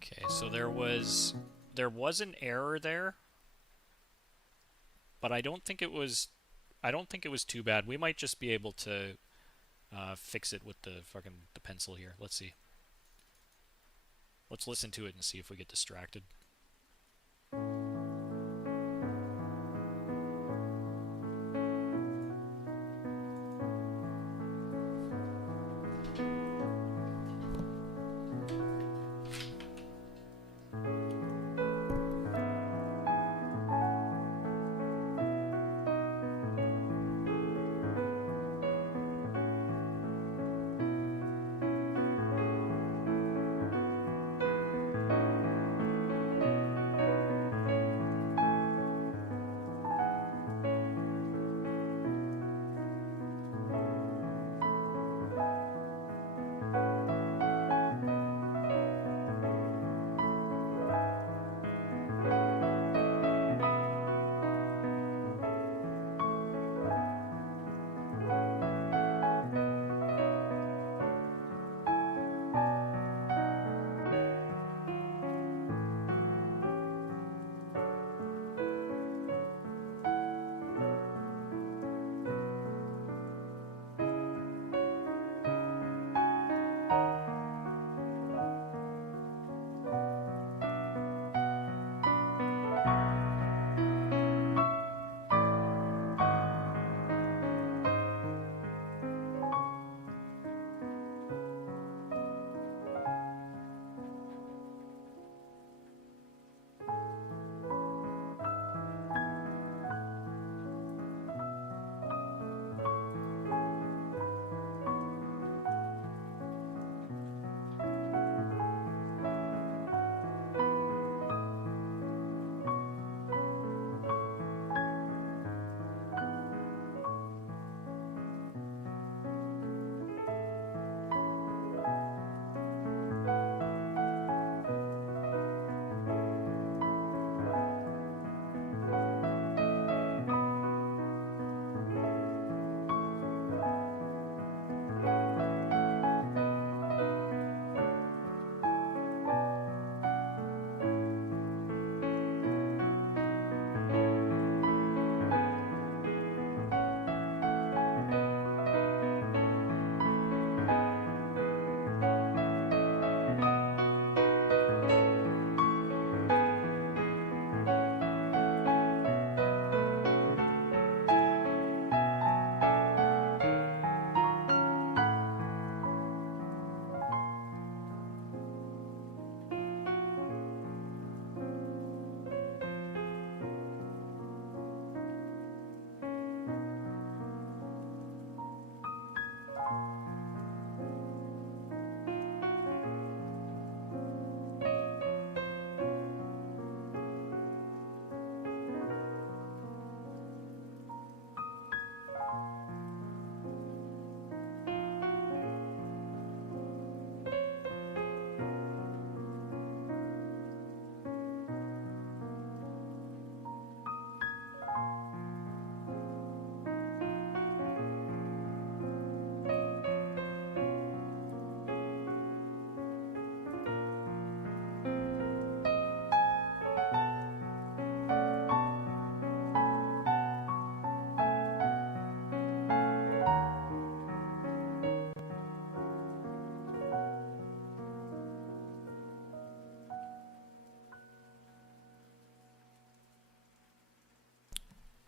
Okay, so there was an error there, but I don't think it was too bad. We might just be able to fix it with the pencil here. Let's see. Let's listen to it and see if we get distracted.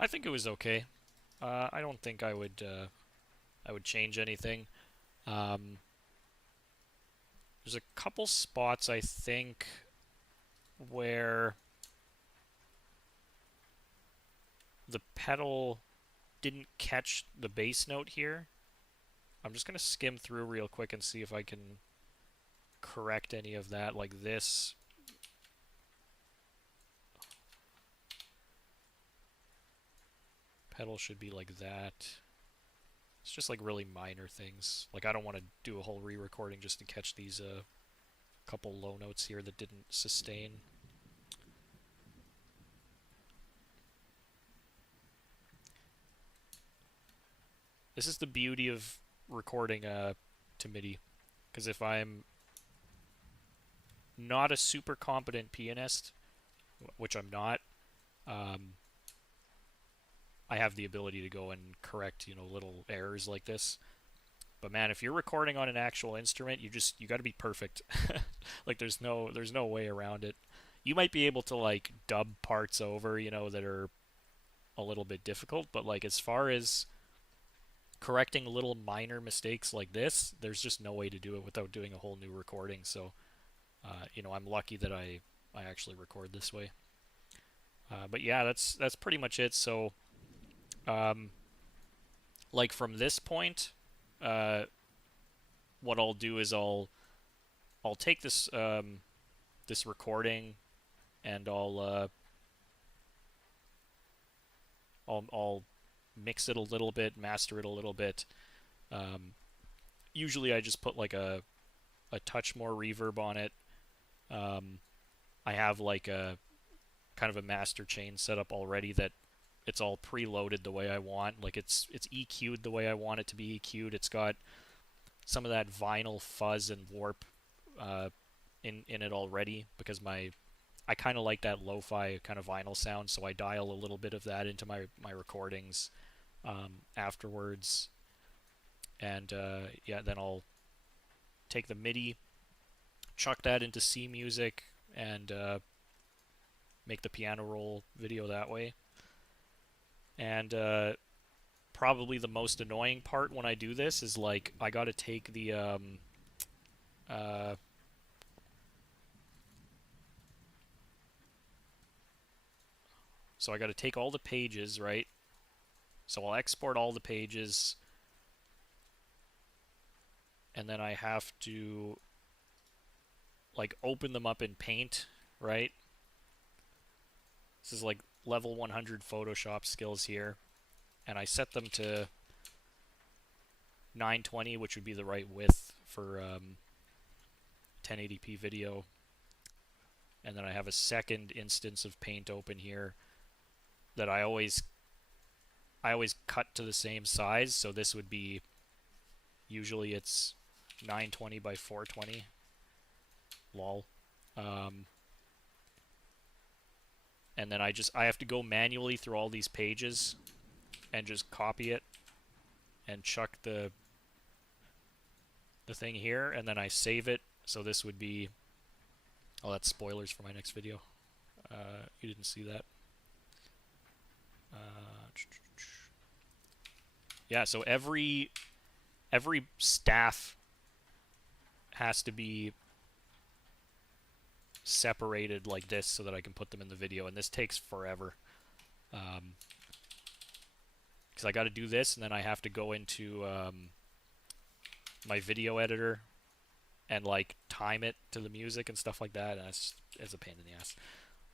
I think it was okay. I don't think I would change anything. Um, there's a couple spots I think where the pedal didn't catch the bass note here. I'm just gonna skim through real quick and see if I can correct any of that. Like this pedal should be like that. It's just like really minor things. Like I don't want to do a whole re-recording just to catch these couple low notes here that didn't sustain. This is the beauty of recording to MIDI, because if I'm not a super competent pianist, which I'm not, um, I have the ability to go and correct, little errors like this. But man, if you're recording on an actual instrument, you got to be perfect. Like there's no way around it. You might be able to like dub parts over, that are a little bit difficult, but like as far as correcting little minor mistakes like this, there's just no way to do it without doing a whole new recording. So, I'm lucky that I actually record this way. But yeah, that's pretty much it. So, um, like from this point, uh, what I'll do is I'll take this recording and I'll mix it a little bit, master it a little bit. Um, Usually I just put like a touch more reverb on it. Um, I have like a kind of a master chain set up already that it's all preloaded the way I want. Like it's EQ'd the way I want it to be EQ'd. It's got some of that vinyl fuzz and warp uh, in it already because I kind of like that lo-fi kind of vinyl sound, so I dial a little bit of that into my recordings afterwards. And yeah, then I'll take the MIDI, chuck that into C Music, and make the piano roll video that way. And probably the most annoying part when I do this is like I got to take the uh, so I got to take all the pages, right? So I'll export all the pages, and then I have to like open them up in Paint, right? This is like level 100 Photoshop skills here, and I set them to 920, which would be the right width for 1080p video. And then I have a second instance of Paint open here that I always cut to the same size. So this would be usually it's 920 by 420. Lol. Um, and then I have to go manually through all these pages and just copy it and chuck the thing here, and then I save it. So this would be, oh, that's spoilers for my next video. You didn't see that. Yeah, so every staff has to be separated like this so that I can put them in the video, and this takes forever. Because I got to do this, and then I have to go into my video editor and like time it to the music and stuff like that, and it's a pain in the ass.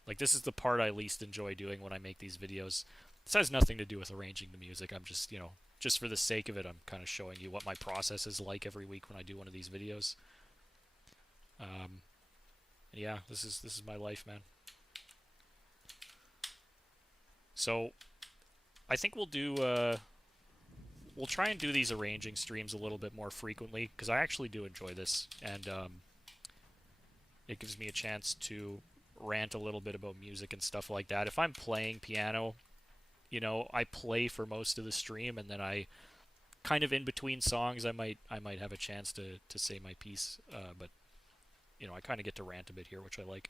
Like this is the part I least enjoy doing when I make these videos. This has nothing to do with arranging the music. I'm just, just for the sake of it, I'm kind of showing you what my process is like every week when I do one of these videos. Yeah, this is my life, man. So I think we'll try and do these arranging streams a little bit more frequently because I actually do enjoy this, and it gives me a chance to rant a little bit about music and stuff like that. If I'm playing piano, I play for most of the stream, and then I kind of in between songs I might have a chance to say my piece, but I kind of get to rant a bit here, which I like.